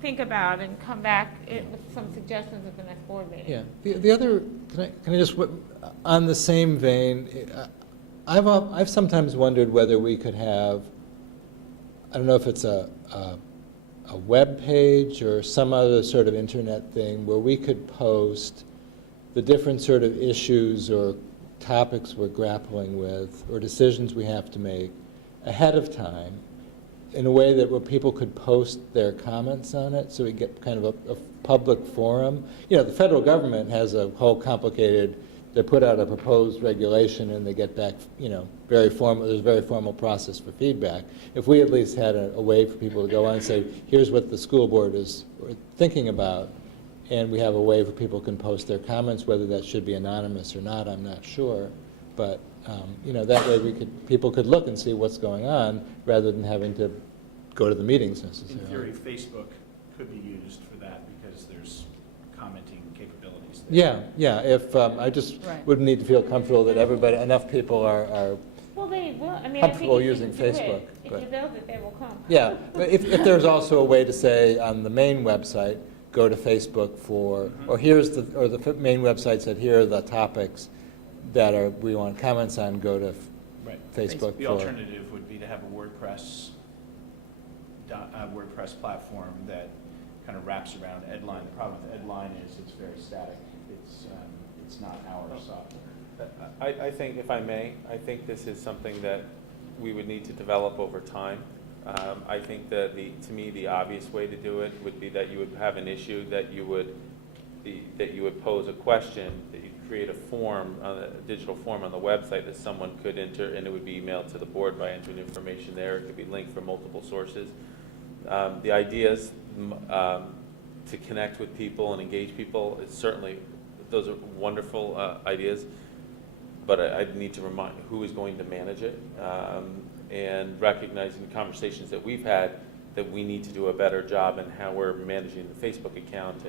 think about and come back with some suggestions at the next board meeting. Yeah. The other, can I just, on the same vein, I've sometimes wondered whether we could have, I don't know if it's a web page or some other sort of internet thing where we could post the different sort of issues or topics we're grappling with or decisions we have to make ahead of time in a way that where people could post their comments on it, so we get kind of a public forum. The federal government has a whole complicated, they put out a proposed regulation and they get back, there's a very formal process for feedback. If we at least had a way for people to go on and say, here's what the school board is thinking about, and we have a way for people can post their comments, whether that should be anonymous or not, I'm not sure. But, that way people could look and see what's going on, rather than having to go to the meetings In necessarily. theory, Facebook could be used for that because there's commenting capabilities there. Yeah, if, I just Right. would need to feel comfortable that enough people are Well, they will, I mean, I think comfortable if you using do it, Facebook. if but- you build it, they will come. Yeah, but if there's also a way to say on the main website, go to Facebook for, or the main website said, here are the topics that we want comments on, go to Right. Facebook The for. alternative would be to have a WordPress platform that kind of wraps around Edline. The problem with Edline is it's very static. It's not our software. I think, if I may, I think this is something that we would need to develop over time. I think that to me, the obvious way to do it would be that you would have an issue that you would pose a question, that you'd create a form, a digital form on the website that someone could enter, and it would be emailed to the board by entering information there. It could be linked from multiple sources. The ideas to connect with people and engage people, those are wonderful ideas, but I need to remind who is going to manage it, and recognizing the conversations that we've had that we need to do a better job in how we're managing the Facebook account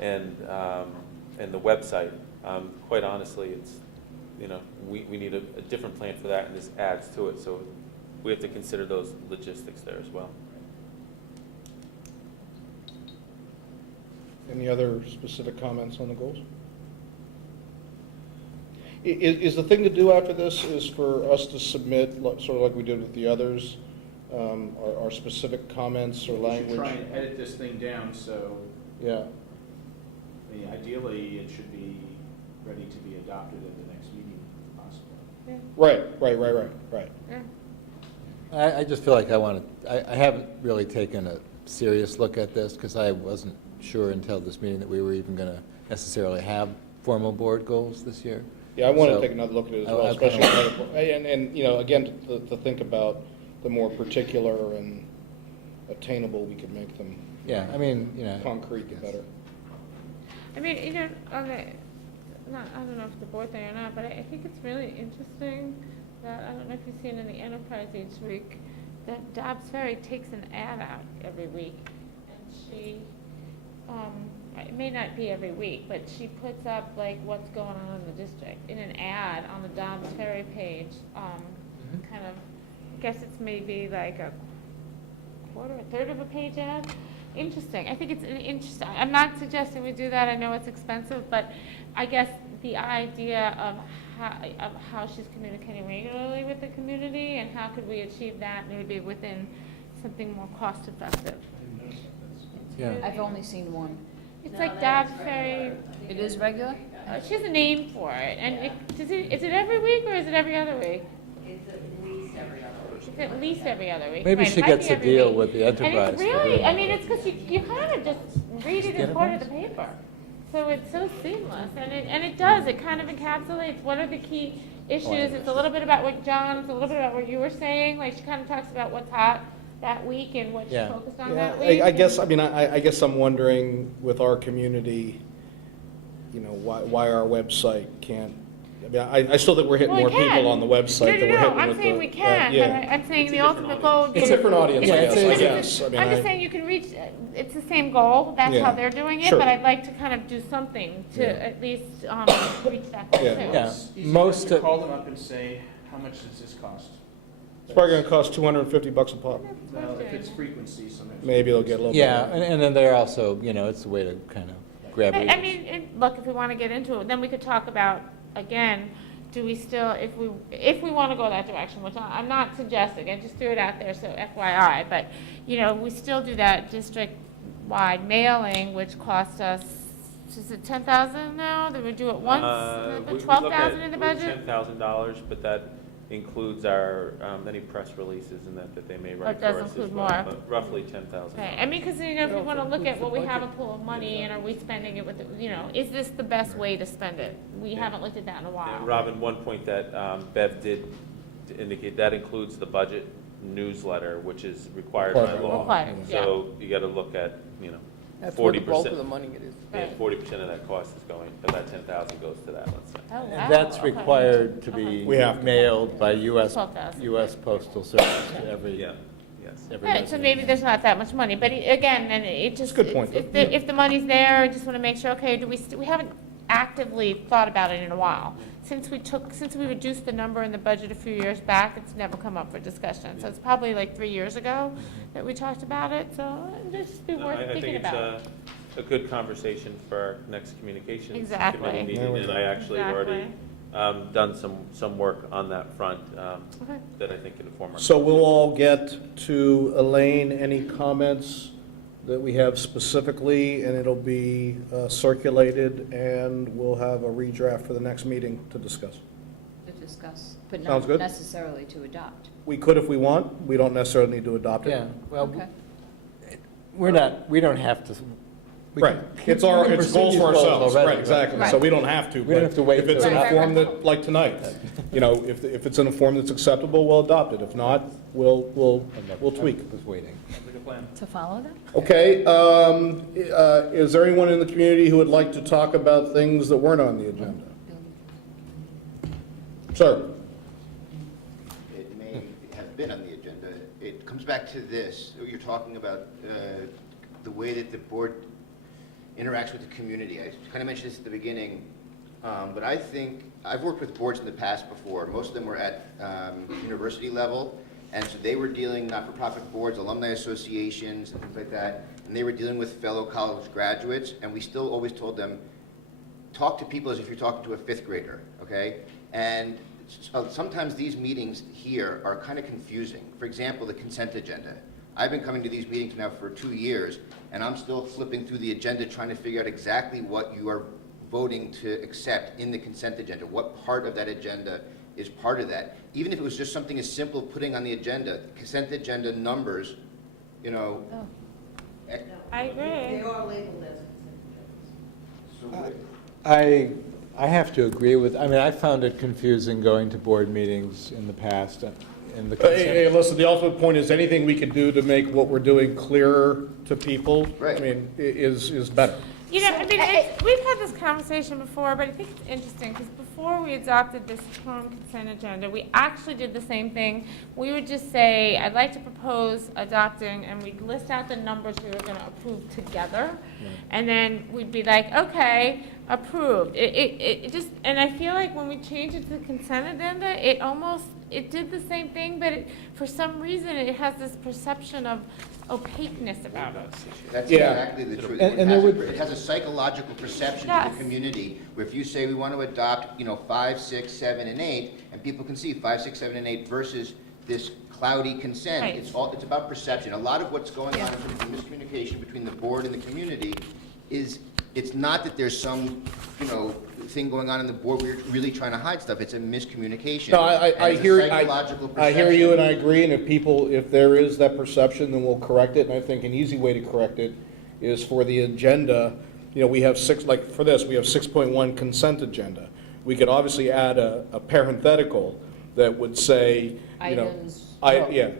and the website. Quite honestly, we need a different plan for that, and this adds to it. So we have to consider those logistics there as well. Any other specific comments on the goals? Is the thing to do after this is for us to submit, sort of like we did with the others, our specific comments or We language? should try and edit this thing down, so Yeah. ideally it should be ready to be adopted at the next meeting, if possible. Right. Yeah. I just feel like I haven't really taken a serious look at this, because I wasn't sure until this meeting that we were even going to necessarily have formal board goals this year. Yeah, I want to So, take another look at it as I- well, I kinda especially, and again, to think about the more particular and attainable we could make them. Yeah, I mean, Concrete, the better. I mean, on the, I don't know if it's a board thing or not, but I think it's really interesting that, I don't know if you've seen in the Enterprise each week, that Dobbs Ferry takes an ad out every week, and she, it may not be every week, but she puts up like what's going on in the district in an ad on the Dobbs Ferry page, kind of, I guess it's maybe like a third of a page ad. Interesting. I think it's an interesting, I'm not suggesting we do that, I know it's expensive, but I guess the idea of how she's communicating regularly with the community, and how could we achieve that maybe within something more cost effective. Yeah. I've only seen one. It's like Dobbs Ferry, It is regular? she has a name for it, and is it every week or is it every other week? It's at least every other week. It's at least every other week. Maybe Right, she it might gets be a every deal week. with the And Enterprise. it's really, I mean, it's because you kind of just read it Get as it part of once? the paper. So it's so seamless, and it does, it kind of encapsulates what are the key issues. It's a little bit about what John, it's a little bit about what you were saying, like she kind of talks about what's hot that week and what she's Yeah. focused on Yeah, that week. I guess, I guess I'm wondering with our community, why our website can't, I still think we're hitting Well, more it can. people on the website than we're hitting with the. I'm saying we can, yeah. but I'm saying the ultimate goal would be. It's a different audience, I guess, I guess. I mean, I'm just saying you can reach, it's the same goal, that's Yeah. how they're doing it, Sure. but I'd like to kind of do something to Yeah. at least reach that goal too. Yeah. Yeah, It's easy most to of- call them up and say, how much does this cost? It's probably gonna cost $250 a pop. Well, if it's frequency, sometimes. Maybe they'll get a little bit. Yeah, and then they're also, it's a way to kind of grab I readers. mean, look, if we want to get into it, then we could talk about, again, do we still, if we want to go that direction, which I'm not suggesting, I just threw it out there, so FYI, but, we still do that district-wide mailing, which costs us, is it 10,000 now? Did we do it once? We look 12,000 at in the budget? $10,000, but that includes our, any press releases and that they may write it does for us as include well, more. but roughly 10,000. Okay, I mean, because, if we want to look at, well, we have a pool of money, and are we spending it with, is this the best way to spend it? We haven't looked at that in a while. And Robin, one point that Bev did indicate, that includes the budget newsletter, which is required by law. Required, yeah. So you got to look at, That's where the 40%. bulk of the money is. Yeah, 40% of that cost is going, of that 10,000 goes to that, let's say. Oh, wow. And that's Okay. required to be We have to. mailed by US 12,000. Postal Service to every, Yeah, yes. every Right, so resident. maybe there's not that much money, but again, and it just. Good point, If though. if the money's there, I just want to make sure, okay, we haven't actively thought about it in a while. Since we reduced the number in the budget a few years back, it's never come up for discussion. So it's probably like 3 years ago that we talked about it, so it'd just be No, worth I thinking think about. it's a good conversation for our next communications Exactly. committee meeting, and I actually have already done some work on that front Okay. that I think can inform our. So we'll all get to Elaine any comments that we have specifically, and it'll be circulated, and we'll have a redraft for the next meeting to discuss. To discuss, but Sounds not good. necessarily to adopt. We could if we want. We don't necessarily need to adopt it. Yeah, well, Okay. we don't have to. we Right. can- It's we our, can it's pursue goals these for ourselves. already, Right, exactly. Right. So we don't have to. We don't but have to wait If it's till in a after. form that, like tonight, you know, if it's in a form that's acceptable, we'll adopt it. If not, we'll tweak. I was waiting. Like a plan. To follow them? Okay, is there anyone in the community who would like to talk about things that weren't on the agenda? Sir? It may have been on the agenda. It comes back to this. You're talking about the way that the board interacts with the community. I kind of mentioned this at the beginning, but I think, I've worked with boards in the past before. Most of them were at university level, and so they were dealing not-for-profit boards, alumni associations, and things like that, and they were dealing with fellow college graduates, and we still always told them, talk to people as if you're talking to a fifth grader, okay? And sometimes these meetings here are kind of confusing. For example, the consent agenda. I've been coming to these meetings now for 2 years, and I'm still flipping through the agenda trying to figure out exactly what you are voting to accept in the consent agenda. What part of that agenda is part of that? Even if it was just something as simple putting on the agenda, consent agenda numbers, you know. I agree. They are labeled as consent I have to agree with, I mean, I found it confusing going to board meetings in the past, and the Hey, listen, the ultimate point is anything we can do to make what we're doing clearer to people, I mean, is better. You know, I mean, we've had this conversation before, but I think it's interesting, because before we adopted this home consent agenda, we actually did the same thing. We would just say, I'd like to propose adopting, and we'd list out the numbers we were gonna approve together, and then we'd be like, okay, approved. It just, and I feel like when we changed it to the consent agenda, it did the same thing, but for some reason, it has this perception of opaqueness about it. That's Yeah. exactly the truth. And there would- It has a psychological perception to Yes. the community, where if you say we want to adopt, 5, 6, 7, and 8, and people can see 5, 6, 7, and 8 versus this cloudy consent, Right. it's about perception. A lot of what's going on in terms of miscommunication between the board and the community is, it's not that there's some, thing going on in the board where you're really trying to hide stuff. It's a miscommunication. No, And I it's a hear, psychological I hear you, and I perception. agree, and if there is that perception, then we'll correct it, and I think an easy way to correct it is for the agenda, we have for this, we have 6.1 consent agenda. We could obviously add a parenthetical that would say, Items. yeah,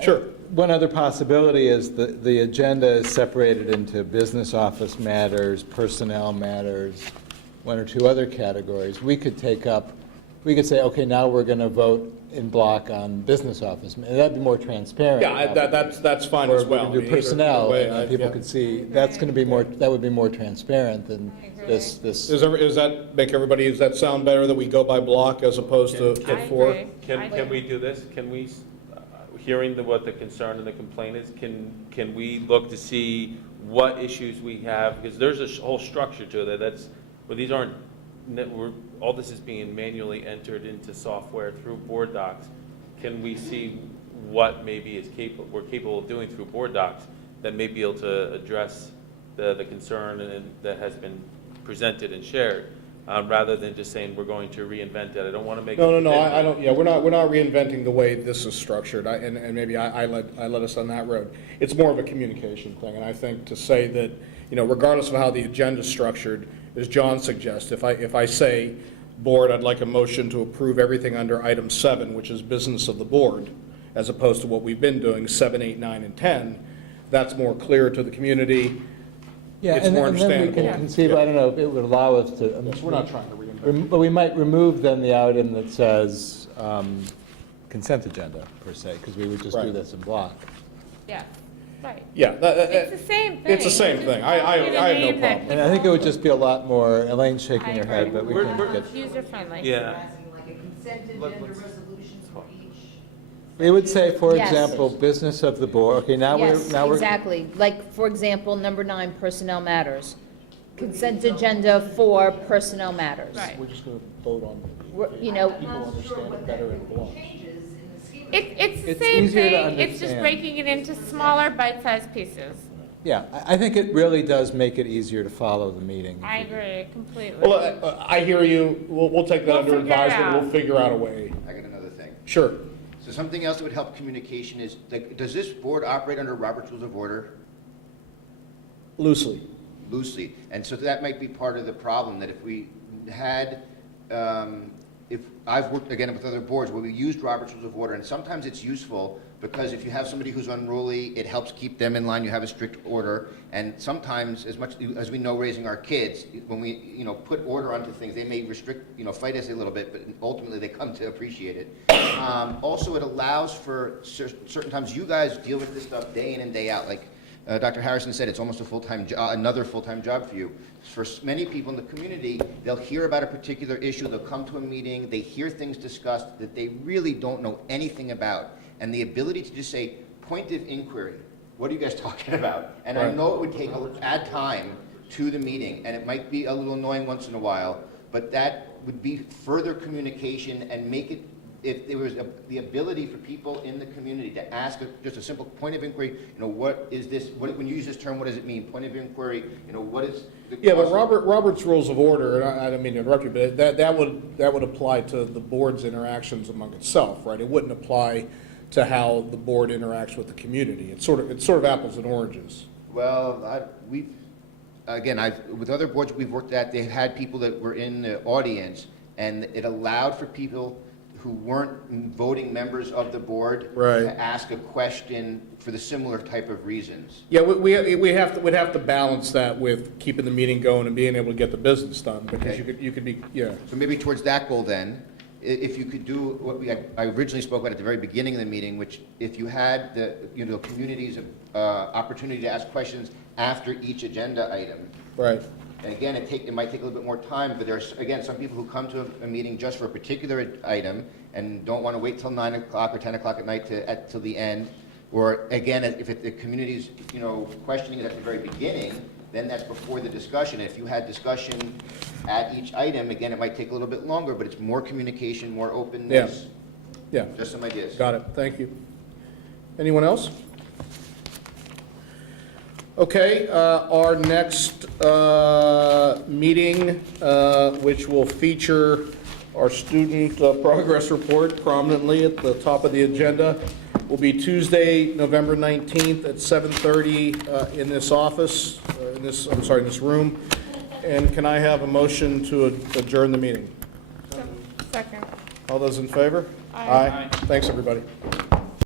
sure. One other possibility is the agenda is separated into business office matters, personnel matters, one or two other categories. We could say, okay, now we're going to vote in block on business office. That'd be more transparent. Yeah, that's fine as well. Or we can do personnel, Either way, and then people could see, that would be more transparent than this. Does that sound better, that we go by block as opposed to hit four? Can we do this? Can we, hearing what the concern and the complaint is, can we look to see what issues we have? Because there's a whole structure to it these aren't, all this is being manually entered into software through board docs. Can we see what maybe we're capable of doing through board docs that may be able to address the concern that has been presented and shared? Rather than just saying we're going to reinvent it. I don't want to make No, I don't, we're not reinventing the way this is structured, and maybe I led us on that road. It's more of a communication thing, and I think to say that, regardless of how the agenda's structured, as John suggests, if I say, board, I'd like a motion to approve everything under item 7, which is business of the board, as opposed to what we've been doing, 7, 8, 9, and 10, that's more clear to the community. Yeah, It's and more and then we understandable. can conceive, I don't know, if it would allow us to. We're not trying to reinvent. But we might remove then the item that says consent agenda, per se, because we would just do Right. this in block. Yeah, right. Yeah. It's the same thing. It's the same thing. I have no problem. And I think it would just be a lot more, Elaine's shaking her head, but we can get. User-friendly. Yeah. Like a consent agenda resolutions for each. We would say, for Yes. example, business of the board, okay, now we're, Yes, now we're. exactly. Like, for example, number 9, personnel matters. Consent agenda for personnel matters. Right. We're just going to vote on You know, people understand it better in block. It's the It's same easier to thing, it's just understand. breaking it into smaller bite-sized pieces. Yeah, I think it really does make it easier to follow the meeting. I agree completely. Well, I hear you. We'll take that We'll under figure it advisement. out. We'll figure out a way. I got another thing. Sure. So something else that would help communication is, like, does this board operate under Robert's Rules of Order? Loosely. Loosely. And so that might be part of the problem, that if we had, if I've worked, again, with other boards where we used Robert's Rules of Order, and sometimes it's useful because if you have somebody who's unruly, it helps keep them in line, you have a strict order. And sometimes, as much as we know raising our kids, when we, put order onto things, they may restrict, fight us a little bit, but ultimately they come to appreciate it. Also, it allows for certain times, you guys deal with this stuff day in and day out, like Dr. Harrison said, it's almost a full-time another full-time job for you. For many people in the community, they'll hear about a particular issue, they'll come to a meeting, they hear things discussed that they really don't know anything about. And the ability to just say, point of inquiry, what are you guys talking about? And I Right. know it would add time to the meeting, and it might be a little annoying once in a while, but that would be further communication and make it, if there was the ability for people in the community to ask just a simple point of inquiry, what is this, when you use this term, what does it mean? Point of inquiry, what is the Yeah, but cost of- Robert's Rules of Order, and I don't mean to interrupt you, but that would apply to the board's interactions among itself, right? It wouldn't apply to how the board interacts with the community. It's sort of apples and oranges. Well, with other boards we've worked at, they've had people that were in the audience, and it allowed for people who weren't voting members of the board Right. to ask a question for the similar type of reasons. Yeah, we'd have to balance that with keeping the meeting going and being able to get the business done, because Okay. you could be, yeah. So maybe towards that goal then, if you could do what I originally spoke about at the very beginning of the meeting, which if you had the, community's opportunity to ask questions after each agenda item. Right. And again, it might take a little bit more time, but there's, again, some people who come to a meeting just for a particular item and don't want to wait till 9 o'clock or 10 o'clock at night till the end. Or again, if the community's, questioning it at the very beginning, then that's before the discussion. If you had discussion at each item, again, it might take a little bit longer, but it's more communication, more openness. Yeah. Just some ideas. Got it, thank you. Anyone else? Okay, our next meeting, which will feature our student progress report prominently at the top of the agenda, will be Tuesday, November 19th at 7:30 in this office, in this room. And can I have a motion to adjourn the meeting? Second. All those in favor? Aye. Thanks, everybody.